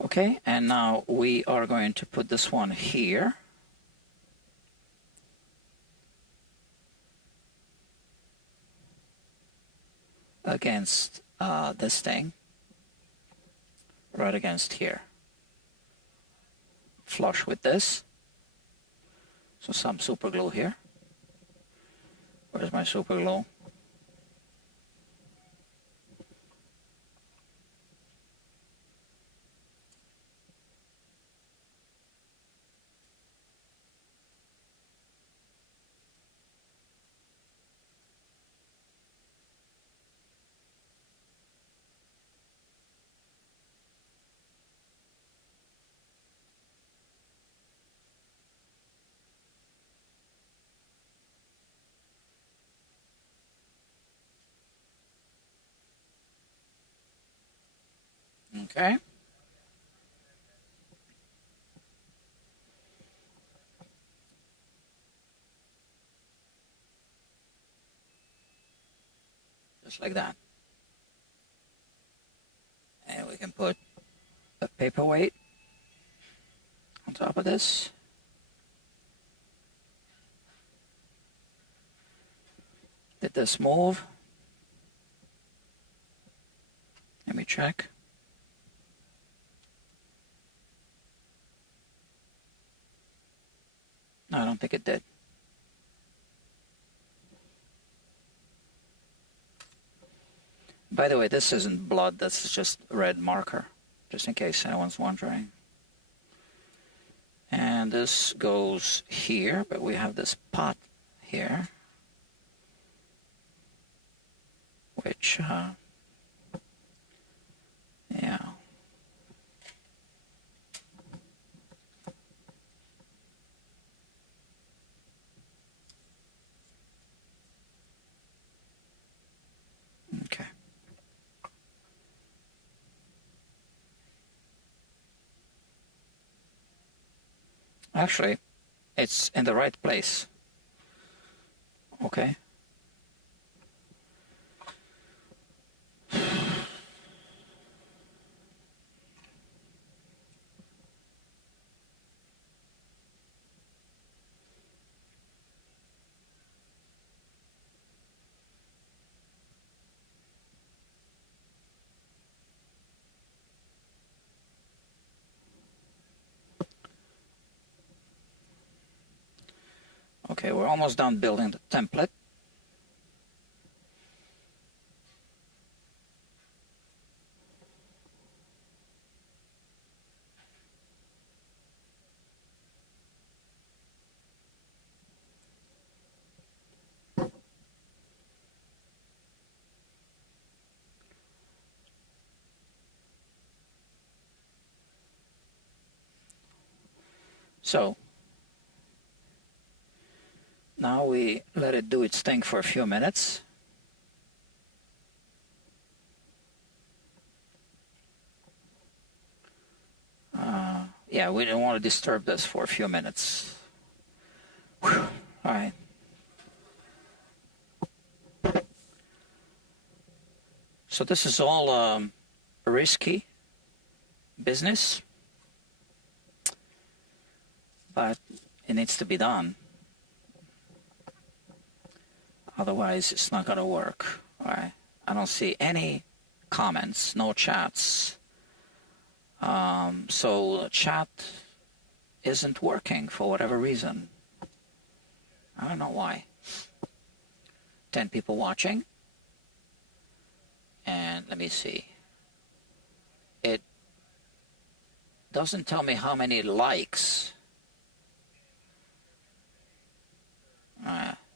Okay, and now we are going to put this one here. Against this thing. Right against here. Flush with this. So some super glue here. Where's my super glue? Okay. Just like that. And we can put a paperweight on top of this. Did this move? Let me check. No, I don't think it did. By the way, this isn't blood, this is just red marker, just in case anyone's wondering. And this goes here, but we have this pot here, which, yeah. Okay. Actually, it's in the right place. Okay. Okay, we're almost done building the template. So now we let it do its thing for a few minutes. Yeah, we didn't want to disturb this for a few minutes. Whew. All right. So this is all risky business, but it needs to be done. Otherwise, it's not going to work. All right. I don't see any comments, no chats. So the chat isn't working for whatever reason. I don't know why. 10 people watching. And let me see. It doesn't tell me how many likes.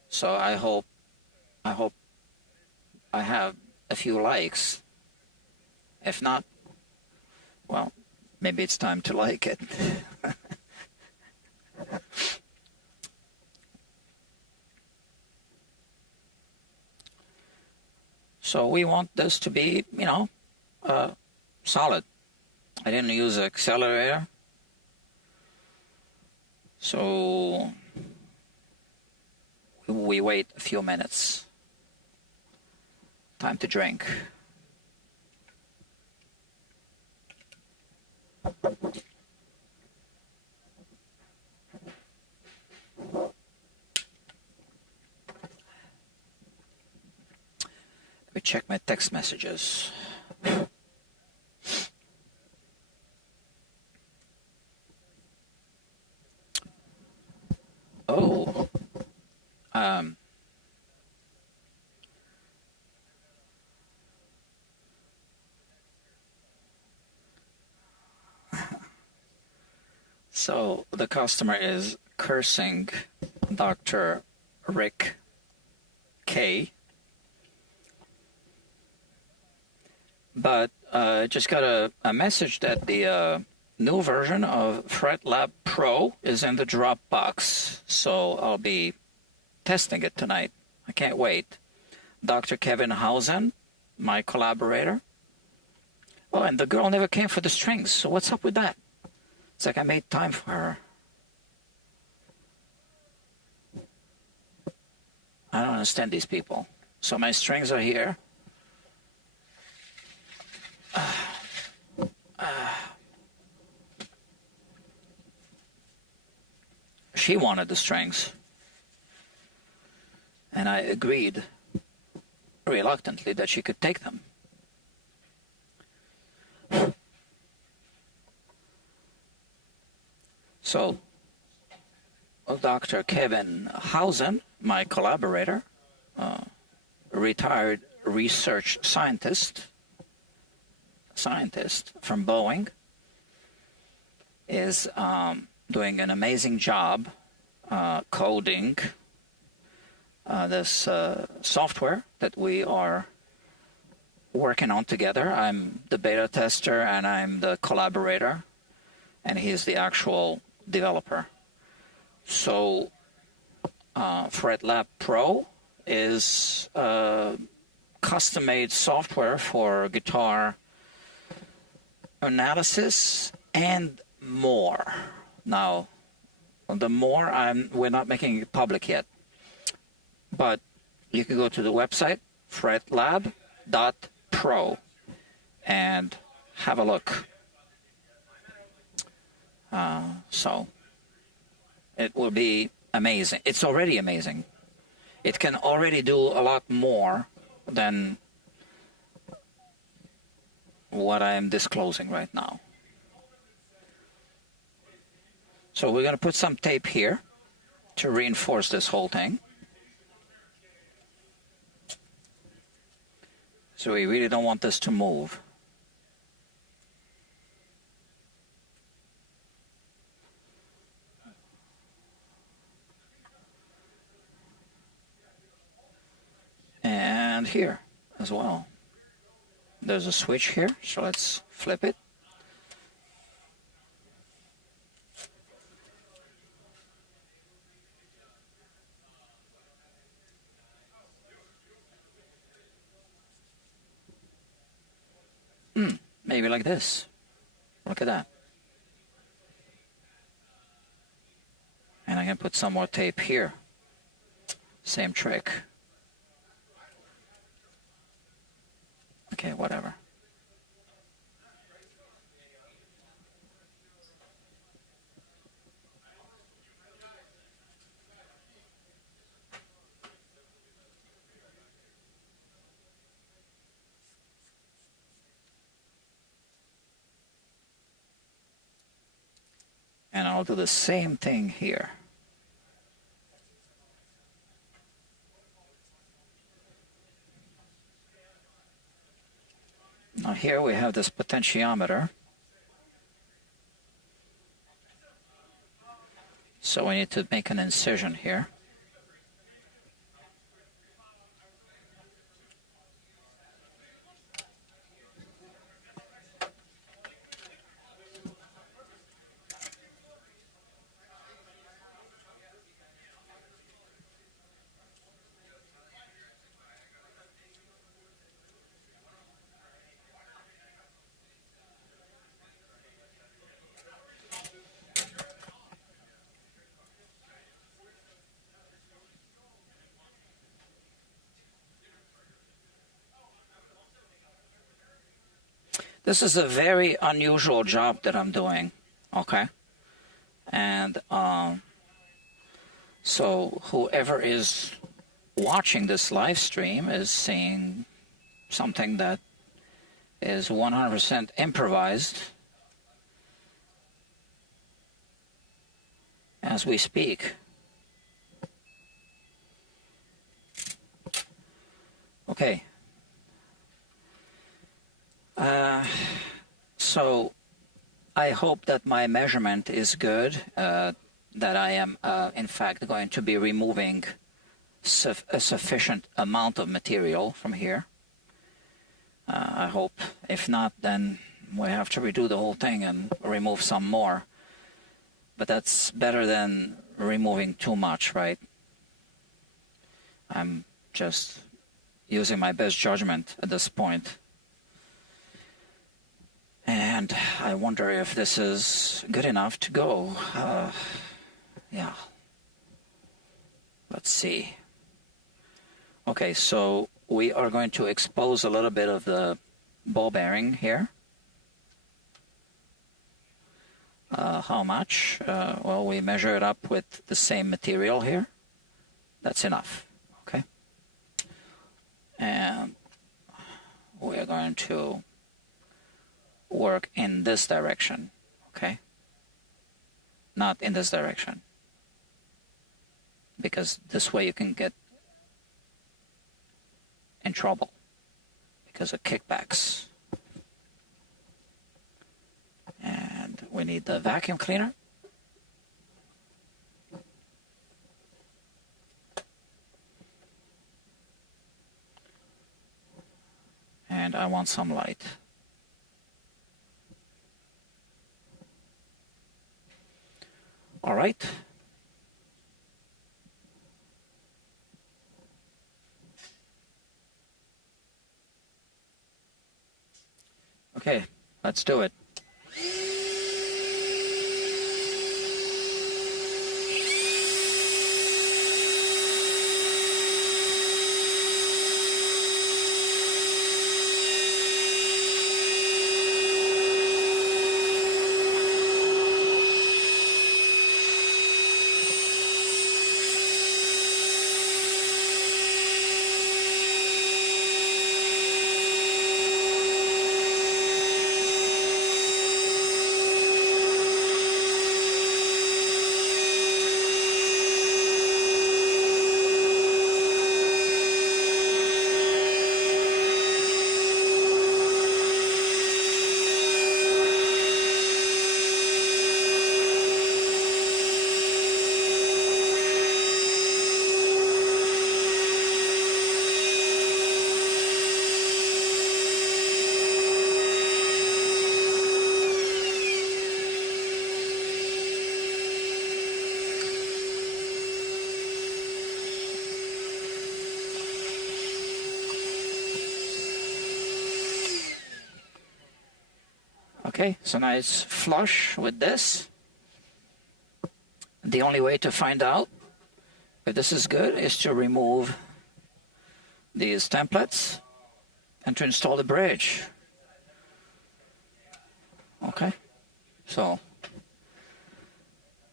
So I hope I have a few likes. If not, well, maybe it's time to like it. So we want this to be, you know, solid. I didn't use an accelerator. So we wait a few minutes. Time to drink. Let me check my text messages. Oh. So the customer is cursing Dr. Rick K. But just got a message that the new version of FretLab Pro is in the Dropbox. So I'll be testing it tonight. I can't wait. Dr. Kevin Hausen, my collaborator, Oh, and the girl never came for the strings, so what's up with that? It's like I made time for her. I don't understand these people. So my strings are here. She wanted the strings. And I agreed reluctantly that she could take them. So, Dr. Kevin Hausen, my collaborator, retired research scientist from Boeing, is doing an amazing job coding this software that we are working on together. I'm the beta tester and I'm the collaborator, and he's the actual developer. So FretLab Pro is custom-made software for guitar analysis and more. Now, the more, we're not making it public yet, but you can go to the website fretlab.pro and have a look. So it will be amazing. It's already amazing. It can already do a lot more than what I am disclosing right now. So we're going to put some tape here to reinforce this whole thing. So we really don't want this to move. And here as well. There's a switch here, so let's flip it. Maybe like this. Look at that. And I can put some more tape here. Same trick. Okay, whatever. And I'll do the same thing here. Now here we have this potentiometer. So we need to make an incision here. This is a very unusual job that I'm doing, okay? And so whoever is watching this live stream is seeing something that is 100% improvised as we speak. Okay. So I hope that my measurement is good, that I am in fact going to be removing a sufficient amount of material from here. I hope. If not, then we have to redo the whole thing and remove some more. But that's better than removing too much, right? I'm just using my best judgment at this point. And I wonder if this is good enough to go. Yeah. Let's see. Okay, so we are going to expose a little bit of the ball bearing here. How much? Well, we measure it up with the same material here. That's enough. Okay. And we're going to work in this direction. Okay. Not in this direction, because this way you can get in trouble because of kickbacks. And we need the vacuum cleaner. And I want some light. All right. Okay, let's do it. Okay, so now it's flush with this. The only way to find out if this is good is to remove these templates and to install the bridge. Okay, so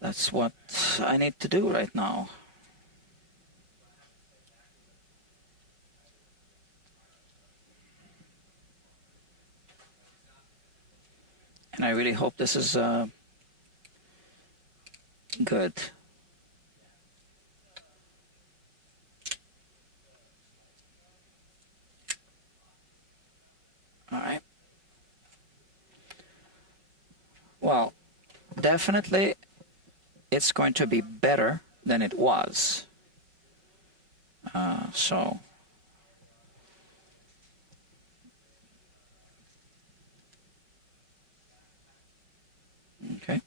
that's what I need to do right now. And I really hope this is good. All right. Well, definitely it's going to be better than it was. So okay,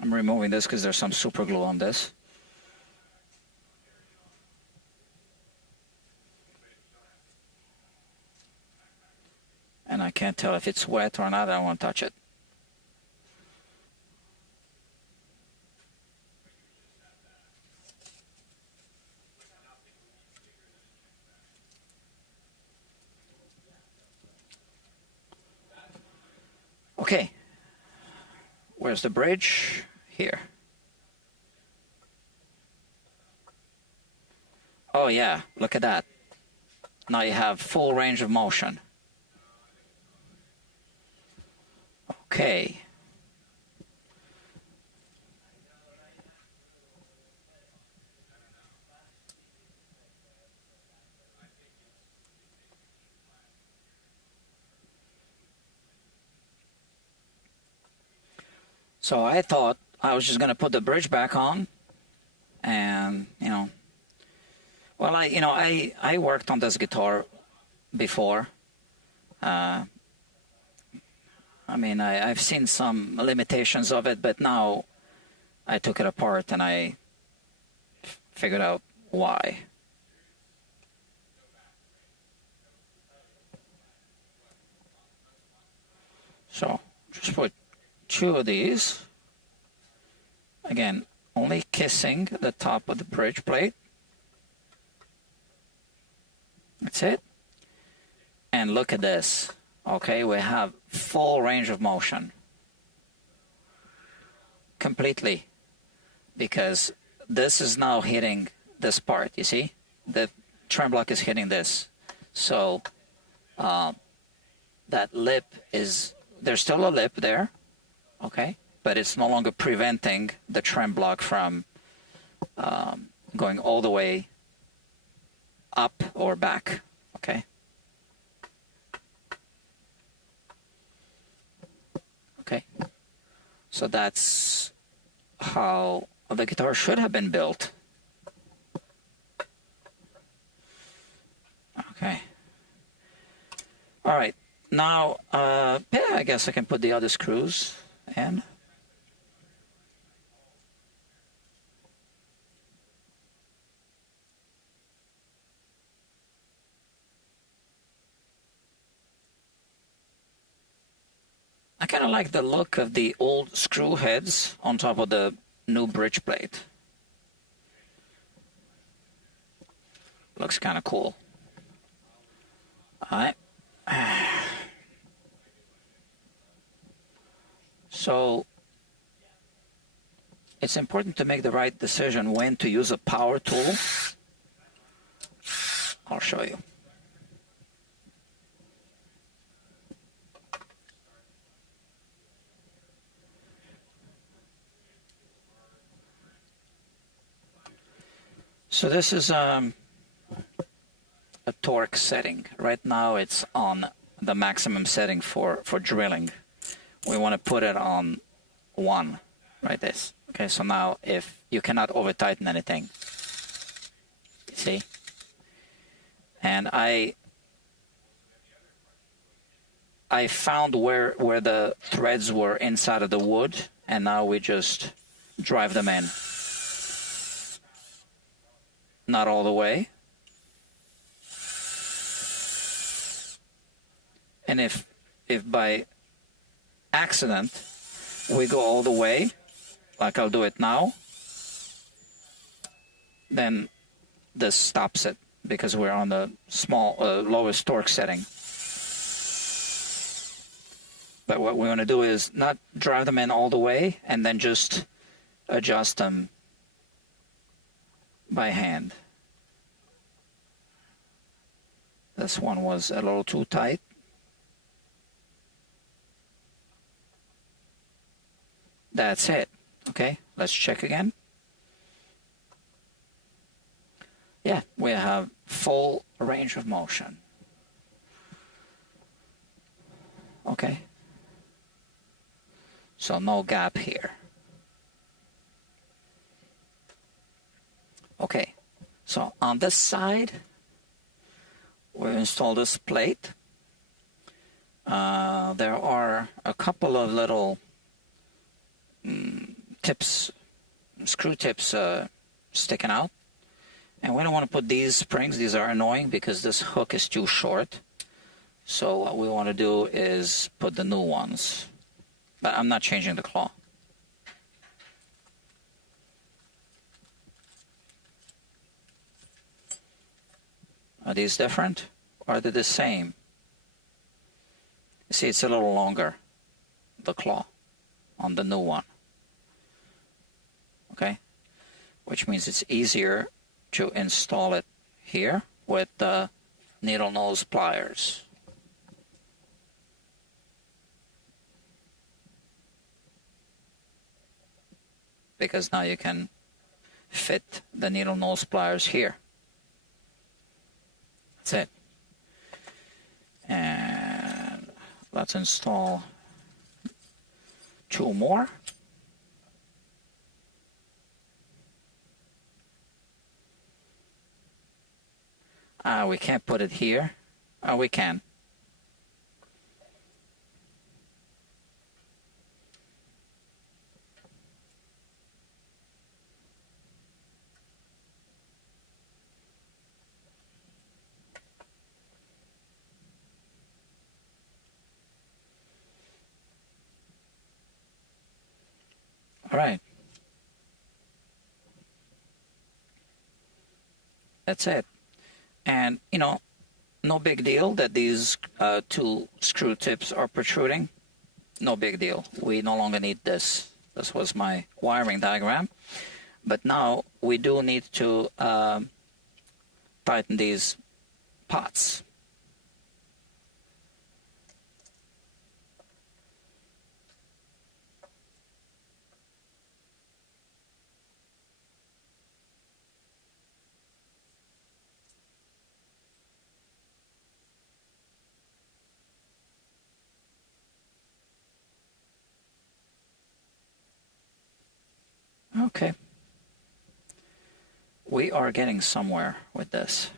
I'm removing this because there's some super glue on this. And I can't tell if it's wet or not. I don't want to touch it. Okay, where's the bridge? Here. Oh yeah, look at that. Now you have full range of motion. Okay. So I thought I was just going to put the bridge back on, and well, I worked on this guitar before. I mean, I've seen some limitations of it, but now I took it apart and I figured out why. So just put 2 of these. Again, only kissing the top of the bridge plate. That's it. And look at this. Okay, we have full range of motion. Completely. Because this is now hitting this part, you see? The trem block is hitting this. So that lip is, there's still a lip there, okay? But it's no longer preventing the trem block from going all the way up or back, okay? Okay, so that's how the guitar should have been built. Okay. All right. Now, yeah, I guess I can put the other screws in. I kind of like the look of the old screw heads on top of the new bridge plate. Looks kind of cool. All right. So it's important to make the right decision when to use a power tool. I'll show you. So this is a torque setting. Right now it's on the maximum setting for drilling. We want to put it on 1, right this. Okay, so now if you cannot over tighten anything, you see? And I found where the threads were inside of the wood, and now we just drive them in. Not all the way. And if by accident we go all the way, like I'll do it now, then this stops it because we're on the lowest torque setting. But what we want to do is not drive them in all the way and then just adjust them by hand. This one was a little too tight. That's it. Okay, let's check again. Yeah, we have full range of motion. Okay. So no gap here. Okay, so on this side, we install this plate. There are a couple of little tips, screw tips sticking out. And we don't want to put these springs. These are annoying because this hook is too short. So what we want to do is put the new ones. But I'm not changing the claw. Are these different? Or are they the same? You see, it's a little longer, the claw, on the new one. Okay? Which means it's easier to install it here with the needle nose pliers. Because now you can fit the needle nose pliers here. That's it. And let's install 2 more. We can't put it here. We can. All right. That's it. And, you know, no big deal that these two screw tips are protruding. No big deal. We no longer need this. This was my wiring diagram. But now we do need to tighten these pots. Okay. We are getting somewhere with this.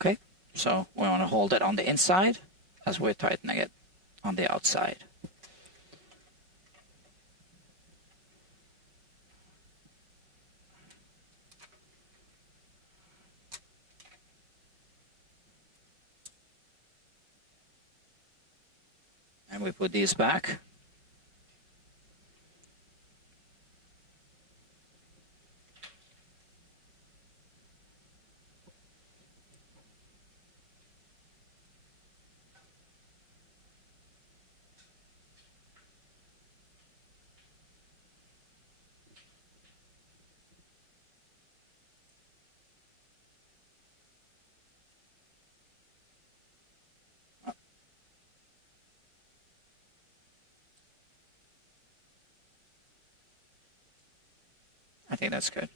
Okay, so we want to hold it on the inside as we're tightening it on the outside. And we put these back. I think that's good.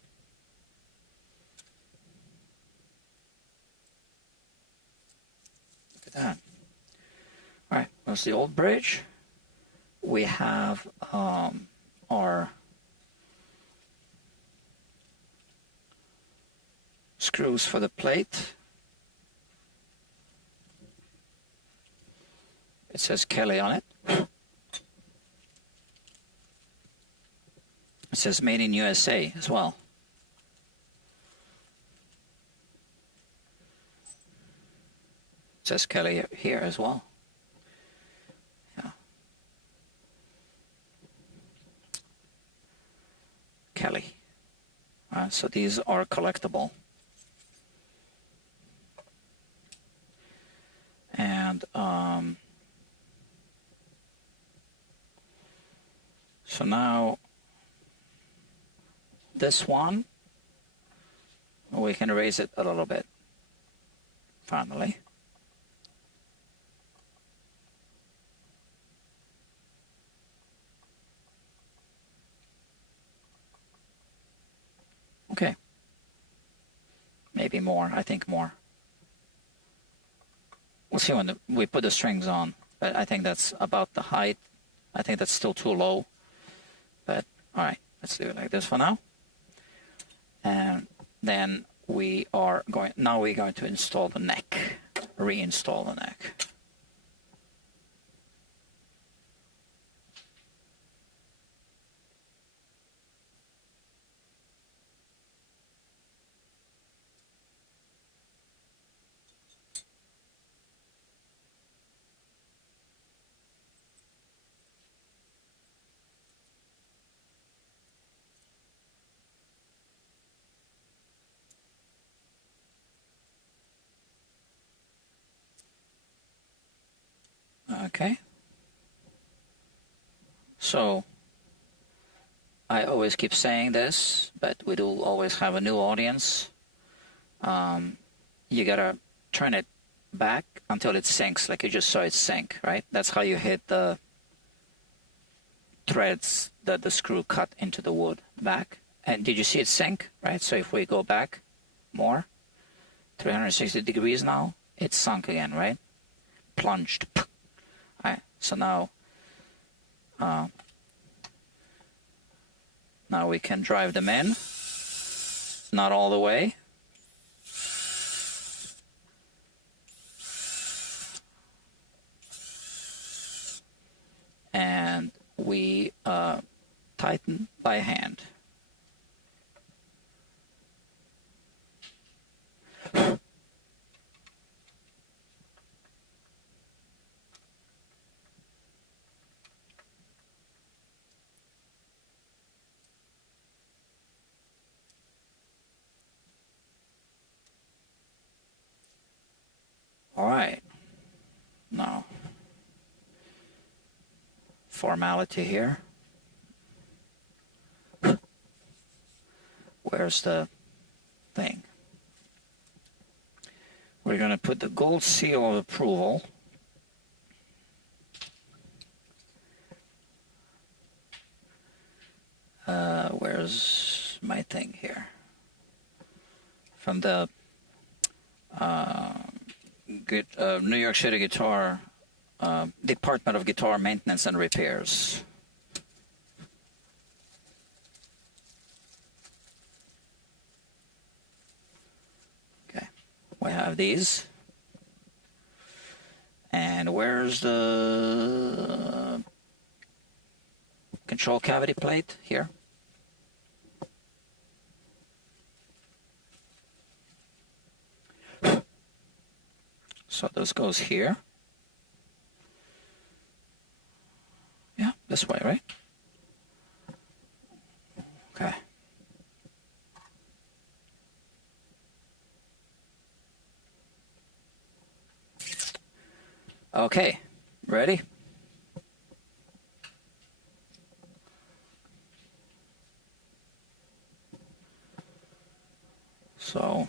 Look at that. All right, that's the old bridge. We have our screws for the plate. It says Kelly on it. It says made in USA as well. It says Kelly here as well. Yeah. Kelly. So these are collectible. And so now this one, we can raise it a little bit, finally. Okay. Maybe more, I think more. We'll see when we put the strings on, but I think that's about the height. I think that's still too low, but all right, let's do it like this for now. And then we're going to install the neck, reinstall the neck. Okay. So I always keep saying this, but we do always have a new audience. You gotta turn it back until it sinks, like you just saw it sink, right? That's how you hit the threads that the screw cut into the wood back. And did you see it sink, right? So if we go back more, 360 degrees now, it's sunk again, right? Plunged. All right, so now we can drive them in. Not all the way. tighten by hand. All right, now formality here. Where's the thing? We're going to put the gold seal of approval where's my thing here? From the New York City Guitar Department of Guitar Maintenance and Repairs. Okay, we have these. And where's the control cavity plate? Here. So this goes here. Yeah, this way, right? Okay. Okay, ready? So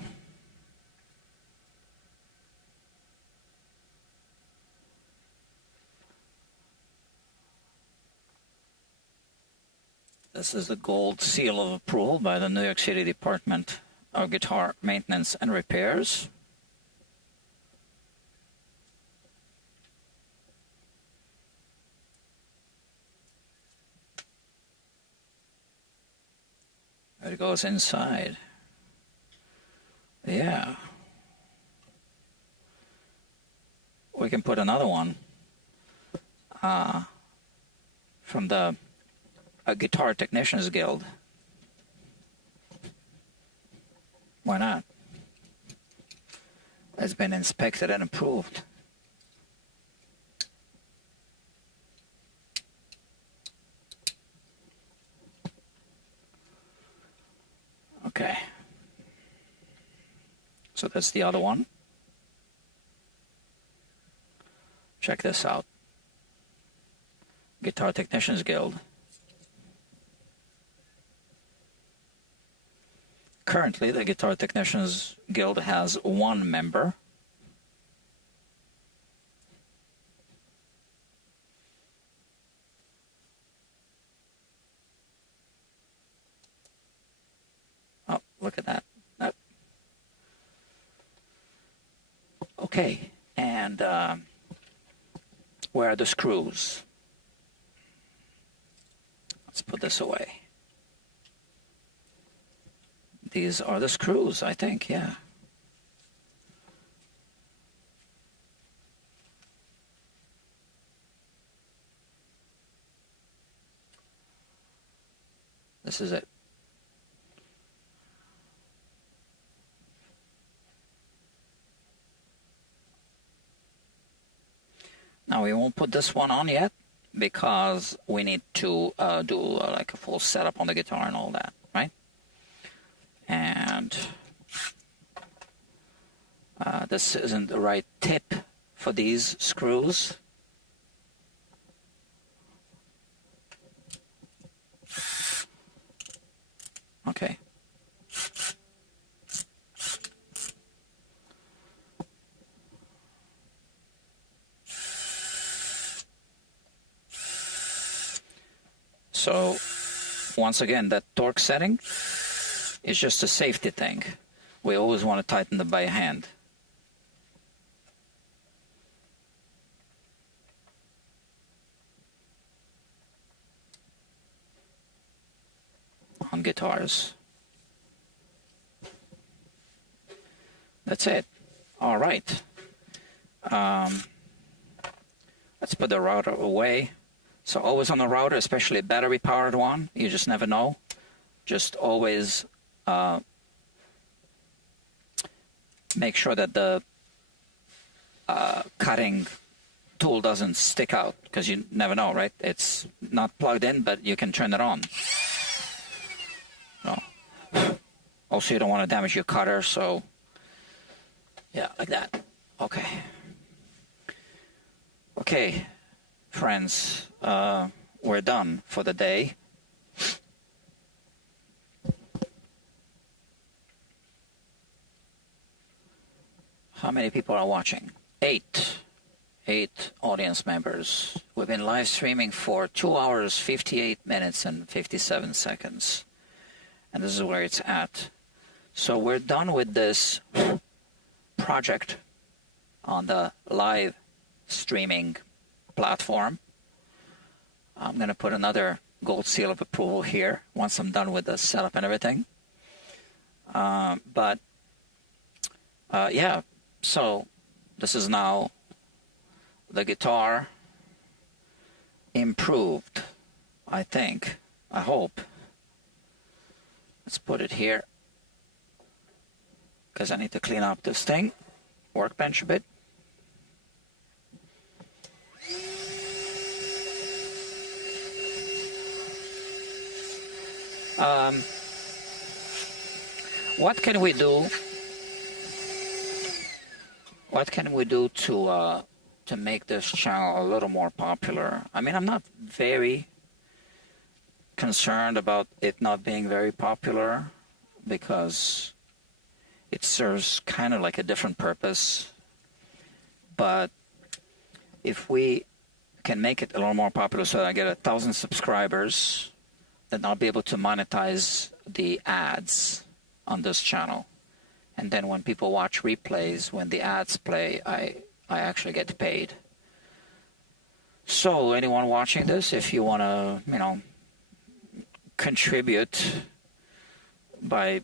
this is the gold seal of approval by the New York City Department of Guitar Maintenance and Repairs. It goes inside. Yeah. We can put another one from the Guitar Technicians Guild. Why not? It's been inspected and approved. Okay. So that's the other one. Check this out. Guitar Technicians Guild. Currently, the Guitar Technicians Guild has one member. Oh, look at that. Okay, and where are the screws? Let's put this away. These are the screws, I think, yeah. This is it. Now we won't put this one on yet because we need to do like a full setup on the guitar and all that, right? And this isn't the right tip for these screws. Okay. So, once again, that torque setting is just a safety thing. We always want to tighten them by hand. On guitars. That's it. All right. Let's put the router away So always on the router, especially a battery-powered one. You just never know. Just always make sure that the cutting tool doesn't stick out, because you never know, right? It's not plugged in, but you can turn it on. So, also, you don't want to damage your cutter, so yeah, like that. Okay. Okay, friends, we're done for the day. How many people are watching? 8 audience members. We've been live streaming for 2 hours, 58 minutes, and 57 seconds. And this is where it's at. So we're done with this project on the live streaming platform. I'm going to put another gold seal of approval here once I'm done with the setup and everything. Yeah, so this is now the guitar improved, I think. I hope. Let's put it here, because I need to clean up this thing, workbench a bit. What can we do? What can we do to make this channel a little more popular? I mean, I'm not very concerned about it not being very popular, because it serves kind of like a different purpose. But if we can make it a little more popular so that I get 1,000 subscribers, then I'll be able to monetize the ads on this channel. And then when people watch replays, when the ads play, I actually get paid. So anyone watching this, if you want to, contribute by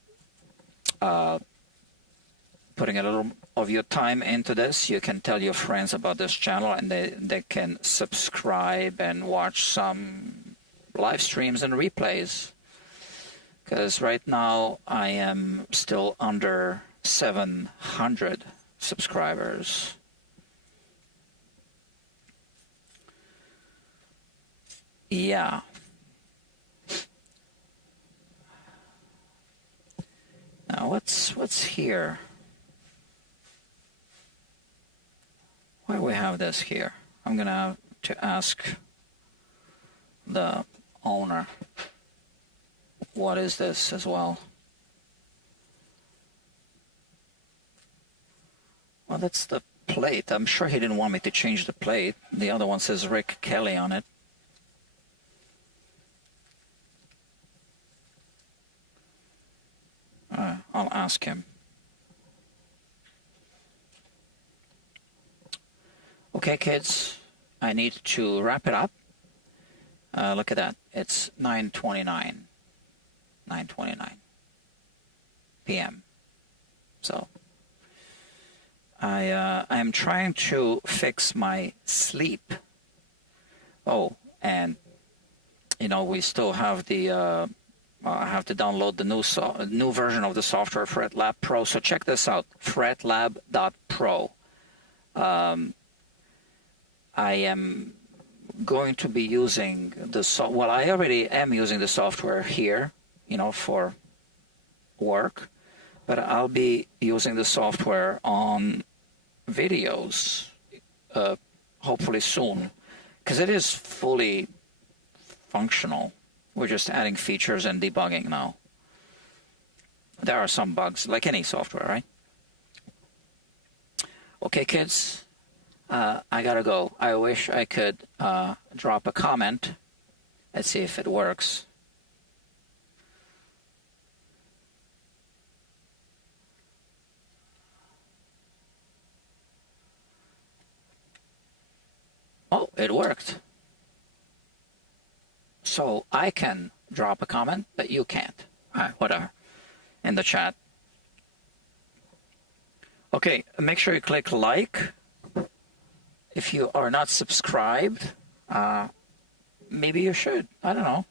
putting a little of your time into this, you can tell your friends about this channel, and they can subscribe and watch some live streams and replays. Because right now I am still under 700 subscribers. Yeah. Now what's here? Why do we have this here? I'm gonna have to ask the owner. What is this as well? Well, that's the plate. I'm sure he didn't want me to change the plate. The other one says Rick Kelly on it. I'll ask him. Okay, kids, I need to wrap it up. Look at that. It's 9:29 p.m. So I am trying to fix my sleep. Oh, and we still have the I have to download the new version of the software, FretLab Pro. So check this out, fretlab.pro. I am going to be using well, I already am using the software here, for work, but I'll be using the software on videos, hopefully soon, because it is fully functional. We're just adding features and debugging now. There are some bugs, like any software, right? Okay, kids, I gotta go. I wish I could drop a comment. Let's see if it works. Oh, it worked. So I can drop a comment, but you can't. All right, whatever. In the chat. Okay, make sure you click like. If you are not subscribed, maybe you should. I don't know.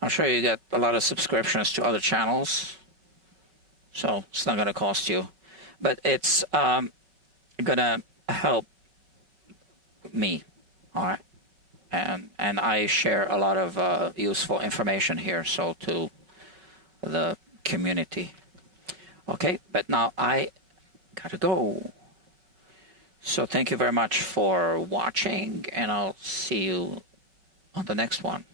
I'm sure you get a lot of subscriptions to other channels, so it's not going to cost you. But it's going to help me, all right? And I share a lot of useful information here, so to the community. Okay, but now I got to go. So thank you very much for watching, and I'll see you on the next one.